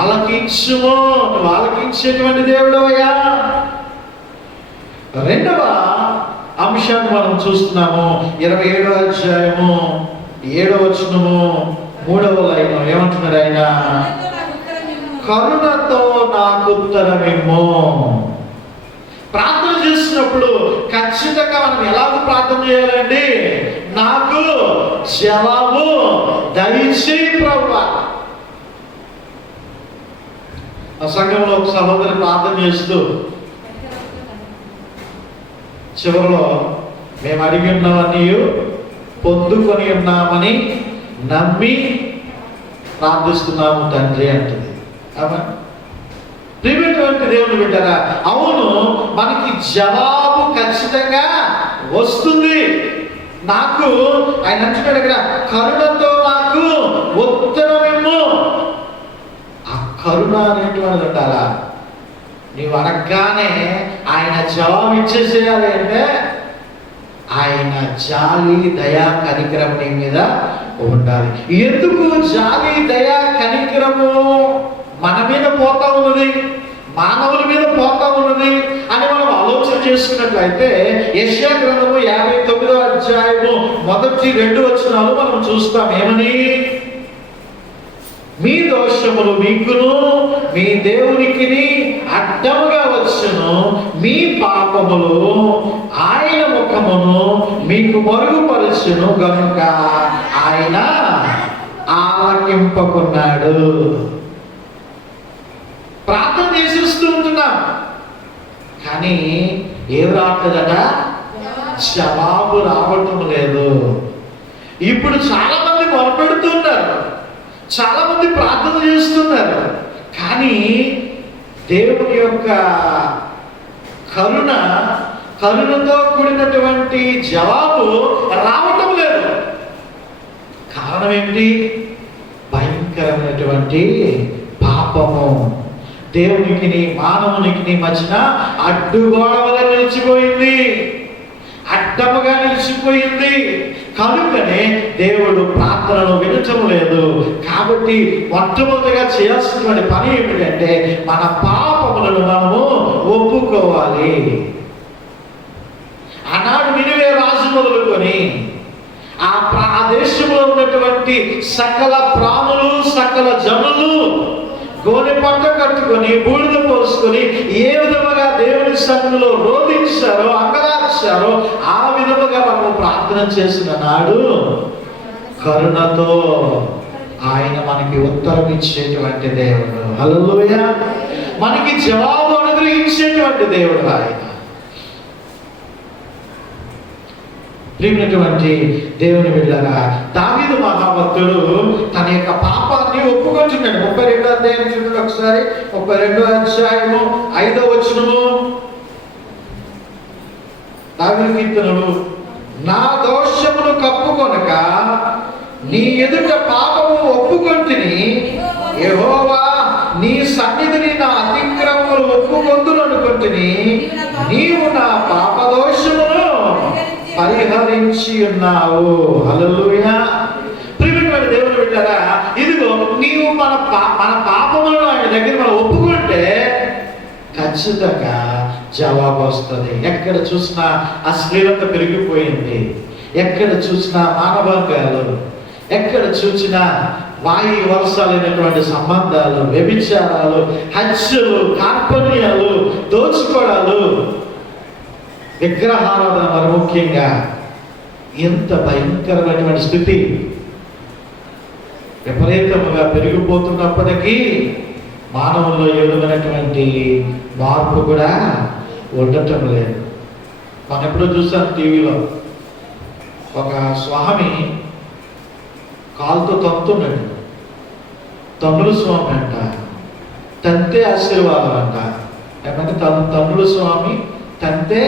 ఆలకించుము, నువ్వు ఆలకించేటువంటి దేవుడవయ్యా. రెండవ అంశాన్ని మనం చూస్తున్నాము 27వ అధ్యాయము 7వ వచనము 3వ లైన్. ఏమంటున్నాడు ఆయన? కరుణతో నాకు ఉత్తరమిమ్ము. ప్రార్థన చేసినప్పుడు ఖచ్చితంగా మనం ఎలాగో ప్రార్థన చేయాలండి? నాకు జవాబు దయచేయి ప్రభువా. ఆ సంఘంలో ఒక సహోదరి ప్రార్థన చేస్తూ చివరిలో మేము అడిగి ఉన్నామని పొందుకొని ఉన్నామని నమ్మి ప్రార్థిస్తున్నాము తండ్రి అంటుంది. అవునా? ప్రియమైనటువంటి దేవుని బిడ్డరా, అవును, మనకి జవాబు ఖచ్చితంగా వస్తుంది. నాకు ఆయన అంటున్నాడు ఇక్కడ, కరుణతో నాకు ఉత్తరమేమో. ఆ కరుణ అనేటువంటిది ఉండాలా? నీవు అడగగానే ఆయన జవాబు ఇచ్చేసేయాలి అంటే ఆయన జాలి దయా కనికరం నీ మీద ఉండాలి. ఎందుకు జాలి దయా కనికరము మన మీద పోతా ఉన్నది, మానవుల మీద పోతా ఉన్నది అని మనం ఆలోచన చేసుకున్నట్లయితే యెషయా గ్రంథము 59వ అధ్యాయము 1-2 వచనాలు మనం చూస్తాం. ఏమని? మీ దోషములు మీకును మీ దేవునికిని అడ్డముగా వచ్చును, మీ పాపములు ఆయన ముఖమును మీకు మరుగుపరచును గనుక ఆయన ఆలకింపకున్నాడు. ప్రార్థన చేసేస్తూ ఉంటున్నాం, కానీ ఏం రావట్లేదట? జవాబు రావటం లేదు. ఇప్పుడు చాలా మంది మొరపెడుతున్నారు, చాలా మంది ప్రార్థన చేస్తున్నారు, కానీ దేవుని యొక్క కరుణతో కూడినటువంటి జవాబు రావటం లేదు. కారణం ఏంటి? భయంకరమైనటువంటి పాపము దేవునికి మానవునికి మధ్యన అడ్డుగోడ వల్ల నిలిచిపోయింది, అడ్డముగా నిలిచిపోయింది. కనుకనే దేవుడు ప్రార్థనను వినటం లేదు. కాబట్టి మొట్టమొదటిగా చేయాల్సినటువంటి పని ఏమిటంటే మన పాపములను మనము ఒప్పుకోవాలి. ఆనాడు నినివే రాజు మొదలుకొని ఆ దేశంలో ఉన్నటువంటి సకల ప్రాణులు, సకల జనులు గోనె పట్ట కట్టుకొని బూడిద పోసుకొని ఏ విధముగా దేవుని సన్నిధిలో రోధించారో అంగలార్చారో ఆ విధముగా మనము ప్రార్థన చేసిన నాడు కరుణతో ఆయన మనకి ఉత్తరం ఇచ్చేటువంటి దేవుడు. హల్లెలూయా. మనకి జవాబు అనుగ్రహించేటువంటి దేవుడు ఆయన. ప్రియమైనటువంటి దేవుని బిడ్డలారా, దావీదు మహాభక్తుడు తన యొక్క పాపాన్ని ఒప్పుకుంటున్నాడు. 32వ అధ్యాయం చూడండి ఒకసారి. 32వ అధ్యాయము 5వ వచనము. దావీదు కీర్తనలు, నా దోషమును కప్పుకొనక నీ ఎదుట పాపము ఒప్పుకొంటిని, యెహోవా నీ సన్నిధిని నా అతిక్రమములు ఒప్పుకొందును అనుకుంటుని, నీవు నా పాప దోషమును పరిహరించి ఉన్నావు. హల్లెలూయా. ప్రియమైన దేవుని బిడ్డలారా, ఇదిగో నీవు మన పాపములను ఆయన దగ్గర మనం ఒప్పుకుంటే ఖచ్చితంగా జవాబు వస్తుంది. ఎక్కడ చూసినా అశ్లీలత పెరిగిపోయింది, ఎక్కడ చూసినా మానభంగాలు, ఎక్కడ చూసినా వాయు వలసాలైనటువంటి సంబంధాలు, వ్యభిచారాలు, హత్యలు, కార్పణ్యాలు, దోచుకోవడాలు, విగ్రహారాధన మరి ముఖ్యంగా ఎంత భయంకరమైనటువంటి స్థితి విపరీతముగా పెరిగిపోతున్నప్పటికీ మానవుల్లో ఏమైనటువంటి మార్పు కూడా ఉండటం లేదు. మనం ఎప్పుడో చూసాను టీవీలో, ఒక స్వామి కాలుతో తంతున్నాడు. తమ్ముడు స్వామి అంట, తంతే ఆశీర్వాదం అంట. ఏమంటే తమ్ముడు స్వామి తంతే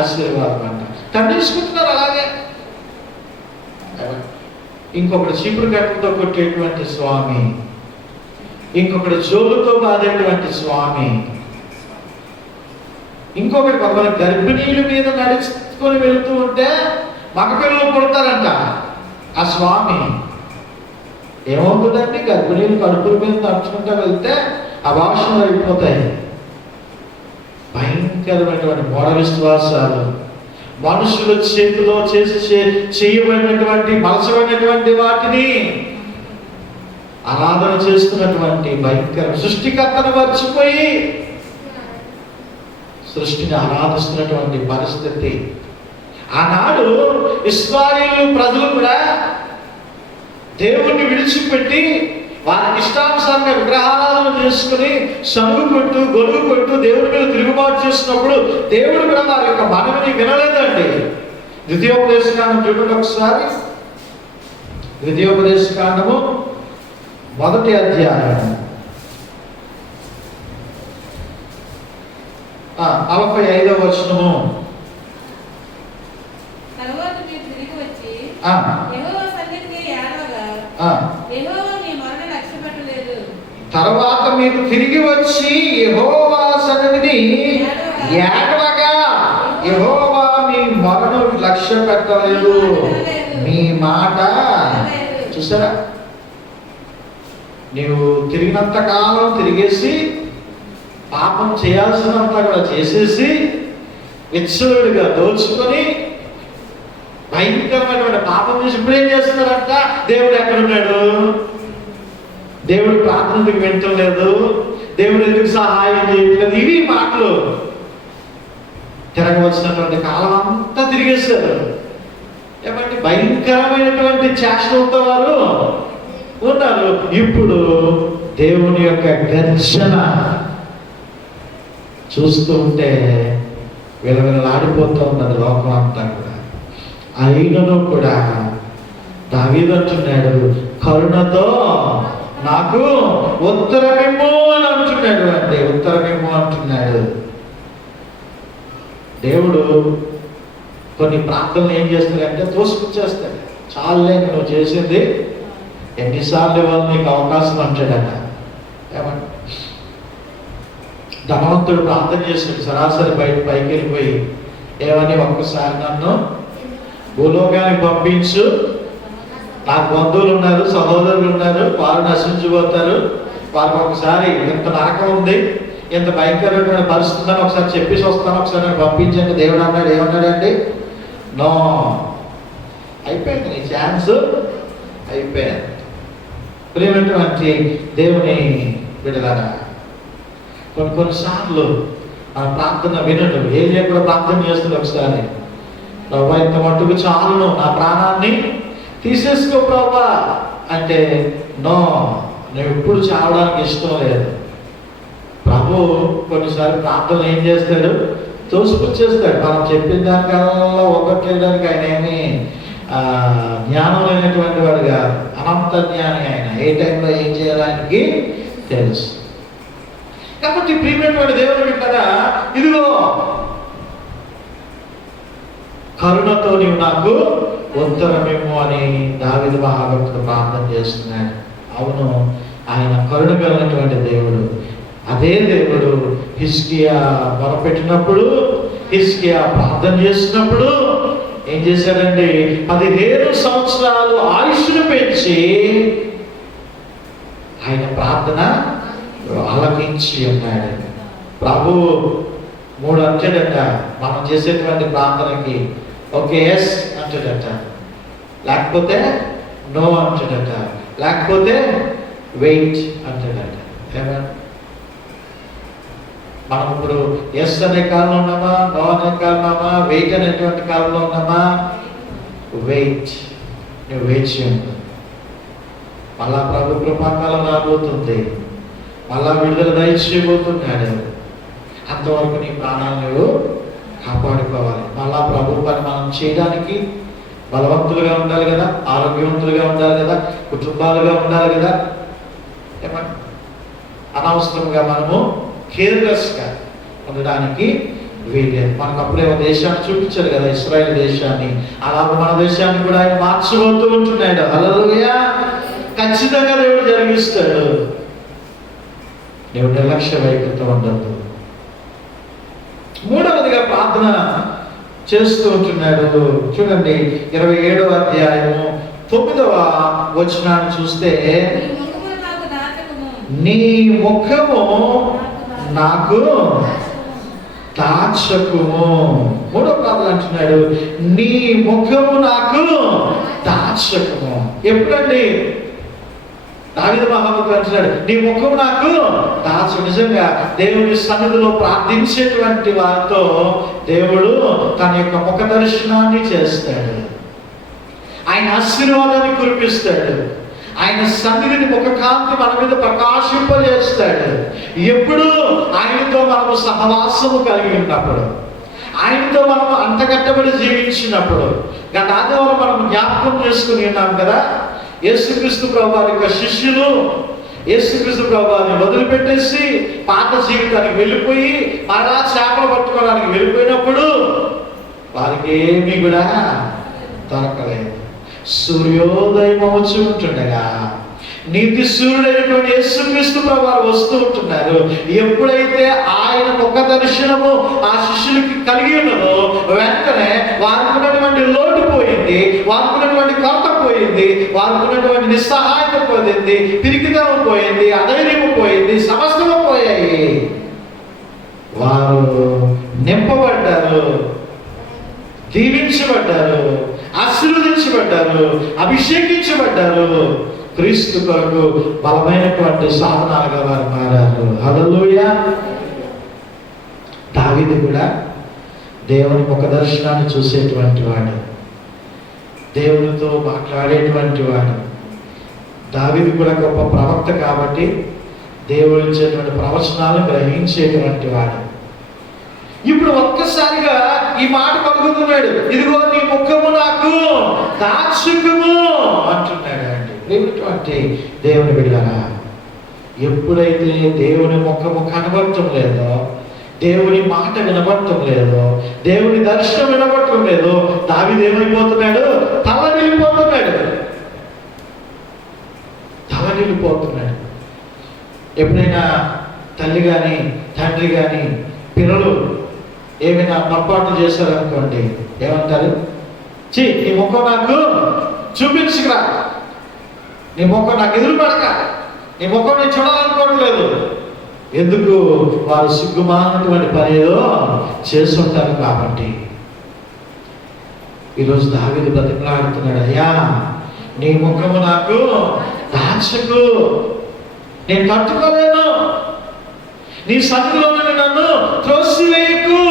ఆశీర్వాదం అంట. తండ్రించుకుంటున్నారు అలాగే. ఇంకొకటి చీపురు కట్టతో కొట్టేటువంటి స్వామి, ఇంకొకటి జోలుతో బాధేటువంటి స్వామి, ఇంకొకటి కొంతమంది గర్భిణీల మీద నడుచుకొని వెళుతూ ఉంటే మగపిల్లలు పుడతారంట. ఆ స్వామి ఏమవుతుందండి, గర్భిణీలు కడుపుల మీద నడుచుకుంటూ వెళ్తే అభాషణలు అయిపోతాయి. భయంకరమైనటువంటి మూఢ విశ్వాసాలు, మనుషుల చేతిలో చేయబడినటువంటి మలసమైనటువంటి వాటిని ఆరాధన చేస్తున్నటువంటి భయంకర సృష్టికర్తను మర్చిపోయి సృష్టిని ఆరాధిస్తున్నటువంటి పరిస్థితి. ఆనాడు ఇశ్రాయేలు ప్రజలు కూడా దేవుణ్ణి విడిచిపెట్టి వారికి ఇష్టానుసారంగా విగ్రహారాధన చేసుకుని సనుగు కొట్టు గొడుగు కొట్టు దేవుడి మీద తిరుగుబాటు చేసినప్పుడు దేవుడు కూడా వారి యొక్క మనవిని వినలేదండి. ద్వితీయోపదేశకాండం చూడండి ఒకసారి. ద్వితీయోపదేశకాండము 1వ అధ్యాయం 45వ వచనము. తరువాత మీరు తిరిగి వచ్చి యెహోవా సన్నిధిని ఏడవగా, యెహోవా మీ మరణ లక్ష్యపెట్టలేదు. తర్వాత మీరు తిరిగి వచ్చి యెహోవా సన్నిధిని ఏడవగా, యెహోవా మీ మరణ లక్ష్య పెట్టలేదు, మీ మాట. చూసారా, నీవు తిరిగినంత కాలం తిరిగేసి పాపం చేయాల్సినంత కూడా చేసేసి విచ్చలుడిగా దోచుకొని భయంకరమైనటువంటి పాపం చేసి ఇప్పుడు ఏం చేస్తున్నారంట, దేవుడు ఎక్కడున్నాడు, దేవుడు ప్రార్థనకు వింటలేదు, దేవుడు ఎందుకు సహాయం చేయట్లేదు, ఇవి మాటలు. తిరగవలసినటువంటి కాలం అంతా తిరిగేశారు. ఏమంటే భయంకరమైనటువంటి చేష్టలతో వారు ఉన్నారు. ఇప్పుడు దేవుని యొక్క గర్జన చూస్తూ ఉంటే విలవిలలాడిపోతూ ఉన్నది లోకం అంతా కూడా. అయినను కూడా దావీదు అంటున్నాడు, కరుణతో నాకు ఉత్తరమిమ్ము అని అంటున్నాడు. అంటే ఉత్తరమిమ్ము అంటున్నాడు. దేవుడు కొన్ని ప్రార్థనలు ఏం చేస్తాడంటే తోసుకొచ్చేస్తాడు. చాలే నువ్వు చేసింది, ఎన్నిసార్లు ఇవ్వాలి నీకు అవకాశం అంటాడట. ఏమంటే ధనవంతుడు ప్రార్థన చేస్తాడు, సరాసరి పైకి వెళ్ళిపోయి ఏమని, ఒక్కసారి నన్ను భూలోకానికి పంపించు, నాకు బంధువులు ఉన్నారు, సహోదరులు ఉన్నారు, వారు నశించిపోతారు, వారికి ఒకసారి ఎంత నరకం ఉంది, ఎంత భయంకరమైన పరిస్థితి అని ఒకసారి చెప్పేసి వస్తాను, ఒకసారి నన్ను పంపించండి. దేవుడు అన్నాడు. ఏమన్నాడండి? నో, అయిపోయింది, నీ ఛాన్స్ అయిపోయింది. ప్రియమైనటువంటి దేవుని బిడ్డలారా. కొన్నిసార్లు ఆ ప్రార్థన వినడు. ఏలియా కూడా ప్రార్థన చేస్తుంది ఒకసారి, ప్రభా ఇంత మట్టుకు చాలును, నా ప్రాణాన్ని తీసేసుకో ప్రభా అంటే, నో, నువ్వు ఎప్పుడు చావడానికి ఇష్టం లేదు. ప్రభు కొన్నిసార్లు ప్రార్థనలు ఏం చేస్తాడు, తోసిపుచ్చేస్తాడు. మనం చెప్పిన దానికల్లా ఒక్కట్లేయడానికి ఆయన ఏమి జ్ఞానం లేనటువంటి వాడు కాదు, అనంత జ్ఞాని ఆయన. ఏ టైంలో ఏం చేయాలని తెలుసు. కాబట్టి ప్రియమైనటువంటి దేవుడు వింటారా, ఇదిగో కరుణతో నీవు నాకు ఉత్తరమేమో అని దావీదు మహాభక్తుడు ప్రార్థన చేస్తున్నాడు. అవును, ఆయన కరుణ కలిగినటువంటి దేవుడు. అదే దేవుడు హిజ్కియా మొరపెట్టినప్పుడు, హిజ్కియా ప్రార్థన చేసినప్పుడు ఏం చేశాడండి, 15 సంవత్సరాలు ఆయుష్ను పెంచి ఆయన ప్రార్థన ఆలకించి ఉన్నాడు. ప్రభు 3 అంటాడట మనం చేసేటువంటి ప్రార్థనకి, ఓకే ఎస్ అంటాడట, లేకపోతే నో అంటాడట, లేకపోతే వెయిట్ అంటాడట. ఏమన్నా మనం ఇప్పుడు ఎస్ అనే కాలంలో ఉన్నామా, నో అనే కాలంలో ఉన్నామా, వెయిట్ అనేటువంటి కాలంలో ఉన్నామా? వెయిట్. నువ్వు వెయిట్ చేయండి. మళ్ళా ప్రభు కృపాకాలం రాబోతుంది, మళ్ళా విడుదల దయచేయబోతున్నాడు. అంతవరకు నీ ప్రాణాలు నువ్వు కాపాడుకోవాలి. మళ్ళా ప్రభు పని మనం చేయడానికి బలవంతులుగా ఉండాలి కదా, ఆరోగ్యవంతులుగా ఉండాలి కదా, కుటుంబాలుగా ఉండాలి కదా. ఏమంటే అనవసరంగా మనము కేర్లెస్గా ఉండడానికి వీలేదు. మనకు అప్పుడే ఒక దేశాన్ని చూపించారు కదా, ఇశ్రాయేల్ దేశాన్ని. అలాగే మన దేశాన్ని కూడా ఆయన మార్చబోతూ ఉంటున్నాడు. హల్లెలూయా. ఖచ్చితంగా దేవుడు జరిగిస్తాడు. దేవుడు నిర్లక్ష్య వైఖరితో ఉండద్దు. 3వదిగా ప్రార్థన చేస్తూ ఉంటున్నాడు. చూడండి 27వ అధ్యాయము 9వ వచనాన్ని చూస్తే, నీ ముఖము నాకు దాచకుము. 3వ ప్రార్థన అంటున్నాడు, నీ ముఖము నాకు దాచకుము. ఎప్పుడండి? దావీదు మహాభక్తుడు అంటున్నాడు, నీ ముఖం నాకు దాచు. నిజంగా దేవుని సన్నిధిలో ప్రార్థించేటువంటి వారితో దేవుడు తన యొక్క ముఖ దర్శనాన్ని చేస్తాడు. ఆయన ఆశీర్వాదాన్ని కురిపిస్తాడు. ఆయన సన్నిధిని ముఖ కాంతి మన మీద ప్రకాశింపజేస్తాడు. ఎప్పుడు ఆయనతో మనము సహవాసము కలిగి ఉన్నప్పుడు, ఆయనతో మనము అంటగట్టబడి జీవించినప్పుడు. గత ఆదివారం మనం జ్ఞాపకం చేసుకుని ఉన్నాం కదా, యేసుక్రీస్తు ప్రభువారి యొక్క శిష్యులు యేసుక్రీస్తు ప్రభువారిని వదిలిపెట్టేసి పాత జీవితానికి వెళ్ళిపోయి మరలా చేపలు పట్టుకోవడానికి వెళ్ళిపోయినప్పుడు వారికి ఏమీ కూడా దొరకలేదు. సూర్యోదయం వచ్చి ఉంటుండగా నీతి సూర్యుడైనటువంటి యేసుక్రీస్తు ప్రభువారు వస్తూ ఉంటున్నారు. ఎప్పుడైతే ఆయన ముఖ దర్శనము ఆ శిష్యులకి కలిగి ఉన్నదో, వెంటనే వారికి ఉన్నటువంటి లోటు పోయింది, వారికి ఉన్నటువంటి కొరత పోయింది, వారికి ఉన్నటువంటి నిస్సహాయత పోయింది, పిరికితనం పోయింది, అధైర్యము పోయింది, సమస్తము పోయాయి. వారు నింపబడ్డారు, దీవించబడ్డారు, ఆశీర్వదించబడ్డారు, అభిషేకించబడ్డారు. క్రీస్తు కొరకు బలమైనటువంటి సాధనాలుగా వారు మారారు. హల్లెలూయా. దావీదు కూడా దేవుని ముఖ దర్శనాన్ని చూసేటువంటి వాడు, దేవునితో మాట్లాడేటువంటి వాడు. దావీదు కూడా గొప్ప ప్రవక్త కాబట్టి దేవుడు ఇచ్చేటువంటి ప్రవచనాలను గ్రహించేటువంటి వాడు. ఇప్పుడు ఒక్కసారిగా ఈ మాట పలుకుతున్నాడు, ఇదిగో నీ ముఖము నాకు దాచుకుము అంటున్నాడు అండి. ఏమిటంటే దేవుని బిడ్డలారా, ఎప్పుడైతే దేవుని ముఖము కనబడటం లేదో, దేవుని మాట వినబడటం లేదో, దేవుని దర్శనం వినబడటం లేదో, దావీదు ఏమైపోతున్నాడు? తలనిల్లిపోతున్నాడు. ఎప్పుడైనా తల్లి కానీ తండ్రి కానీ పిల్లలు ఏమైనా పొరపాటు చేశారనుకోండి, ఏమంటారు? నీ ముఖం నాకు చూపించుకురా, నీ ముఖం నాకు ఎదురు పడక, నీ ముఖం నేను చూడాలనుకోవడం లేదు. ఎందుకు? వారు సిగ్గుమానటువంటి పని ఏదో చేస్తుంటారు కాబట్టి. ఈరోజు దావీదు బ్రతిమలాడుతున్నాడు, అయ్యా నీ ముఖము నాకు దాచకు. నేను తట్టుకోలేను, నీ సన్నిధిలో నన్ను త్రోసివేయకు,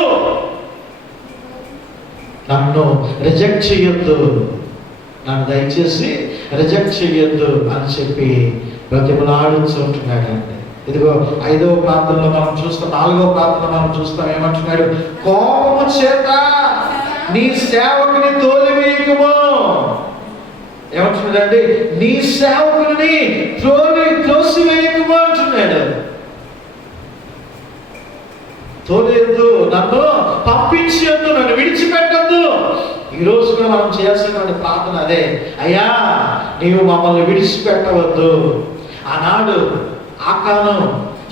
నన్ను రిజెక్ట్ చేయొద్దు, నన్ను దయచేసి రిజెక్ట్ చేయొద్దు అని చెప్పి బ్రతిమలాడుతుంటున్నాడండి. ఇదిగో 5వ ప్రార్థనలో మనం చూస్తాం, 4వ ప్రార్థనలో మనం చూస్తాం, ఏమంటున్నాడు? కోపము చేత నీ సేవకుని తోలివేయకుము. ఏమంటున్నాడండి? నీ సేవకుని త్రోసివేయకుము అంటున్నాడు. తోలేదు, నన్ను పంపించొద్దు, నన్ను విడిచిపెట్టద్దు. ఈరోజు కూడా మనం చేయాల్సినటువంటి ప్రార్థన అదే. అయ్యా, నీవు మమ్మల్ని విడిచిపెట్టవద్దు. ఆనాడు ఆకాను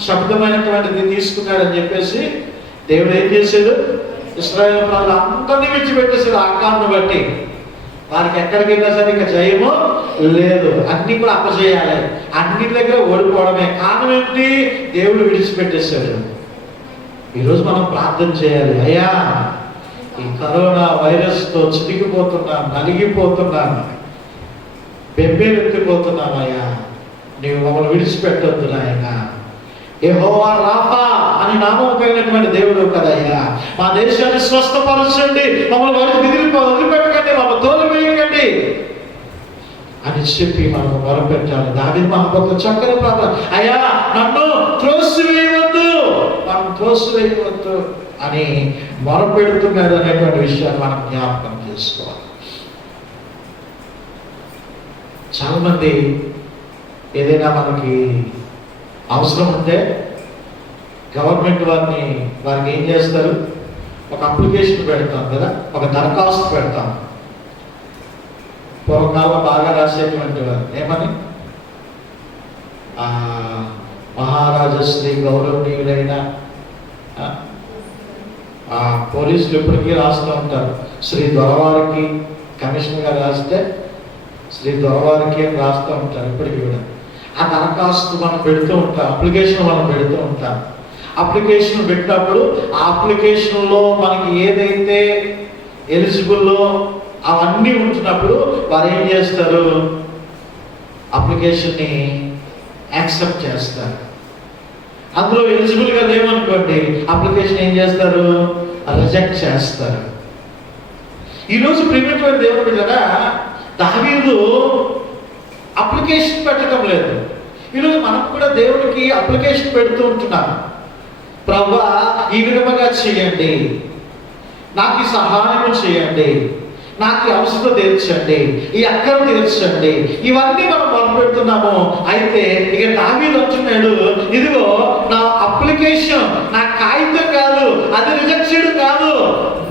శబ్దమైనటువంటిది తీసుకున్నాడని చెప్పేసి దేవుడు ఏం చేశాడు? ఇశ్రాయేలు ప్రజలు అందరినీ విడిచిపెట్టేశాడు. ఆకాను బట్టి వారికి ఎక్కడికి వెళ్ళినా సరే ఇక జయము లేదు, అన్ని కూడా అప్పచేయాలి, అన్ని దగ్గర ఓడిపోవడమే. కారణం ఏంటి? దేవుడు విడిచిపెట్టేశాడు. ఈరోజు మనం ప్రార్థన చేయాలి. అయ్యా, ఈ కరోనా వైరస్తో చిరిగిపోతున్నాం, నలిగిపోతున్నాం, బెంబేలెత్తిపోతున్నాం. అయ్యా, నీవు మమ్మల్ని విడిచిపెట్టొద్దు నాయన. యెహోవా రాఫా అని నామం కలిగినటువంటి దేవుడు కదయ్యా, మా దేశాన్ని స్వస్థపరచండి, మమ్మల్ని వదిలిపెట్టకండి, మమ్మల్ని తోలివేయకండి అని చెప్పి మనం మొరపెట్టాలి. దావీదు మహాభక్తుడు చక్కని ప్రార్థన. అయ్యా, నన్ను త్రోసివేయవద్దు, మనం త్రోసివేయవద్దు అని మొరపెడుతున్నాడు అనేటువంటి విషయాన్ని మనం జ్ఞాపకం చేసుకోవాలి. చాలా మంది ఏదైనా మనకి అవసరం ఉంటే గవర్నమెంట్ వారికి ఏం చేస్తారు? ఒక అప్లికేషన్ పెడతాం కదా, ఒక దరఖాస్తు పెడతాం. పూర్వకాలం బాగా రాసేటువంటి వారు ఏమని? మహారాజశ్రీ గౌరవనీయులైన పోలీసులు ఇప్పటికీ రాస్తూ ఉంటారు. శ్రీ దొరవారికి కమిషనర్ గారు రాస్తే శ్రీ దొరవారికి అని రాస్తూ ఉంటారు ఇప్పటికీ కూడా. ఆ దరఖాస్తు మనం పెడుతూ ఉంటాం, అప్లికేషన్ మనం పెడుతూ ఉంటాం. అప్లికేషన్ పెట్టినప్పుడు ఆ అప్లికేషన్లో మనకి ఏదైతే ఎలిజిబుల్లో అవన్నీ ఉంటున్నప్పుడు వారు ఏం చేస్తారు? అప్లికేషన్ని యాక్సెప్ట్ చేస్తారు. అందులో ఎలిజిబుల్గా లేవనుకోండి, అప్లికేషన్ ఏం చేస్తారు? రిజెక్ట్ చేస్తారు. ఈరోజు ప్రియమైనటువంటి దేవుని బిడ్డలారా, దావీదు అప్లికేషన్ పెట్టడం లేదు. ఈరోజు మనం కూడా దేవునికి అప్లికేషన్ పెడుతూ ఉంటున్నాం. ప్రభువా, ఈ విధముగా చేయండి, నాకు ఈ సహాయం చేయండి, నాకు ఈ అవసరం తీర్చండి, ఈ అక్కర తీర్చండి, ఇవన్నీ మనం మొదలుపెడుతున్నాము. అయితే ఇక దావీదు అంటున్నాడు, ఇదిగో నా అప్లికేషన్, నా కాగితం కాదు, అది రిజెక్ట్ చేయడం కాదు,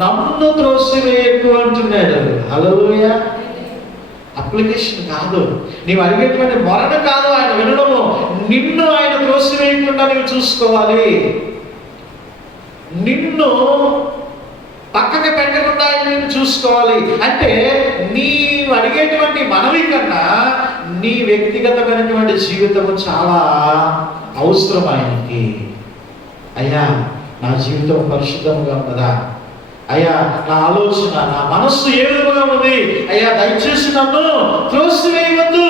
నన్ను త్రోసివేయకు అంటున్నాడు. హల్లెలూయా. అప్లికేషన్ కాదు, నీవు అడిగేటువంటి మొరణ కాదు ఆయన వినడము, నిన్ను ఆయన త్రోసివేయకుండా నీవు చూసుకోవాలి, నిన్ను పక్కకి పెట్టకుండా ఆయన చూసుకోవాలి. అంటే నీవు అడిగేటువంటి మనవి కన్నా నీ వ్యక్తిగతమైనటువంటి జీవితము చాలా అవసరం ఆయనకి. అయ్యా, నా జీవితం పరిశుద్ధంగా ఉన్నదా? అయ్యా, నా ఆలోచన, నా మనస్సు ఏ విధంగా ఉంది? అయ్యా, దయచేసి నన్ను త్రోసివేయవద్దు.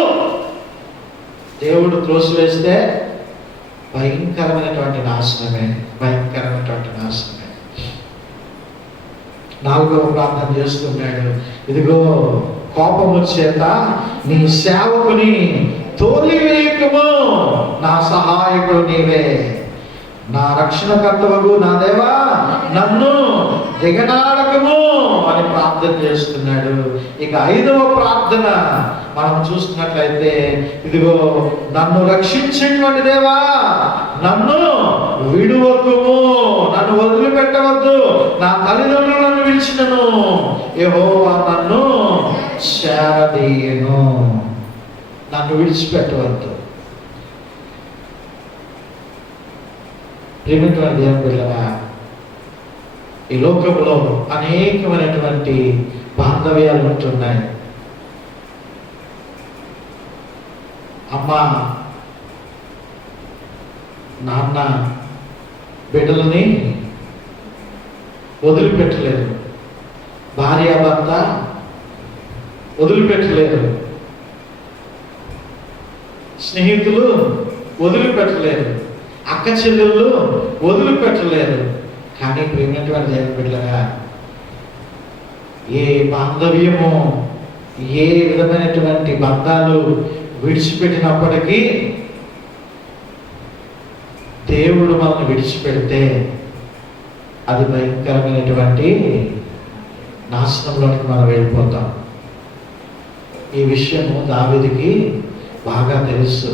దేవుడు త్రోసివేస్తే భయంకరమైనటువంటి నాశనమే, భయంకరమైనటువంటి నాశనమే. 4వ ప్రార్థన చేస్తున్నాడు. ఇదిగో కోపము చేత నీ సేవకుని తోలివేయకుము, నా సహాయకుడు నీవే, నా రక్షణకర్తవగు నా దేవా, నన్ను దిగనాడకము అని ప్రార్థన చేస్తున్నాడు. ఇక 5వ ప్రార్థన మనం చూస్తున్నట్లయితే, ఇదిగో నన్ను రక్షించేటువంటి దేవా, నన్ను విడువకుము, నన్ను వదిలిపెట్టవద్దు, నా తల్లిదండ్రులు నన్ను విడిచినను, యెహోవా నన్ను చేరదీయను, నన్ను విడిచిపెట్టవద్దు. ప్రియమైనటువంటి దేవుని బిడ్డలారా, ఈ లోకంలో అనేకమైనటువంటి బాంధవ్యాలు ఉంటున్నాయి. అమ్మ నాన్న బిడ్డలని వదిలిపెట్టలేదు, భార్యాభర్త వదిలిపెట్టలేదు, స్నేహితులు వదిలిపెట్టలేదు, అక్క చెల్లెళ్ళు వదిలిపెట్టలేదు. కానీ ప్రేమైనటువంటి దేవుని బిడ్డలారా, ఏ బాంధవ్యము, ఏ విధమైనటువంటి బంధాలు విడిచిపెట్టినప్పటికీ దేవుడు మనల్ని విడిచిపెడితే అది భయంకరమైనటువంటి నాశనంలోనికి మనం వెళ్ళిపోతాం. ఈ విషయము దావీదుకి బాగా తెలుసు.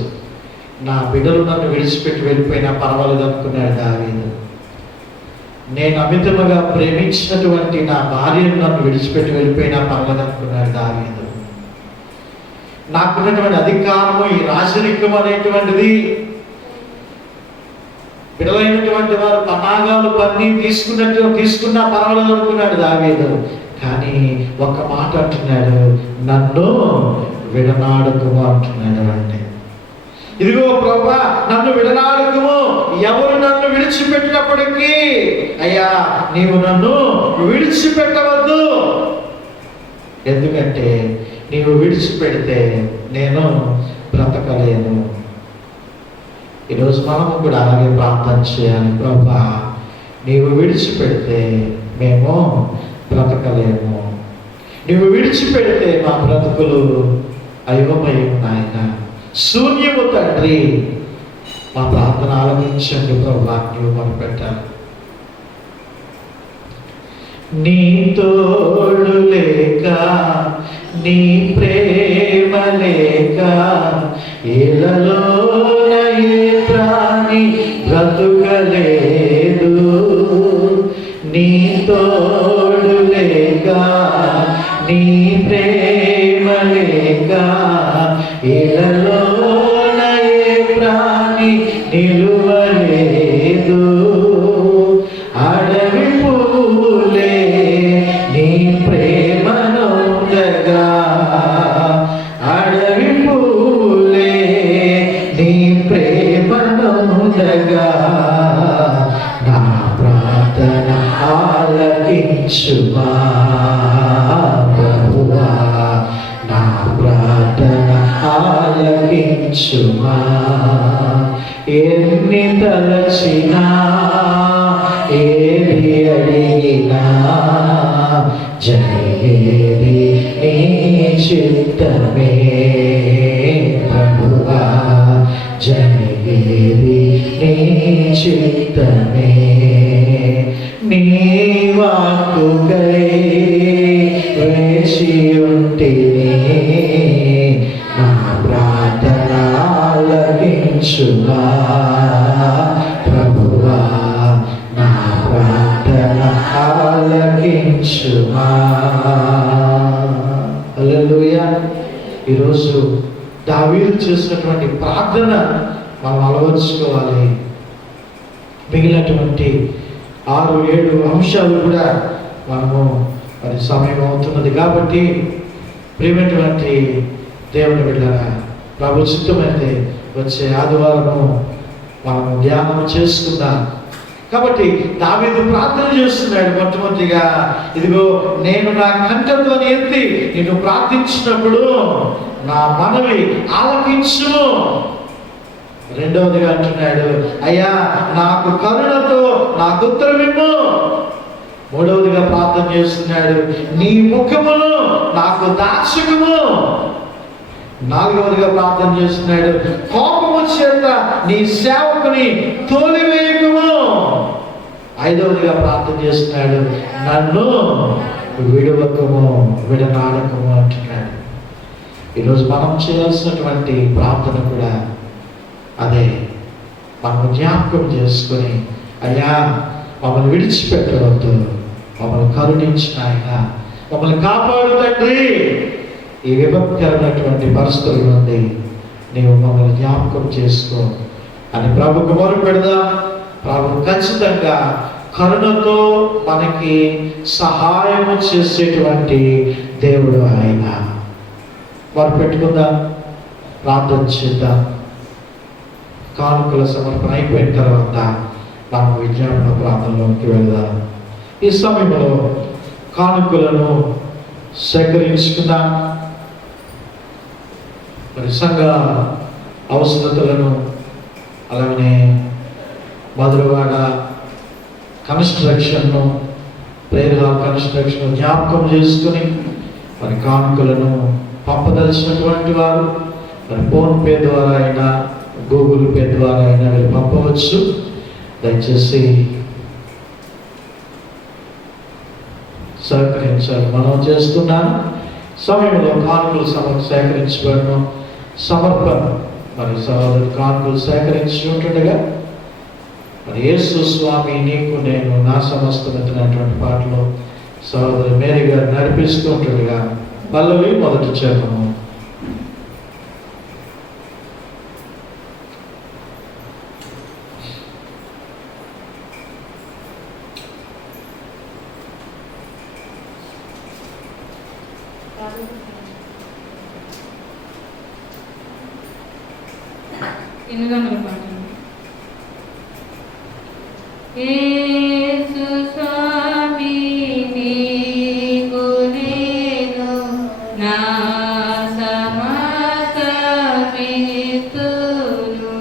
నా బిడ్డలు నన్ను విడిచిపెట్టి వెళ్ళిపోయినా పర్వాలేదు అనుకున్నాడు దావీదు. నేను అమితముగా ప్రేమించినటువంటి నా భార్యను నన్ను విడిచిపెట్టి వెళ్ళిపోయినా పర్వాలేదు అనుకున్నాడు దావీదు. నాకున్నటువంటి అధికారము, ఈ రాజరికం అనేటువంటిది, బిడలైనటువంటి వారు పతాకాలు పన్ని తీసుకున్నా పర్వాలేదు అనుకున్నాడు దావీదు. కానీ ఒక్క మాట అంటున్నాడు, నన్ను విడనాడుకుము అంటున్నాడు. అంటే ఇదిగో ప్రభువా, నన్ను విడనాడుకుము. ఎవరు నన్ను విడిచిపెట్టినప్పటికీ అయ్యా నీవు నన్ను విడిచిపెట్టవద్దు. ఎందుకంటే నీవు విడిచిపెడితే నేను బ్రతకలేను. ఈరోజు మనము కూడా అలాగే ప్రార్థన చేయాలి. ప్రభువా, నీవు విడిచిపెడితే మేము బ్రతకలేము. నీవు విడిచిపెడితే మా బ్రతుకులు అయోమయం నాయన, శూన్యము తండ్రి. మా ప్రార్థన ఆలకించండి ప్రభువా, నీవు మొదలుపెట్టాలి. నీ తోడు లేక, నీ ప్రేమ లేక ఇళ్ళలోన ఏ ప్రాణి బ్రతుకలేదు. నీ తోడు లేక, నీ ప్రేమ లేక ఇళ్ళలోన ఏ ప్రాణి నిలువలేదు. అడవి పూలే నీ ప్రేమనొందగా, అడవి పూలే నీ ప్రేమనొందగా, నా ప్రార్థన ఆలకించుమా ప్రభువా, నా ప్రార్థన ఆలకించుమా. ఎన్ని తలచినా, ఏది అడిగినా జరిగేది నీ చిత్తమే ప్రభువా, జరిగేది నీ చిత్తమే. నీ వాక్కుకై వేచి ఉంటిని, నా ప్రార్థన ఆలకించుమా ప్రభువా, నా ప్రార్థన ఆలకించుమా. హల్లెలూయా. ఈరోజు దావీదు చేసినటువంటి ప్రార్థన మనం అలవర్చుకోవాలి. మిగిలినటువంటి 6-7 అంశాలు కూడా మనము మరి సమయం అవుతున్నది కాబట్టి ప్రియమైనటువంటి దేవుని బిడ్డలారా, ప్రభు చిత్తమైతే వచ్చే ఆదివారము మనము ధ్యానం చేసుకుందాం. కాబట్టి దావీదు ప్రార్థన చేస్తున్నాడు. మొట్టమొదటిగా, ఇదిగో నేను నా కంఠధ్వని ఎత్తి నిన్ను ప్రార్థించినప్పుడు నా మనవి ఆలకించు. రెండవదిగా అంటున్నాడు, అయ్యా నాకు కరుణతో నాకు ఉత్తరమిమ్ము. మూడవదిగా ప్రార్థన చేస్తున్నాడు, నీ ముఖమును నాకు దాచకుము. నాలుగవదిగా ప్రార్థన చేస్తున్నాడు, కోపము చేత నీ సేవకుని తోలివేయకుము. ఐదవదిగా ప్రార్థన చేస్తున్నాడు, నన్ను విడవకము, విడనాడకము అంటున్నాడు. ఈరోజు మనం చేయాల్సినటువంటి ప్రార్థన కూడా అదే. మనం జ్ఞాపకం చేసుకొని, అయ్యా మమ్మల్ని విడిచిపెట్టవద్దు, మమ్మల్ని కరుణించిన ఆయన, మమ్మల్ని కాపాడు తండ్రి. ఈ విపత్కరమైనటువంటి పరిస్థితుల నుండి నీవు మమ్మల్ని జ్ఞాపకం చేసుకో అని ప్రభుకు మొరు పెడదాం. ప్రభు ఖచ్చితంగా కరుణతో మనకి సహాయం చేసేటువంటి దేవుడు ఆయన. వారు పెట్టుకుందాం, ప్రార్థన చేద్దాం. కానుకల సమర్పణ అయిపోయిన తర్వాత మనం విజ్ఞాపన ప్రాంతంలోకి వెళ్దాం. ఈ సమయంలో కానుకలను సేకరించుకుందాం. మరి సంఘ అవసరతలను అలాగనే మధురవాడ కన్స్ట్రక్షన్ను, ప్రేయర్ హాల్ కన్స్ట్రక్షన్ జ్ఞాపకం చేసుకుని మరి కానుకలను పంపదలిచినటువంటి వారు మరి ఫోన్పే ద్వారా అయినా గూగుల్ పే ద్వారా అయినా వీళ్ళు పంపవచ్చు. దయచేసి సహకరించాలి. మనం చేస్తున్న సమయంలో కానుకలు సేకరించబడను సమర్పణ మరి సహోదరు కానుకలు సేకరించి ఉంటుండగా మరి యేసు స్వామి నీకు నేను నా సమస్తమైనటువంటి పాటలో సహోదరు మేరీ గారు నడిపిస్తూ ఉంటుండగా పల్లవి మొదటి చరణము. ఎనిమిదొందల పాట. యేసు స్వామి నీకు నేను నా సమస్తమిస్తును,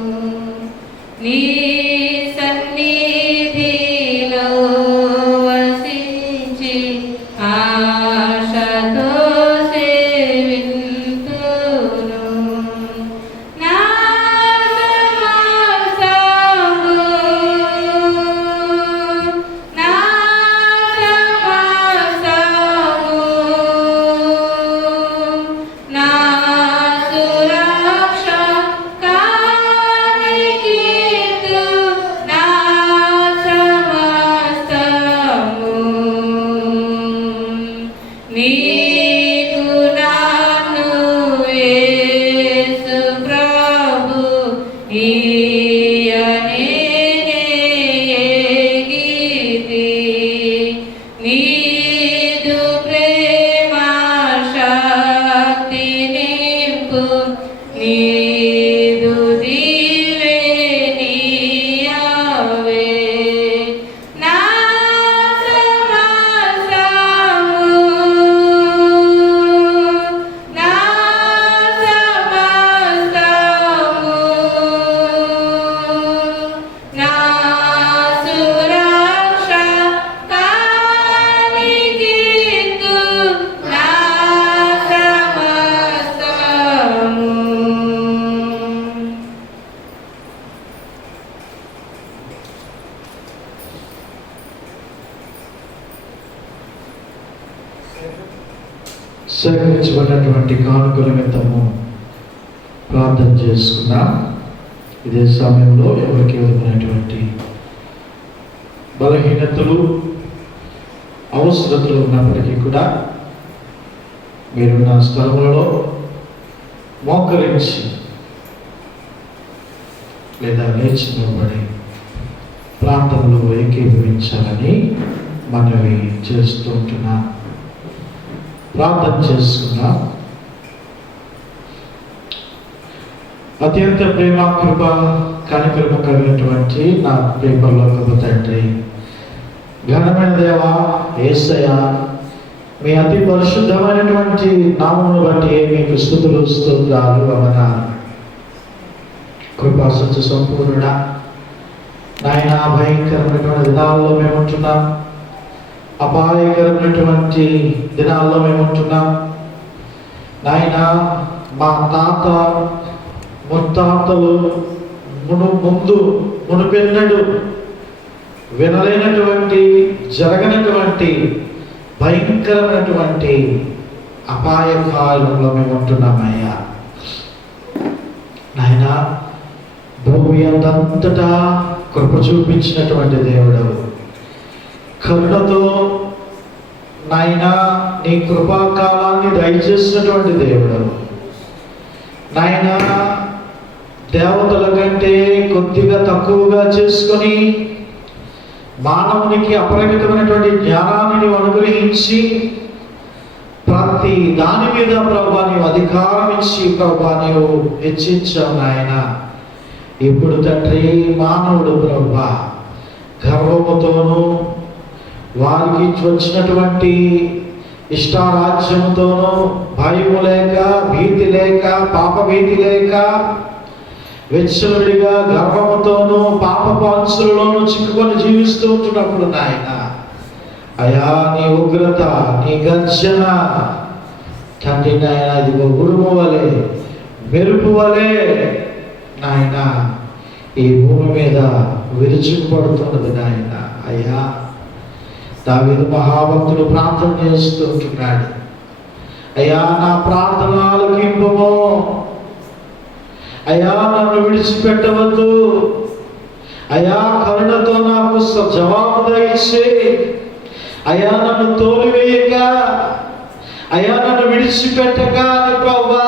నీ సన్నిధిలో వసించి ఆశతో సేవింతును. నా సమస్తము నా సమస్తము నా సురక్ష కానికీర్తు నా సమస్తము నీకు నన్ను యేసు ప్రభు ఈయనే గీతి, నీదు ప్రేమ శక్తి నింపు, నీదు దివే నీయవే నా సమస్తము నా సమస్తము నా సురక్ష కానికీర్తు నా సమస్తము. సేకరించబడినటువంటి కానుకల నిమిత్తము ప్రార్థన చేసుకున్నాం. ఇదే సమయంలో ఎవరికి ఎదురైనటువంటి బలహీనతలు అవసరతలు ఉన్నప్పటికీ కూడా మీరున్న స్థలములలో మోకరించి లేదా లేచి నిలబడి ప్రాంతంలో ఏకీభవించాలని మనవి చేస్తూ ఉంటున్నాం. ప్రార్థన చేసుకున్నాం. అత్యంత ప్రేమ కృప కనికరము కలిగినటువంటి నా పేపర్లో తండ్రి, ఘనమైన దేవా యేసయ్య, మీ అతి పరిశుద్ధమైనటువంటి నామమును బట్టి మీకు స్తుతులు స్తోత్రాలు వందనాలు. కృపా సత్య సంపూర్ణ నాయన, భయంకరమైనటువంటి దినాల్లో మేము ఉంటున్నాం, అపాయకరమైనటువంటి దినాల్లో మేము ఉంటున్నాం నాయన. మా తాత ముత్తాతలు మునుపెన్నడు వినలేనటువంటి జరగనటువంటి భయంకరమైనటువంటి అపాయకాలంలో మేము ఉంటున్నామయ్యా నాయన. భూమి అంతటా కృప చూపించినటువంటి దేవుడవు, కరుణతో నాయన నీ కృపాకాలాన్ని దయచేసినటువంటి దేవుడవు నాయన. దేవతల కంటే కొద్దిగా తక్కువగా చేసుకొని మానవునికి అపరిమితమైనటువంటి జ్ఞానాన్ని నీవు అనుగ్రహించి ప్రతి దాని మీద ప్రభువా నీవు అధికారం ఇచ్చి ప్రభువా నీవు హెచ్చించావు నాయన. ఇప్పుడు తండ్రి మానవుడు ప్రభువా గర్వముతోనూ వారికి వచ్చినటువంటి ఇష్టారాజ్యముతోనూ భయము లేక, భీతి లేక, పాప భీతి లేక వెచ్చలుడిగా గర్భముతోనూ పాపపు అంచులలోనూ చిక్కుకొని జీవిస్తూ ఉంటున్నప్పుడు నాయన అయా నీ ఉగ్రత, నీ గర్జన తండ్రి నాయన ఇదిగో ఉరుము వలె, మెరుపు వలె నాయన ఈ భూమి మీద విరుచుకుపడుతున్నది నాయన. అయ్యా దావీదు మహాభక్తుడు ప్రార్థన చేస్తూ ఉంటున్నాడు, అయ్యా నా ప్రార్థన ఆలకింపుము, అయ్యా నన్ను విడిచిపెట్టవద్దు, అయ్యా కరుణతో నాకు జవాబు దయచే, అయ్యా నన్ను తోలివేయక, అయ్యా నన్ను విడిచిపెట్టక అని ప్రభువా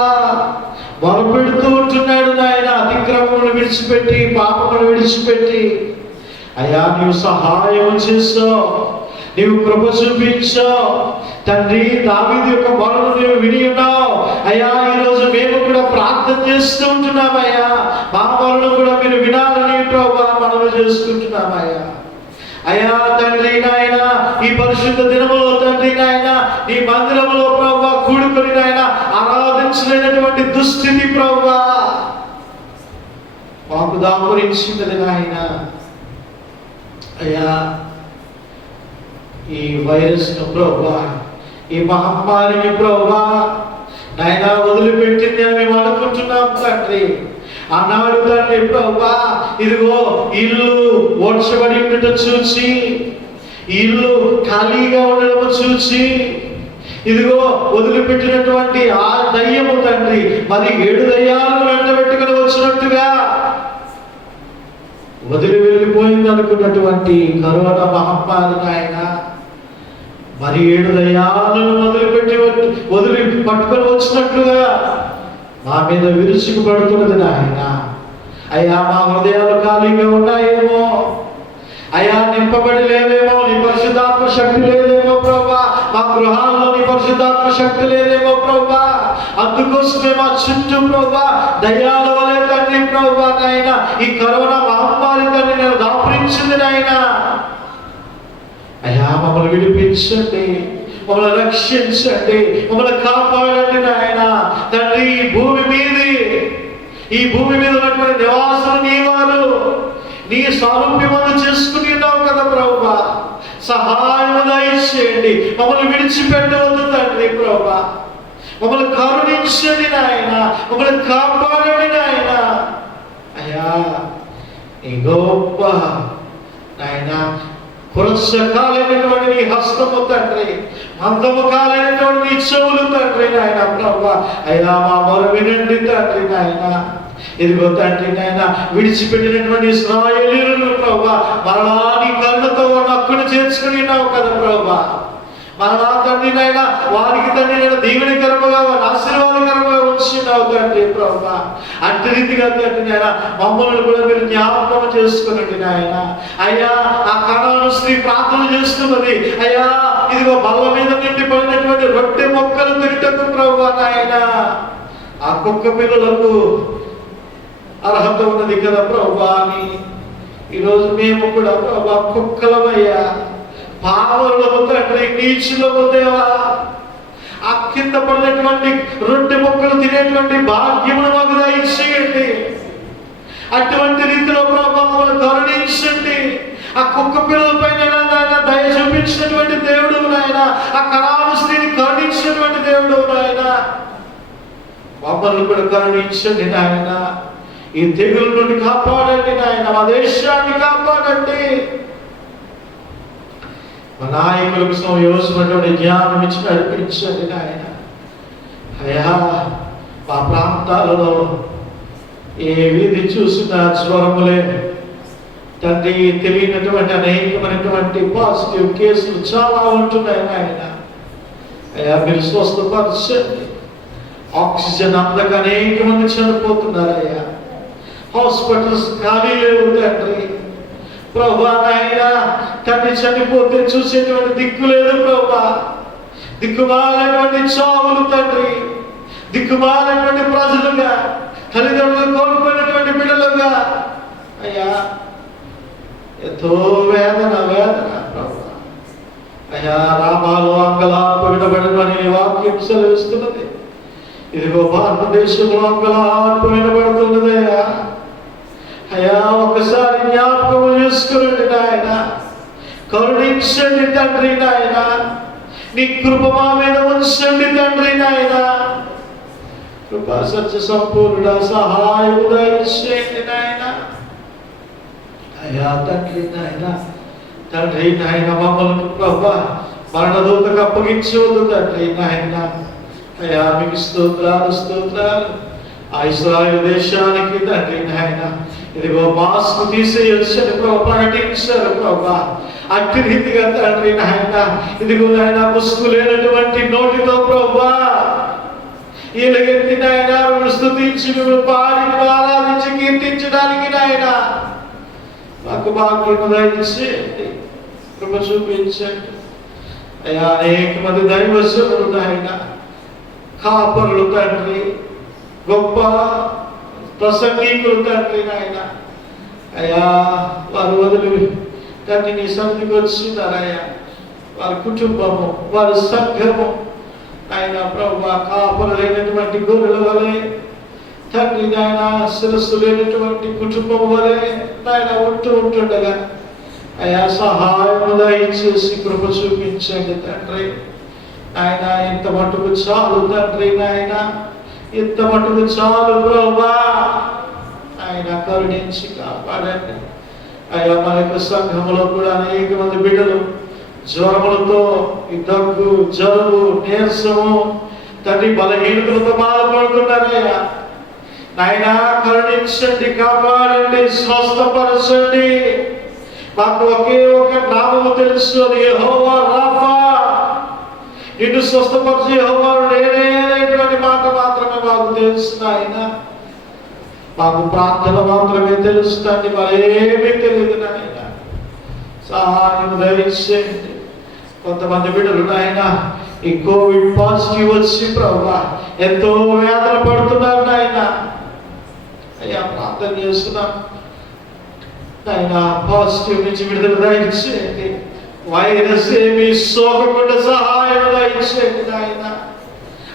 మొరపెడుతూ ఉంటున్నాడు నాయన. అతిక్రమములు విడిచిపెట్టి, పాపములు విడిచిపెట్టి అయ్యా నీవు సహాయం చేసావు, నీవు కృప చూపించావు తండ్రి. దావీదు యొక్క మొరను నీవు విని ఉన్నావు అయ్యా. ఈరోజు మేము కూడా ప్రార్థన చేస్తూ ఉంటున్నామయ్యా, మా మొరను కూడా మీరు వినాలని ప్రభువా మనవి చేసుకుంటున్నామయ్యా. అయ్యా తండ్రి నాయన ఈ పరిశుద్ధ దినములో తండ్రి నాయన నీ మందిరములో ప్రభువా కూడుకొని నాయన ఆరాధించలేనటువంటి దుస్థితి ప్రభువా మాకు దాపురించినది నాయన. అయ్యా ఈ వైరస్ ను ప్రభువా, ఈ మహమ్మారిని ప్రభువా నాయన వదిలిపెట్టింది అని మేము అనుకుంటున్నాం తండ్రి. ఆనాడు తండ్రి ప్రభువా ఇదిగో ఇల్లు ఓడ్చబడి ఉండటం చూచి, ఇల్లు ఖాళీగా ఉండడం చూచి, ఇదిగో వదిలిపెట్టినటువంటి ఆ దయ్యము తండ్రి మరి 7 దయ్యాలను వెంట పెట్టుకుని వచ్చినట్టుగా వదిలి వెళ్ళిపోయింది అనుకున్నటువంటి కరోనా మహమ్మారి ఆయన మరి 7 దయ్యాలను వదిలి పట్టుకొని వచ్చినట్లుగా మా మీద విరుచుకుపడుతున్నది నాయన. అయ్యా మా హృదయాలు ఖాళీగా ఉన్నాయేమో, అయ్యా నింపబడి లేదేమో, నీ పరిశుద్ధాత్మ శక్తి లేదేమో ప్రభా, మా గృహాల్లో నీ పరిశుద్ధాత్మ శక్తి లేదేమో ప్రభా. అందుకోసమే మా చుట్టూ ప్రభా దయ్యాల వలె తండ్రి ప్రభా నాయన ఈ కరోనా మహమ్మారి తండ్రి నేను దాపురించింది నాయన. అయ్యా మమ్మల్ని విడిపించండి, మమ్మల్ని రక్షించండి, మమ్మల్ని కాపాడండి నాయన. తండ్రి ఈ భూమి మీద ఉన్నటువంటి నివాసులు నీ వారు, నీ సారూప్యమందు చేసుకుని ఉన్నావు కదా ప్రభువా. సహాయము దయచేయండి, మమ్మల్ని విడిచిపెట్టవద్దు తండ్రి ప్రభువా. మమ్మల్ని కరుణించండి నాయన, మమ్మల్ని కాపాడండి నాయన. అయ్యా ఈ గొప్ప నాయన కురసకాలైనటువంటి నీ హస్తము తండ్రి, మందము కాలైనటువంటి నీ చెవులు తండ్రి నాయన ప్రభువా. అయ్యా మా మొర వినండి తండ్రి నాయన. ఇదిగో తండ్రి నాయన విడిచిపెట్టినటువంటి ఇశ్రాయేలీయులను ప్రభువా మరలా నీ కరుణతో నక్కును చేర్చుకుని ఉన్నావు కదా ప్రభువా. మరలా తండ్రి నాయన వారికి తండ్రి నేను దీవెనకరముగా ఆశీర్వాదకరంగా ఉంచున్నావు తండ్రి ప్రభువా. అట్టి రీతిగా తండ్రి నాయన మమ్మల్ని కూడా మీరు జ్ఞాపకం చేసుకునండి నాయన. అయ్యా ఆ కణాను స్త్రీ ప్రార్థన చేస్తున్నది, అయ్యా ఇదిగో బల్ల మీద నిండి పడినటువంటి రొట్టె మొక్కలు తింటకు ప్రభువా నాయన. ఆ కుక్క పిల్లలకు అర్హత ఉన్నది కదా ప్రభువా అని ఈరోజు మేము కూడా ప్రభువా కుక్కలమయ్యా, పావరులము తండ్రి, నీచులము దేవా. ఆ కింద పడినటువంటి రొట్టె మొక్కలు తినేటువంటి భాగ్యమును మాకు దయచేయండి. అటువంటి రీతిలో ప్రభావం కరుణించండి. ఆ కుక్క పిల్లల పైన దయ చూపించినటువంటి దేవుడు నాయన, ఆ కణాను స్త్రీని కరుణించినటువంటి దేవుడు నాయన, మమ్మల్ని కూడా కరుణించండి నాయన. ఈ తెగుల నుండి కాపాడండి నాయన, మా దేశాన్ని కాపాడండి. మా నాయకులకు సమయోసినటువంటి జ్ఞానం ఇచ్చి నడిపించండి నాయన. అయ్యా మా ప్రాంతాలలో ఏ వీధి చూసినా జ్వరములే తండ్రి, తెలియనటువంటి అనేకమైనటువంటి పాజిటివ్ కేసులు చాలా ఉంటున్నాయి నాయన. అయ్యా మీరు స్వస్థపరచండి. ఆక్సిజన్ అందక అనేక మంది చనిపోతున్నారయ్యా. హాస్పిటల్స్ ఖాళీ లేవు తండ్రి ప్రభా నాయన. తండ్రి చనిపోతే చూసేటువంటి దిక్కు లేదు ప్రభా. దిక్కుమాలైనటువంటి చావులు తండ్రి, దిక్కుమాలైనటువంటి ప్రజలుగా, తల్లిదండ్రులు కోల్పోయినటువంటి బిడ్డలుగా అయ్యా ఎంతో వేదన ప్రభా. అయ్యా రామాలు అంగలార్పు వినబడమని వాక్యం సెలవిస్తున్నది. ఇదిగో భారతదేశంలో అంగలార్పు వినబడుతున్నదయ్యా. తీసుకురండి నాయన. కరుణించండి తండ్రి నాయన. నీ కృప మా మీద ఉంచండి తండ్రి నాయన. కృపా సత్య సంపూర్ణ సహాయం దయచేయండి నాయన. అయ్యా తండ్రి నాయన, తండ్రి నాయన మమ్మల్ని ప్రభా మరణదూతకు అప్పగించవద్దు తండ్రి నాయన. అయ్యా మీకు స్తోత్రాలు స్తోత్రాలు. ఆ ఇశ్రాయేలు దేశానికి తండ్రి నాయన ఇదిగో మాస్క్ తీసేయొచ్చని ప్రభు ప్రకటించారు ప్రభా. అట్టి రీతిగా తండ్రి నాయన ఇదిగో నాయన ముసుగు లేనటువంటి నోటితో ప్రభా ఎలుగెత్తి నాయన మిమ్మల్ని స్తుతించి మిమ్మల్ని పాడి ఆరాధించి కీర్తించడానికి నాయన మాకు భాగ్యం దయచేయండి, కృప చూపించండి. అయ్యా అనేక మంది దైవజనులు నాయన, కాపరులు తండ్రి, గొప్ప ప్రసంగికులు తండ్రి నాయన. అయ్యా వారు వదిలి తండ్రి నీ సన్నిధికి వచ్చినారయ్యా. వారి కుటుంబము, వారి సంఘము ఆయన ప్రభా కాపరు లేనటువంటి గొర్రెల వలె తండ్రి నాయన శిరస్సు లేనటువంటి కుటుంబం వలె నాయన ఉంటుండగా అయ్యా సహాయం దయచేసి కృప చూపించండి తండ్రి నాయన. ఇంత మటుకు చాలు తండ్రి నాయన, ఇంత మటుకు చాలు ప్రభా. ఆయన కరుణించి కాపాడండి అయ్యా. మన యొక్క సంఘములో కూడా అనేక మంది బిడ్డలు జ్వరములతో, ఈ దగ్గు, జలుబు, నీరసము తండ్రి బలహీనతలతో బాధపడుతున్నారయ్యా. నాయన కరుణించండి, కాపాడండి, స్వస్థపరచండి. మాకు ఒకే ఒక నామము తెలుసు, అది యెహోవా రాఫా. నిన్ను స్వస్థపరిచే యెహోవా నేనే అనేటువంటి మాట మాత్రమే మాకు తెలుసు నాయన. మాకు ప్రార్థన మాత్రమే తెలుస్తుంది, మరేమీ తెలియదు నాయన. సహాయం దయచేయండి. కొంతమంది బిడ్డలు నాయన ఈ కోవిడ్ పాజిటివ్ వచ్చి ప్రభా ఎంతో వేదన పడుతున్నారు నాయన. అయ్యా ప్రార్థన చేస్తున్నాం నాయన, పాజిటివ్ నుంచి విడుదల దయచేయండి. వైరస్ ఏమి సోకకుండా సహాయం దయచేయండి నాయన.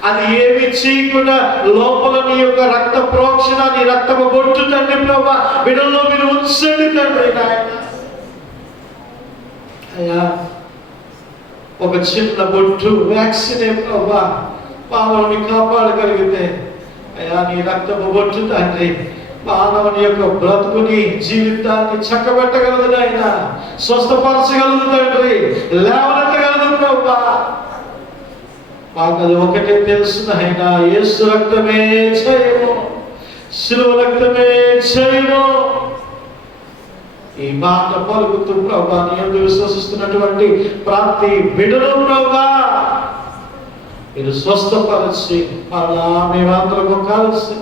అది ఏమి చేయకుండా లోపల నీ యొక్క రక్త ప్రోక్షణ, నీ రక్తము బొట్టు తండ్రి ప్రభా బిడ్డల్లో మీరు ఉంచండి తండ్రి నాయన. అయ్యా ఒక చిన్న బొట్టు వ్యాక్సినే ప్రభా మానవుని కాపాడగలిగితే అయ్యా నీ రక్తము బొట్టు తండ్రి మానవుని యొక్క బ్రతుకుని జీవితాన్ని చక్కబెట్టగలదు నాయన, స్వస్థపరచగలదు తండ్రి, లేవనెత్తగలదు ప్రభా. మాకు అది ఒకటే తెలుసు నాయన, యేసు రక్తమే జయము, శిలువ రక్తమే జయము. ఈ మాట పలుకుతూ ప్రభా నీ యందు విశ్వసిస్తున్నటువంటి ప్రతి బిడ్డను ప్రభా మీరు స్వస్థపరిచి మళ్ళా మేమందరము కలిసి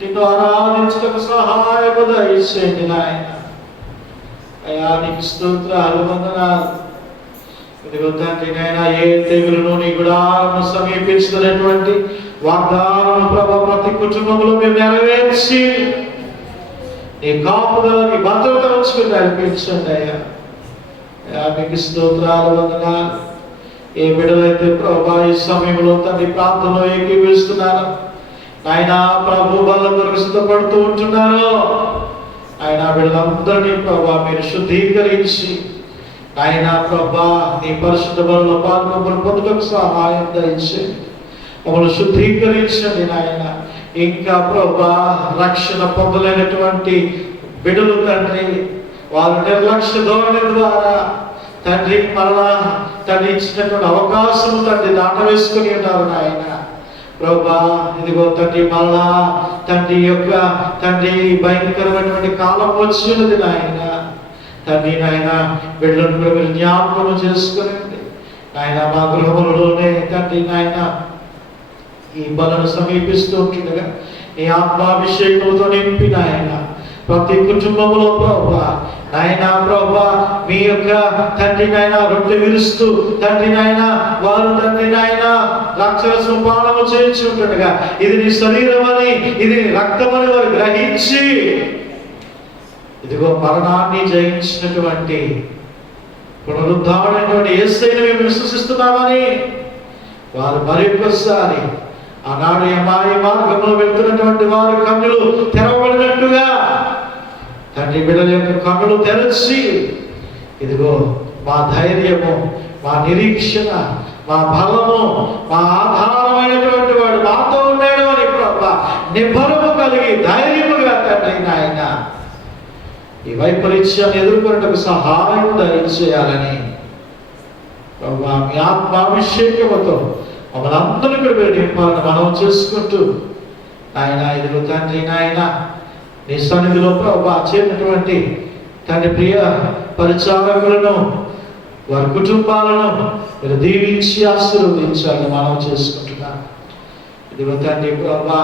నిన్ను ఆరాధించడానికి సహాయము దయచేయండి నాయన. అయ్యా నీకు స్తోత్రాలు, వందనాలు. ఇదిగో తండ్రి నాయన ఏ తెగులును నీ గుడారము సమీపించినటువంటి వాగ్దానం ప్రభా ప్రతి కుటుంబంలో మేము నెరవేర్చి నీ కాపుదల, నీ భద్రత ఉంచుకుని నడిపించండి అయ్యా. మీకు స్తోత్రాలు, వందనాలు. ఏ బిడ్డలైతే ప్రభా ఈ సమయంలో తండ్రి ప్రాంతంలో ఏకీవిస్తున్నారు ఆయన ప్రభు వల్ల కొరకు సిద్ధపడుతూ ఉంటున్నారు, ఆయన బిడ్డలందరినీ ప్రభా మీరు శుద్ధీకరించి ఆయన ప్రభా నీ పరిశుద్ధ బలలో పాల్గొని పొందుటకు సహాయం దయచేయండి. మమ్మల్ని శుద్ధీకరించండి నాయన. ఇంకా ప్రభా రక్షణ పొందలేనటువంటి బిడ్డలు తండ్రి వారి నిర్లక్ష్య ధోరణి ద్వారా తండ్రి మరలా తండ్రి ఇచ్చినటువంటి అవకాశము తండ్రి దాట వేసుకుని ఉన్నారు నాయన. ప్రభా ఇదిగో తండ్రి మరలా తండ్రి యొక్క తండ్రి భయంకరమైనటువంటి కాలం వచ్చినది నాయన. తండ్రి నాయన బిడ్డలను మీరు జ్ఞాపకం చేసుకునండి నాయన. మా గృహములలోనే తండ్రి నాయన ఈ బలను సమీపిస్తూ ఉంటుండగా నీ ఆత్మాభిషేకంతో నింపి నాయన ప్రతి కుటుంబంలో ప్రభా నాయన ప్రభా మీ యొక్క తండ్రి నాయన రొట్టె విరుస్తూ తండ్రి నాయన వారు తండ్రి నాయన ద్రాక్షరసం పానము చేయించి ఉంటుండగా ఇది నీ శరీరం అని, ఇది నీ రక్తం అని వారు గ్రహించి ఇదిగో మరణాన్ని జయించినటువంటి పునరుద్ధారణటువంటి యేసయ్యను మేము విశ్వసిస్తున్నామని వారు మరొకసారి ఆనాడు యమాయి మార్గంలో వెళ్తున్నటువంటి వారి కన్నులు తెరవబడినట్టుగా తండ్రి బిడ్డల యొక్క కన్నులు తెరచి, ఇదిగో మా ధైర్యము, మా నిరీక్షణ, మా బలము, మా ఆధారమైనటువంటి వాడు మాతో ఉన్నాడు అని ప్రభా నిబ్బరము కలిగి ధైర్యముగా తండ్రి నాయన ఈ వైపరీత్యాన్ని ఎదుర్కొనేందుకు సహాయం దయచేయాలని ప్రభా మీ ఆత్మాభిషేకముతో మమ్మల్ని అందరూ కూడా మీరు నింపాలని మనం చేసుకుంటూ ఆయన ఇదిగో తండ్రి నాయన నీ సన్నిధిలో ప్రభా చేరినటువంటి తండ్రి ప్రియ పరిచారకులను, వారి కుటుంబాలను మీరు దీవించి ఆశీర్వదించాలని మనం చేసుకుంటున్నాం. ఇదిగో తండ్రి ప్రభా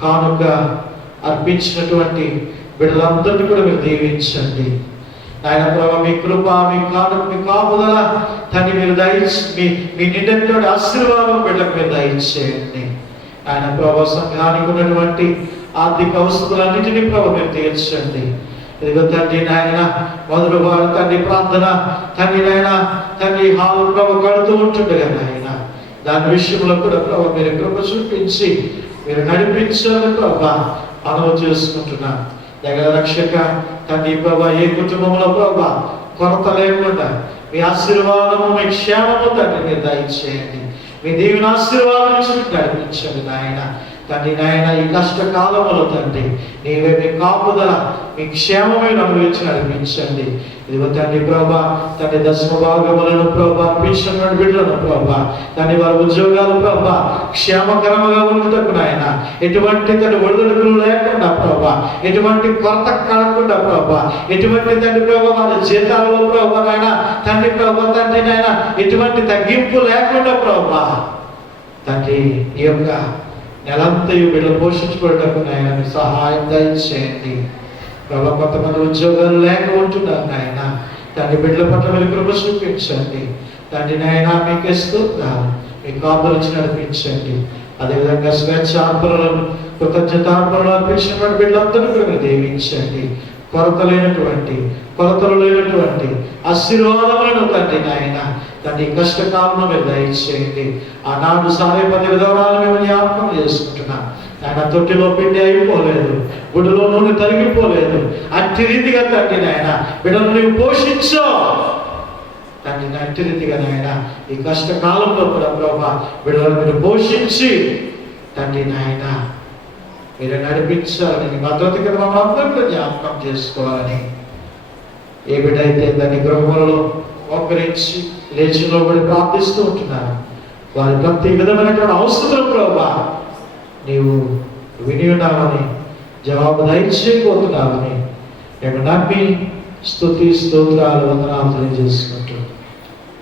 కానుక అర్పించినటువంటి బిడ్డలందరినీ కూడా మీరు దీవించండి. ఆయన ప్రభా మీ కృప, మీ కానుక, మీ కాపుదల తండ్రి మీరు మీ నిండినటువంటి ఆశీర్వాదం బిడ్డకు మీరు దయచేయండి. ఆయన ప్రభా సంఘానికి ఉన్నటువంటి ఆర్థిక అవసరాలన్నింటినీ ప్రభు మీరు తీర్చండి. ఇదిగో తండ్రి నాయన మొదలు వాడు తండ్రి ప్రార్థన తండ్రి నాయన తండ్రి హాలు ప్రభు కడుతూ ఉంటుండగా నాయన దాని విషయంలో కూడా ప్రభు మీరు కృప చూపించి మీరు నడిపించాలని ప్రభా మనవి చేసుకుంటున్నా. దగ్గర రక్షక తండ్రి ప్రభా ఏ కుటుంబంలో ప్రభా కొరత లేకుండా మీ ఆశీర్వాదము, మీ క్షేమము తండ్రి మీరు దయచేయండి. మీ దేవుని ఆశీర్వాదం నుంచి నడిపించండి నాయన. తండ్రి నాయన ఈ కష్టకాలంలో తండ్రి నీవే మీ కాపుదల, మీ క్షేమమే అనుభవించి నడిపించండి. ఇదిగో తండ్రి ప్రభా తండ్రి దశమ భాగములను ప్రభా అర్పించిన బిడ్డలను ప్రభా తండ్రి వారి ఉద్యోగాలు ప్రభా క్షేమకరముగా ఉండటకు నాయన ఎటువంటి తండ్రి ఒడిదుడుకులు లేకుండా ప్రభా, ఎటువంటి కొరత కలగకుండా ప్రభా, ఎటువంటి తండ్రి ప్రభా వారి జీతాలలో ప్రభా నాయన తండ్రి ప్రభా తండ్రి నాయన ఎటువంటి తగ్గింపు లేకుండా ప్రభా తండ్రి ఈ యొక్క నెలంతయు బిడ్డలు పోషించుకోవటకు నాయన మీ సహాయం దయచేయండి. ప్రభా కొంతమంది ఉద్యోగాలు లేక ఉంటున్నారు నాయన తండ్రి బిడ్డల పట్ల మీరు కృప చూపించండి. తండ్రి నాయన మీకు స్తోత్రాలు, మీ కాపురించి నడిపించండి. అదేవిధంగా స్వేచ్ఛార్పణలను, కృతజ్ఞతార్పణలు అర్పించిన బిడ్డలందరూ కూడా మీరు దీవించండి. కొరతలు లేనటువంటి ఆశీర్వాదములను తండ్రి నాయన తండ్రి కష్టకాలంలో మీరు దయచేయండి. ఆనాడు సారేపతి విధవరాలు మేము జ్ఞాపకం చేసుకుంటున్నాం. ఆయన తొట్టిలో పిండి అయిపోలేదు, గుడిలో నూనె తరిగిపోలేదు. అట్టి రీతిగా తండ్రి నాయన బిడ్డలు నీవు పోషించో తండ్రి. అట్టి రీతిగా నాయన ఈ కష్టకాలంలో కూడా ప్రభా బిడ్డలు మీరు పోషించి తండ్రి నాయన మీరు నడిపించాలని భద్రత కదా మమ్మల్ని అందరూ జ్ఞాపకం చేసుకోవాలని ఏ బిడ్డ అయితే దాని గృహములలో మోకరించి లేచి నిలబడి ప్రార్థిస్తూ ఉంటున్నారు వారి ప్రతి విధమైనటువంటి అవసరం ప్రభా నీవు విని ఉన్నావని, జవాబు దయచేయబోతున్నావని మేము నమ్మి స్తుతి స్తోత్రాలు వందనాలు తెలియజేసుకుంటూ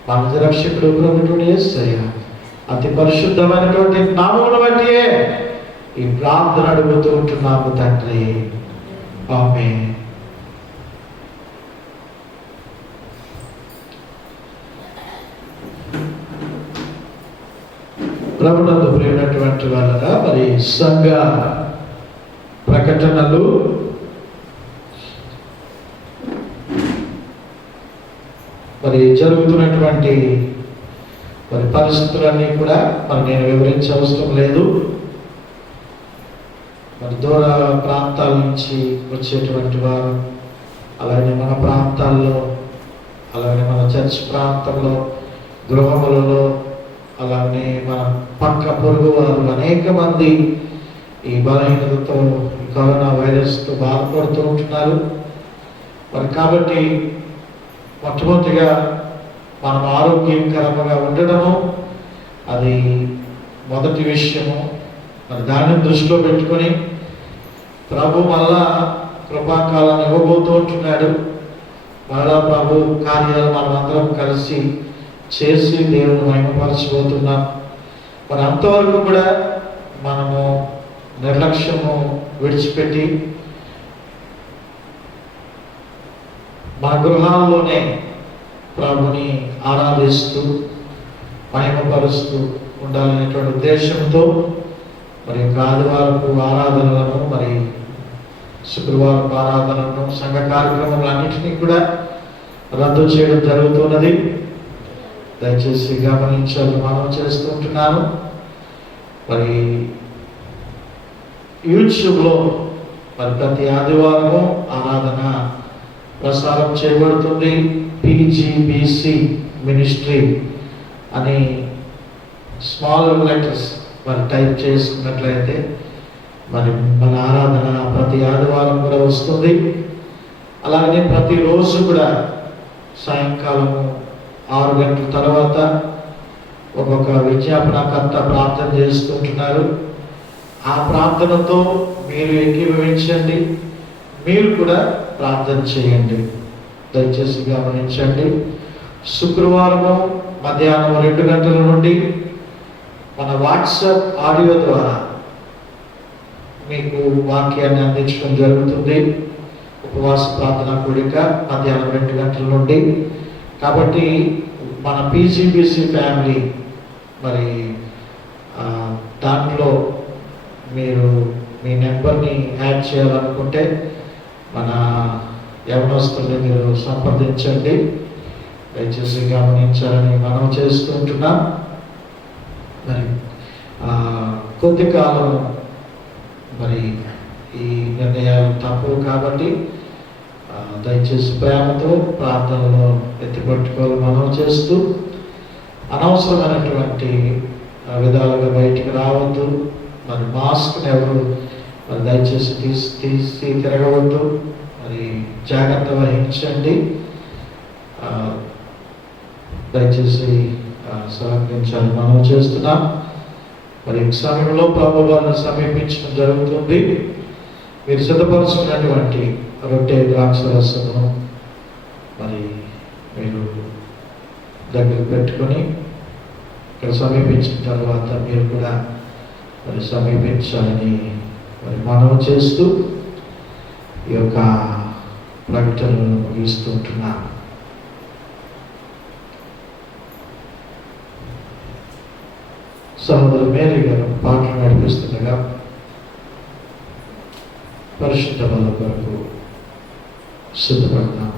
మన రక్షకుడు ప్రభువుని యేసయ్య అతి పరిశుద్ధమైనటువంటి నామమును బట్టి ఈ ప్రార్థన అడుగుతూ ఉంటున్నాము తండ్రి. ఆమేన్. ప్రభునందు ప్రియమైనటువంటి వాళ్ళగా మరి సంఘ ప్రకటనలు మరి జరుగుతున్నటువంటి మరి పరిస్థితులన్నీ కూడా మరి నేను వివరించవసరం లేదు. మరి దూర ప్రాంతాల నుంచి వచ్చేటువంటి వారు, అలాగే మన ప్రాంతాల్లో, అలాగే మన చర్చ్ ప్రాంతంలో, గృహములలో, అలాగే మన పక్క పొరుగు వారు అనేక మంది ఈ బలహీనతతో, ఈ కరోనా వైరస్తో బాధపడుతూ ఉంటున్నారు. మరి కాబట్టి మొట్టమొదటిగా మనం ఆరోగ్యకరంగా ఉండడము అది మొదటి విషయము. మరి దాన్ని దృష్టిలో పెట్టుకొని ప్రభు మళ్ళా కృపాకాలాన్ని ఇవ్వబోతూ ఉంటున్నాడు. మళ్ళా ప్రభు కార్యాలు మనం అందరం కలిసి చేసి దేవుని మహిమపరచబోతున్నాం. మరి అంతవరకు కూడా మనము నిర్లక్ష్యము విడిచిపెట్టి మన గృహాల్లోనే ప్రభుని ఆరాధిస్తూ మహిమపరుస్తూ ఉండాలనేటువంటి ఉద్దేశంతో మరి ఆదివారపు ఆరాధనలను, మరి శుక్రవారపు ఆరాధనలను, సంఘ కార్యక్రమాలన్నింటినీ కూడా రద్దు చేయడం జరుగుతున్నది. దయచేసి గమనించాలని మనం చేస్తూ ఉంటున్నాను. మరి యూట్యూబ్లో మరి ప్రతి ఆదివారము ఆరాధన ప్రసారం చేయబడుతుంది. PGBC మినిస్ట్రీ అని స్మాల్ లెటర్స్ మరి టైప్ చేసుకున్నట్లయితే మరి మన ఆరాధన ప్రతి ఆదివారం కూడా వస్తుంది. అలాగే ప్రతిరోజు కూడా సాయంకాలము 6 గంటల తర్వాత ఒక్కొక్క విజ్ఞాపనకర్త ప్రార్థన చేసుకుంటున్నారు. ఆ ప్రార్థనతో మీరు ఏకీభవించండి, మీరు కూడా ప్రార్థన చేయండి. దయచేసి గమనించండి. శుక్రవారము మధ్యాహ్నం 2 గంటల నుండి మన వాట్సాప్ ఆడియో ద్వారా మీకు వాక్యాన్ని అందించడం జరుగుతుంది. ఉపవాస ప్రార్థన కూడిక మధ్యాహ్నం 2 గంటల నుండి. కాబట్టి మన PGBC ఫ్యామిలీ మరి దాంట్లో మీరు మీ నెంబర్ని యాడ్ చేయాలనుకుంటే మన యవనస్తుల్ని మీరు సంప్రదించండి. దయచేసి గమనించాలని మనం చేసుకుంటున్నాం. మరి కొద్ది కాలం మరి ఈ నిర్ణయాలు తప్పవు కాబట్టి దయచేసి ప్రేమతో ప్రార్థనలో ఎత్తిపట్టుకోవాలి మనం చేస్తూ, అనవసరమైనటువంటి విధాలుగా బయటికి రావద్దు. మరి మాస్క్ని ఎవరు మరి దయచేసి తీసి తిరగవద్దు. మరి జాగ్రత్త వహించండి. దయచేసి సహకరించాలని మనం చేస్తున్నాం. మరి ఈ సమయంలో ప్రభు వారిని సమీపించడం జరుగుతుంది. మీరు సిద్ధపరుచుకున్నటువంటి రొట్టె ద్రాక్ష రసమును మరి మీరు దగ్గర పెట్టుకొని ఇక్కడ సమీపించిన తర్వాత మీరు కూడా మరి సమీపించాలని మరి మనవి చేస్తూ ఈ యొక్క ప్రకటనను ముగిస్తుంటున్నాను. సహోదరు మేరీ గారు పాటలు నడిపిస్తుండగా పరిశుద్ధ బల కొరకు సిద్ధపడతాం.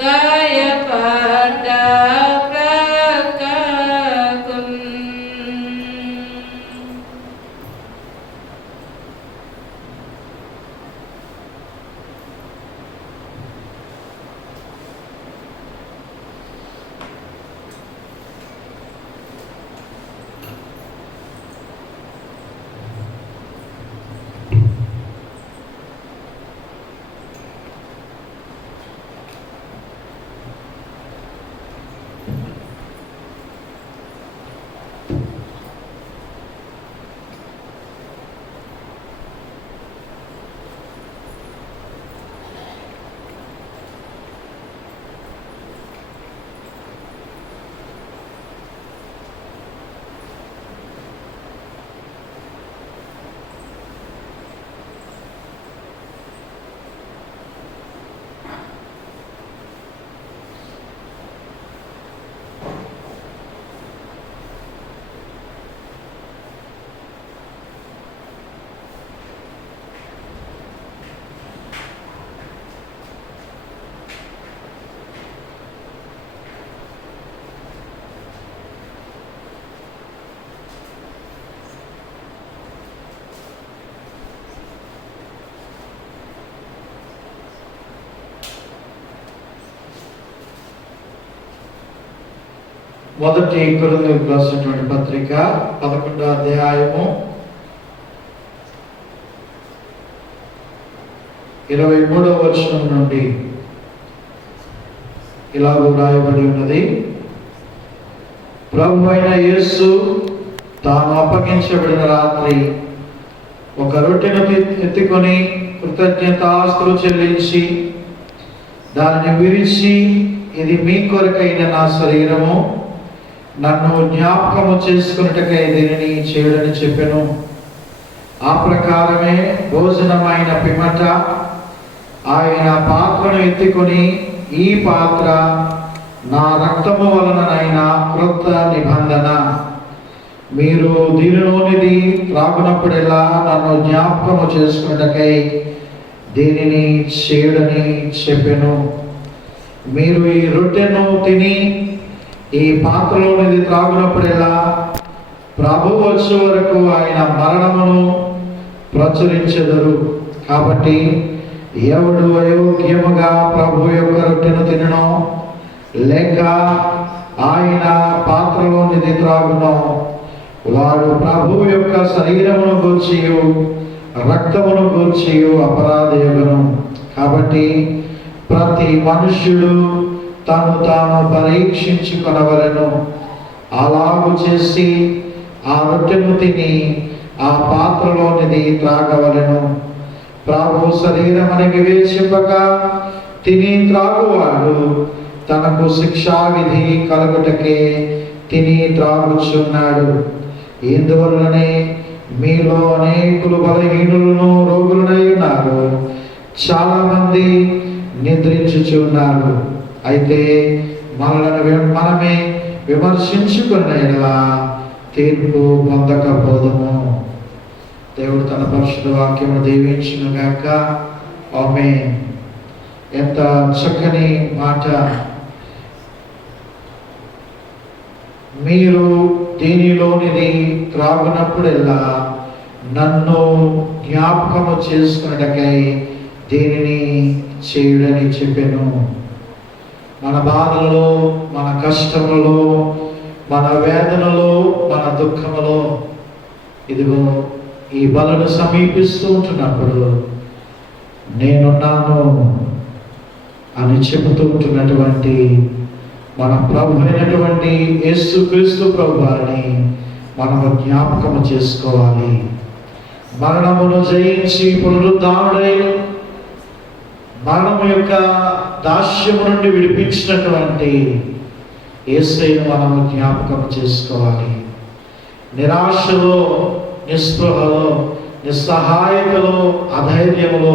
గాయపడ్డ మొదటి కొరింథీయులకు రాసినటువంటి పత్రిక 11వ అధ్యాయము 23వ వచనం నుండి ఇలాగూ రాయబడి ఉన్నది. ప్రభువైన యేసు తాను అప్పగించబడిన రాత్రి ఒక రొట్టెను ఎత్తుకొని కృతజ్ఞతాస్తులు చెల్లించి దానిని విరిచి, ఇది మీ కొరకైన నా శరీరము, నన్ను జ్ఞాపకము చేసుకున్నట్టుకై దీనిని చేయుడని చెప్పెను. ఆ ప్రకారమే భోజనమైన పిమ్మట ఆయన పాత్రను ఎత్తుకొని, ఈ పాత్ర నా రక్తము వలననైన క్రొత్త నిబంధన, మీరు దీనిలోనిది త్రాగునప్పుడెల్లా నన్ను జ్ఞాపకము చేసుకున్నట్టుకై దీనిని చేయుడని చెప్పెను. మీరు ఈ రొట్టెను తిని ఈ పాత్రలోనిది త్రాగునప్పుడెల్లా ప్రభువు వచ్చే వరకు ఆయన మరణమును ప్రచురించెదరు. కాబట్టి ఎవడు అయోగ్యముగా ప్రభు యొక్క రొట్టెను తిననో లేక ఆయన పాత్రలోనిది త్రాగునో వాడు ప్రభువు యొక్క శరీరమును గూర్చియు రక్తమును గూర్చియు అపరాధయులను. కాబట్టి ప్రతి మనుష్యుడు తను తాను పరీక్షించుకొనవలెను. అలాగు చేసి ఆ రొట్టెను తిని ఆ పాత్రలోనిది త్రాగవలెను. ప్రభు శరీరమని వివేచింపక తిని త్రాగువాడు తనకు శిక్షావిధి కలుగుటకే తిని త్రాగుచున్నాడు. ఇందువలనే మీలో అనేకులు బలహీనులను రోగులనై ఉన్నారు, చాలా మంది నిద్రించుచున్నారు. అయితే మనమే విమర్శించుకునేలా తీర్పు పొందకపోదుము. దేవుడు తన పరిశుద్ధ వాక్యము దీవించును గాక. ఆమేన్. ఎంత చక్కని మాట. మీరు దీనిలోనిది త్రాగునప్పుడెల్లా నన్ను జ్ఞాపకము చేసుకున్నటకై దీనిని చేయుడని చెప్పెను. మన బాధలలో, మన కష్టములలో, మన వేదనలో, మన దుఃఖములో ఇదిగో ఈ బలను సమీపిస్తూ ఉంటున్నప్పుడు నేనున్నాను అని చెబుతూ ఉంటున్నటువంటి మన ప్రభు అయినటువంటి యేసుక్రీస్తు ప్రభు వారిని మనము జ్ఞాపకము చేసుకోవాలి. మరణమును జయించి పునరుద్ధానుడై మరణము యొక్క దాస్యము నుండి విడిపించినటువంటి యేసయ్యను మనము జ్ఞాపకం చేసుకోవాలి. నిరాశలో, నిస్పృహలో, నిస్సహాయతలో, అధైర్యములో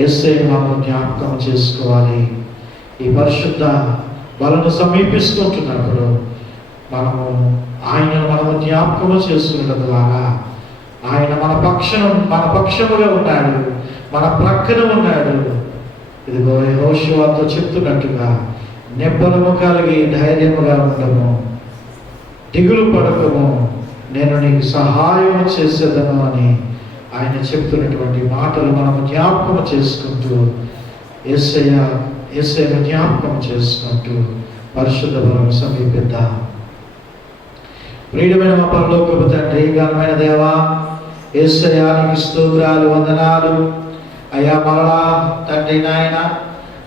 యేసయ్యను మనము జ్ఞాపకం చేసుకోవాలి. ఈ పరిశుద్ధ బలను సమీపిస్తుంటున్నప్పుడు మనము మనము జ్ఞాపకము చేసుకున్న ద్వారా ఆయన మన పక్షముగా ఉన్నాడు, మన ప్రక్కన ఉన్నాడు. ఇదిగో యెహోషువతో చెప్తున్నట్టుగా నిబ్బరము కలిగి ధైర్యముగా ఉండము, దిగులు పడకము, నేను నీకు సహాయం చేసేదను అని ఆయన చెప్తున్నటువంటి మాటలు మనము జ్ఞాపకం చేసుకుంటూ యేసయ్యను జ్ఞాపకం చేసుకుంటూ పరిశుద్ధ బలను సమీపిద్దాం. ప్రియమైన మా పరలోకపు తండ్రి, ఘనమైన దేవా, యేసయ్యా నీకు స్తోత్రాలు, వందనాలు అయ్యా. మరలా తండ్రి నాయన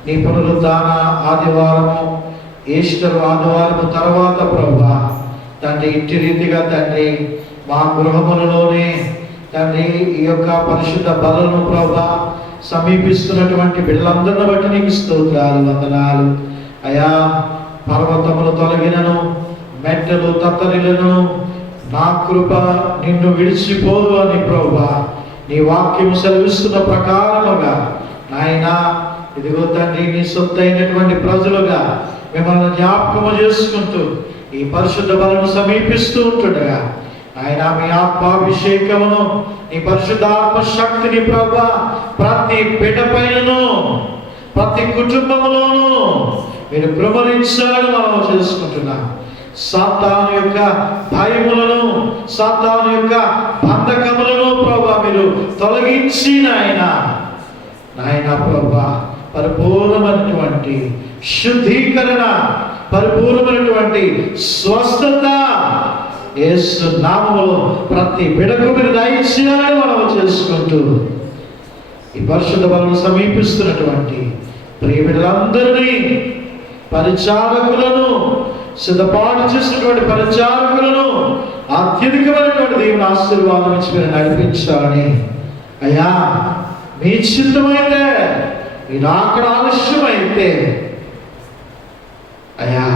నీ పునరుద్ధాన ఆదివారము, ఈస్టర్ ఆదివారము తర్వాత ప్రభువా తండ్రి ఇట్టి రీతిగా తండ్రి మా గృహములలోనే తండ్రి ఈ యొక్క పరిశుద్ధ బలను ప్రభువా సమీపిస్తున్నటువంటి బిడ్డలందరిని బట్టి నీకు స్తోత్రాలు, వందనాలు అయ్యా. పర్వతములు తొలగినను, మెట్టలు తత్తరిలను, నా కృప నిన్ను విడిచిపోదు అని ప్రభువా నీ వాక్యం సెలవిస్తున్న ప్రకారముగా నాయనా ఇదిగో తండ్రి నీ సొత్తైనటువంటి ప్రజలుగా మిమ్మల్ని జ్ఞాపకము చేసుకుంటూ ఈ పరిశుద్ధ బలను సమీపిస్తూ ఉంటుండగా ఆయన మీ ఆత్మాభిషేకమును, నీ పరిశుద్ధాత్మ శక్తిని ప్రభువా ప్రతి బిడ్డపైనను, ప్రతి కుటుంబంలోనూ మీరు కృపణించాలని మనం చేసుకుంటున్నాం. సాతాను యొక్క భయములను, సాతాను యొక్క బంధకములను ప్రభువా మీరు తొలగించి నాయన ప్రభువా పరిపూర్ణమైనటువంటి శుద్ధీకరణ పరిపూర్ణమైనటువంటి స్వస్థత యేసు నామములో ప్రతి బిడ్డకు మీరు దయచేయాలని మనం చేసుకుంటూ ఈ పరిశుద్ధ బలను సమీపిస్తున్నటువంటి ప్రియ బిడ్డలందరినీ, పరిచారకులను, సిద్ధపాటు చేసినటువంటి పరిచారకులను అత్యధికమైనటువంటి దేవుని ఆశీర్వాదం ఇచ్చి మీరు నడిపించాలని, అయ్యా మీ చిత్తమైతే, మీరు అక్కడ ఆలస్యమైతే అయ్యా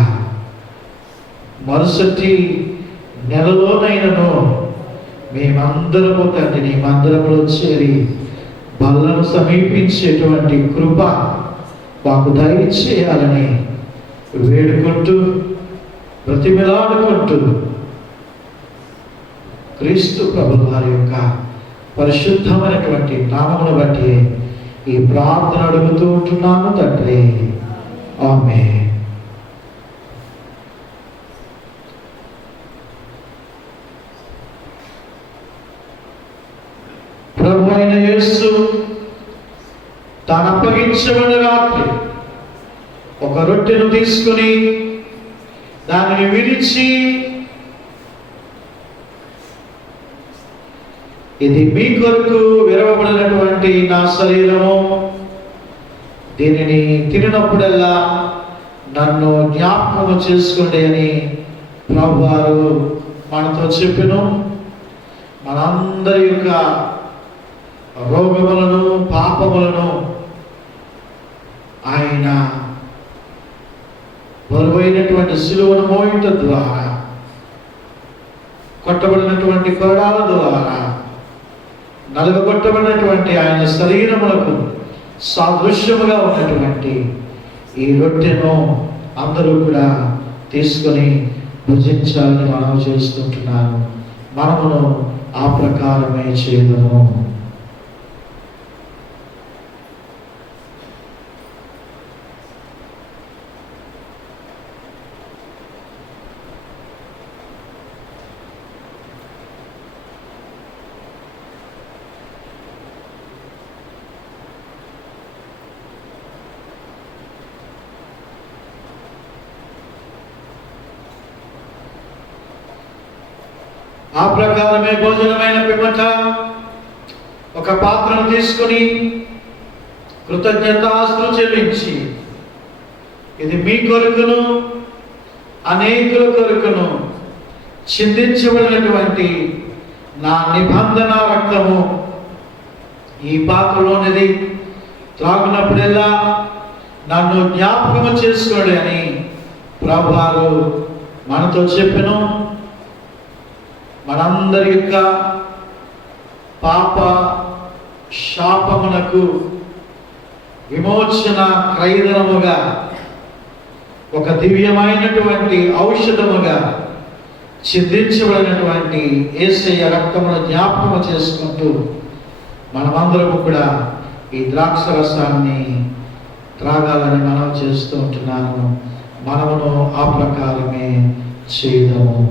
మరుసటి నెలలోనైనను మేమందరము తండ్రి నీ మందిరంలో చేరి బల్లను సమీపించేటువంటి కృప మాకు దయచేయాలని వేడుకుంటూ బ్రతిమిలాడుకుంటూ క్రీస్తు ప్రభువు వారి యొక్క పరిశుద్ధమైనటువంటి నామమును బట్టి ఈ ప్రార్థన అడుగుతూ ఉంటున్నాను తండ్రి. ఆమేన్. ప్రభు అయిన యేసు తాను అప్పగించబడిన రాత్రి ఒక రొట్టెను తీసుకుని దానిని విరిచి, ఇది మీ కొరకు విరవబడినటువంటి నా శరీరము, దీనిని తినప్పుడల్లా నన్ను జ్ఞాపకము చేసుకోండి అని ప్రభువారు మనతో చెప్పెను. మనందరి యొక్క రోగములను, పాపములను ఆయన బరువైనటువంటి సిలువను మోయుట ద్వారా, కొట్టబడినటువంటి కొరడాల ద్వారా, నలుగగొట్టబడినటువంటి ఆయన శరీరములకు సాదృశ్యముగా ఉన్నటువంటి ఈ రొట్టెను అందరూ కూడా తీసుకొని భుజించాలని మనం చేస్తుంటున్నాను. మనమును ఆ ప్రకారమే చేయదము. ఆ ప్రకారమే భోజనమైన పిమ్మట ఒక పాత్రను తీసుకుని కృతజ్ఞతాస్తులు చెల్లించి, ఇది మీ కొరకును అనేకుల కొరకును చిందించబడినటువంటి నా నిబంధన రక్తము, ఈ పాత్రలోనిది త్రాగినప్పుడల్లా నన్ను జ్ఞాపకము చేసుకోండి అని ప్రభువారు మనతో చెప్పెను. మనందరి యొక్క పాప శాపమునకు విమోచన క్రయధనముగా, ఒక దివ్యమైనటువంటి ఔషధముగా చిందించబడినటువంటి యేసయ్య రక్తమును జ్ఞాపకము చేసుకుంటూ మనమందరము కూడా ఈ ద్రాక్ష రసాన్ని త్రాగాలని మనం చేస్తూ ఉంటున్నాను. మనమును ఆ ప్రకారమే చేయదము.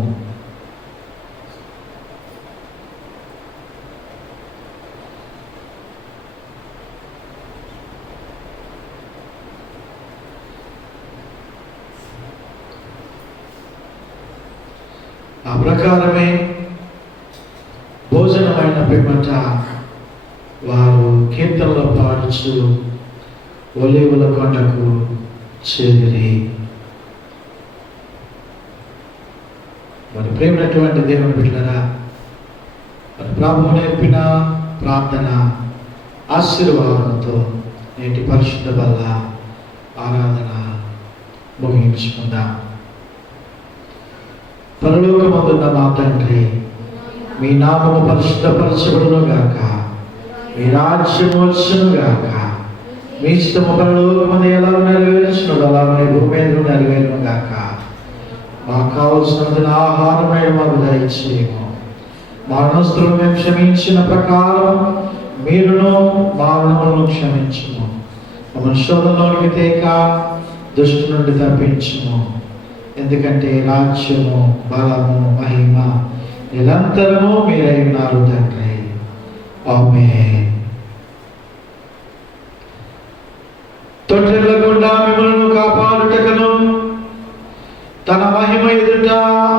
ఆ ప్రకారమే భోజనమైన పిమ్మట వారు కీర్తనలో పాడుచు ఒలీవల కొండకు చేరి, మరి ప్రేమైనటువంటి దేవుని బిడ్డలారా, మరి ప్రభువు నేర్పిన ప్రార్థన ఆశీర్వాదంతో నేటి పరిశుద్ధ బల్ల ఆరాధన ముగించుకుందాం. పరలోకమందున్న మా తండ్రి, మీ నామము పరిశుద్ధపరచబడును గాక, మీ రాజ్యము వచ్చును గాక, మీ ఇష్టము పరలోకమందు ఎలా నెరవేర్చును అలాగే భూమి మీద నెరవేరును గాక. మాకు కావలసినది ఆహారం మాకు దయచేయము. మా రుణస్తులను మేము క్షమించిన ప్రకారం మీరును మా రుణములను క్షమించుము. మమ్మల్ని శోధనలోనికి తేక దుష్టు నుండి తప్పించుము. ఎందుకంటే రాజ్యము, బలము, మహిమ నిరంతరము మీరై ఉన్నారు తండ్రి. ఆమేన్. తొట్టిల్ల గుండా మిమ్మల్ని కాపాడుటకును తన మహిమ ఎదుట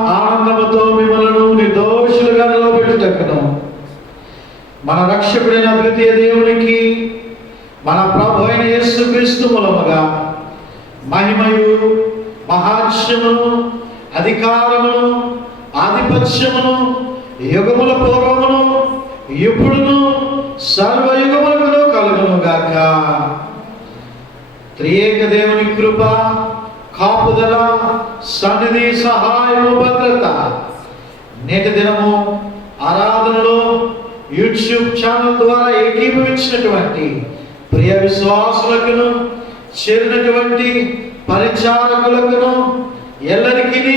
ఆనందముతో మిమ్మలను నిర్దోషులుగా నిలబెట్టుటకును మన రక్షకుడైన ద్వితీయ దేవునికి మన ప్రభు అయిన యేసుక్రీస్తు మూలముగా మహిమయు మహాత్మ్యమును అధికారమును ఆధిపత్యమును యుగముల పూర్వమును ఇప్పుడును సర్వయుగములను కలుగును గాక. త్రియేక దేవుని కృప, కాపుదల, సన్నిధి, సహాయము, భద్రత నేటి దినము ఆరాధనలో యూట్యూబ్ ఛానల్ ద్వారా ఏకీభవించినటువంటి ప్రియ విశ్వాసులకును చేరినటువంటి పరిచారకులకును ఎల్లరికీ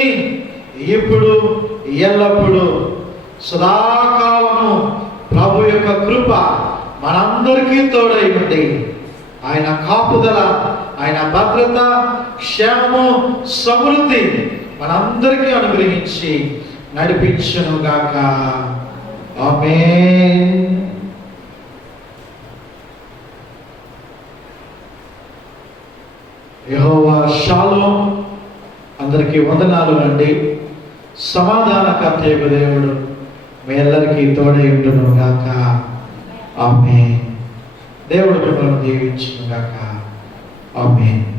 ఇప్పుడు ఎల్లప్పుడు సదాకాలము ప్రభు యొక్క కృప మనందరికీ తోడై ఉండి ఆయన కాపుదల, ఆయన భద్రత, క్షేమము, సమృద్ధి మనందరికీ అనుగ్రహించి నడిపించును గాక. ఆమేన్. యెహోవా షాలోమ్. అందరికీ వందనాలు అండి. సమాధానకర్తయగు దేవుడు మీ అందరికీ తోడై ఉండును గాక. ఆమేన్. దేవుడు మిమ్మల్ని దీవించును గాక. ఆమేన్.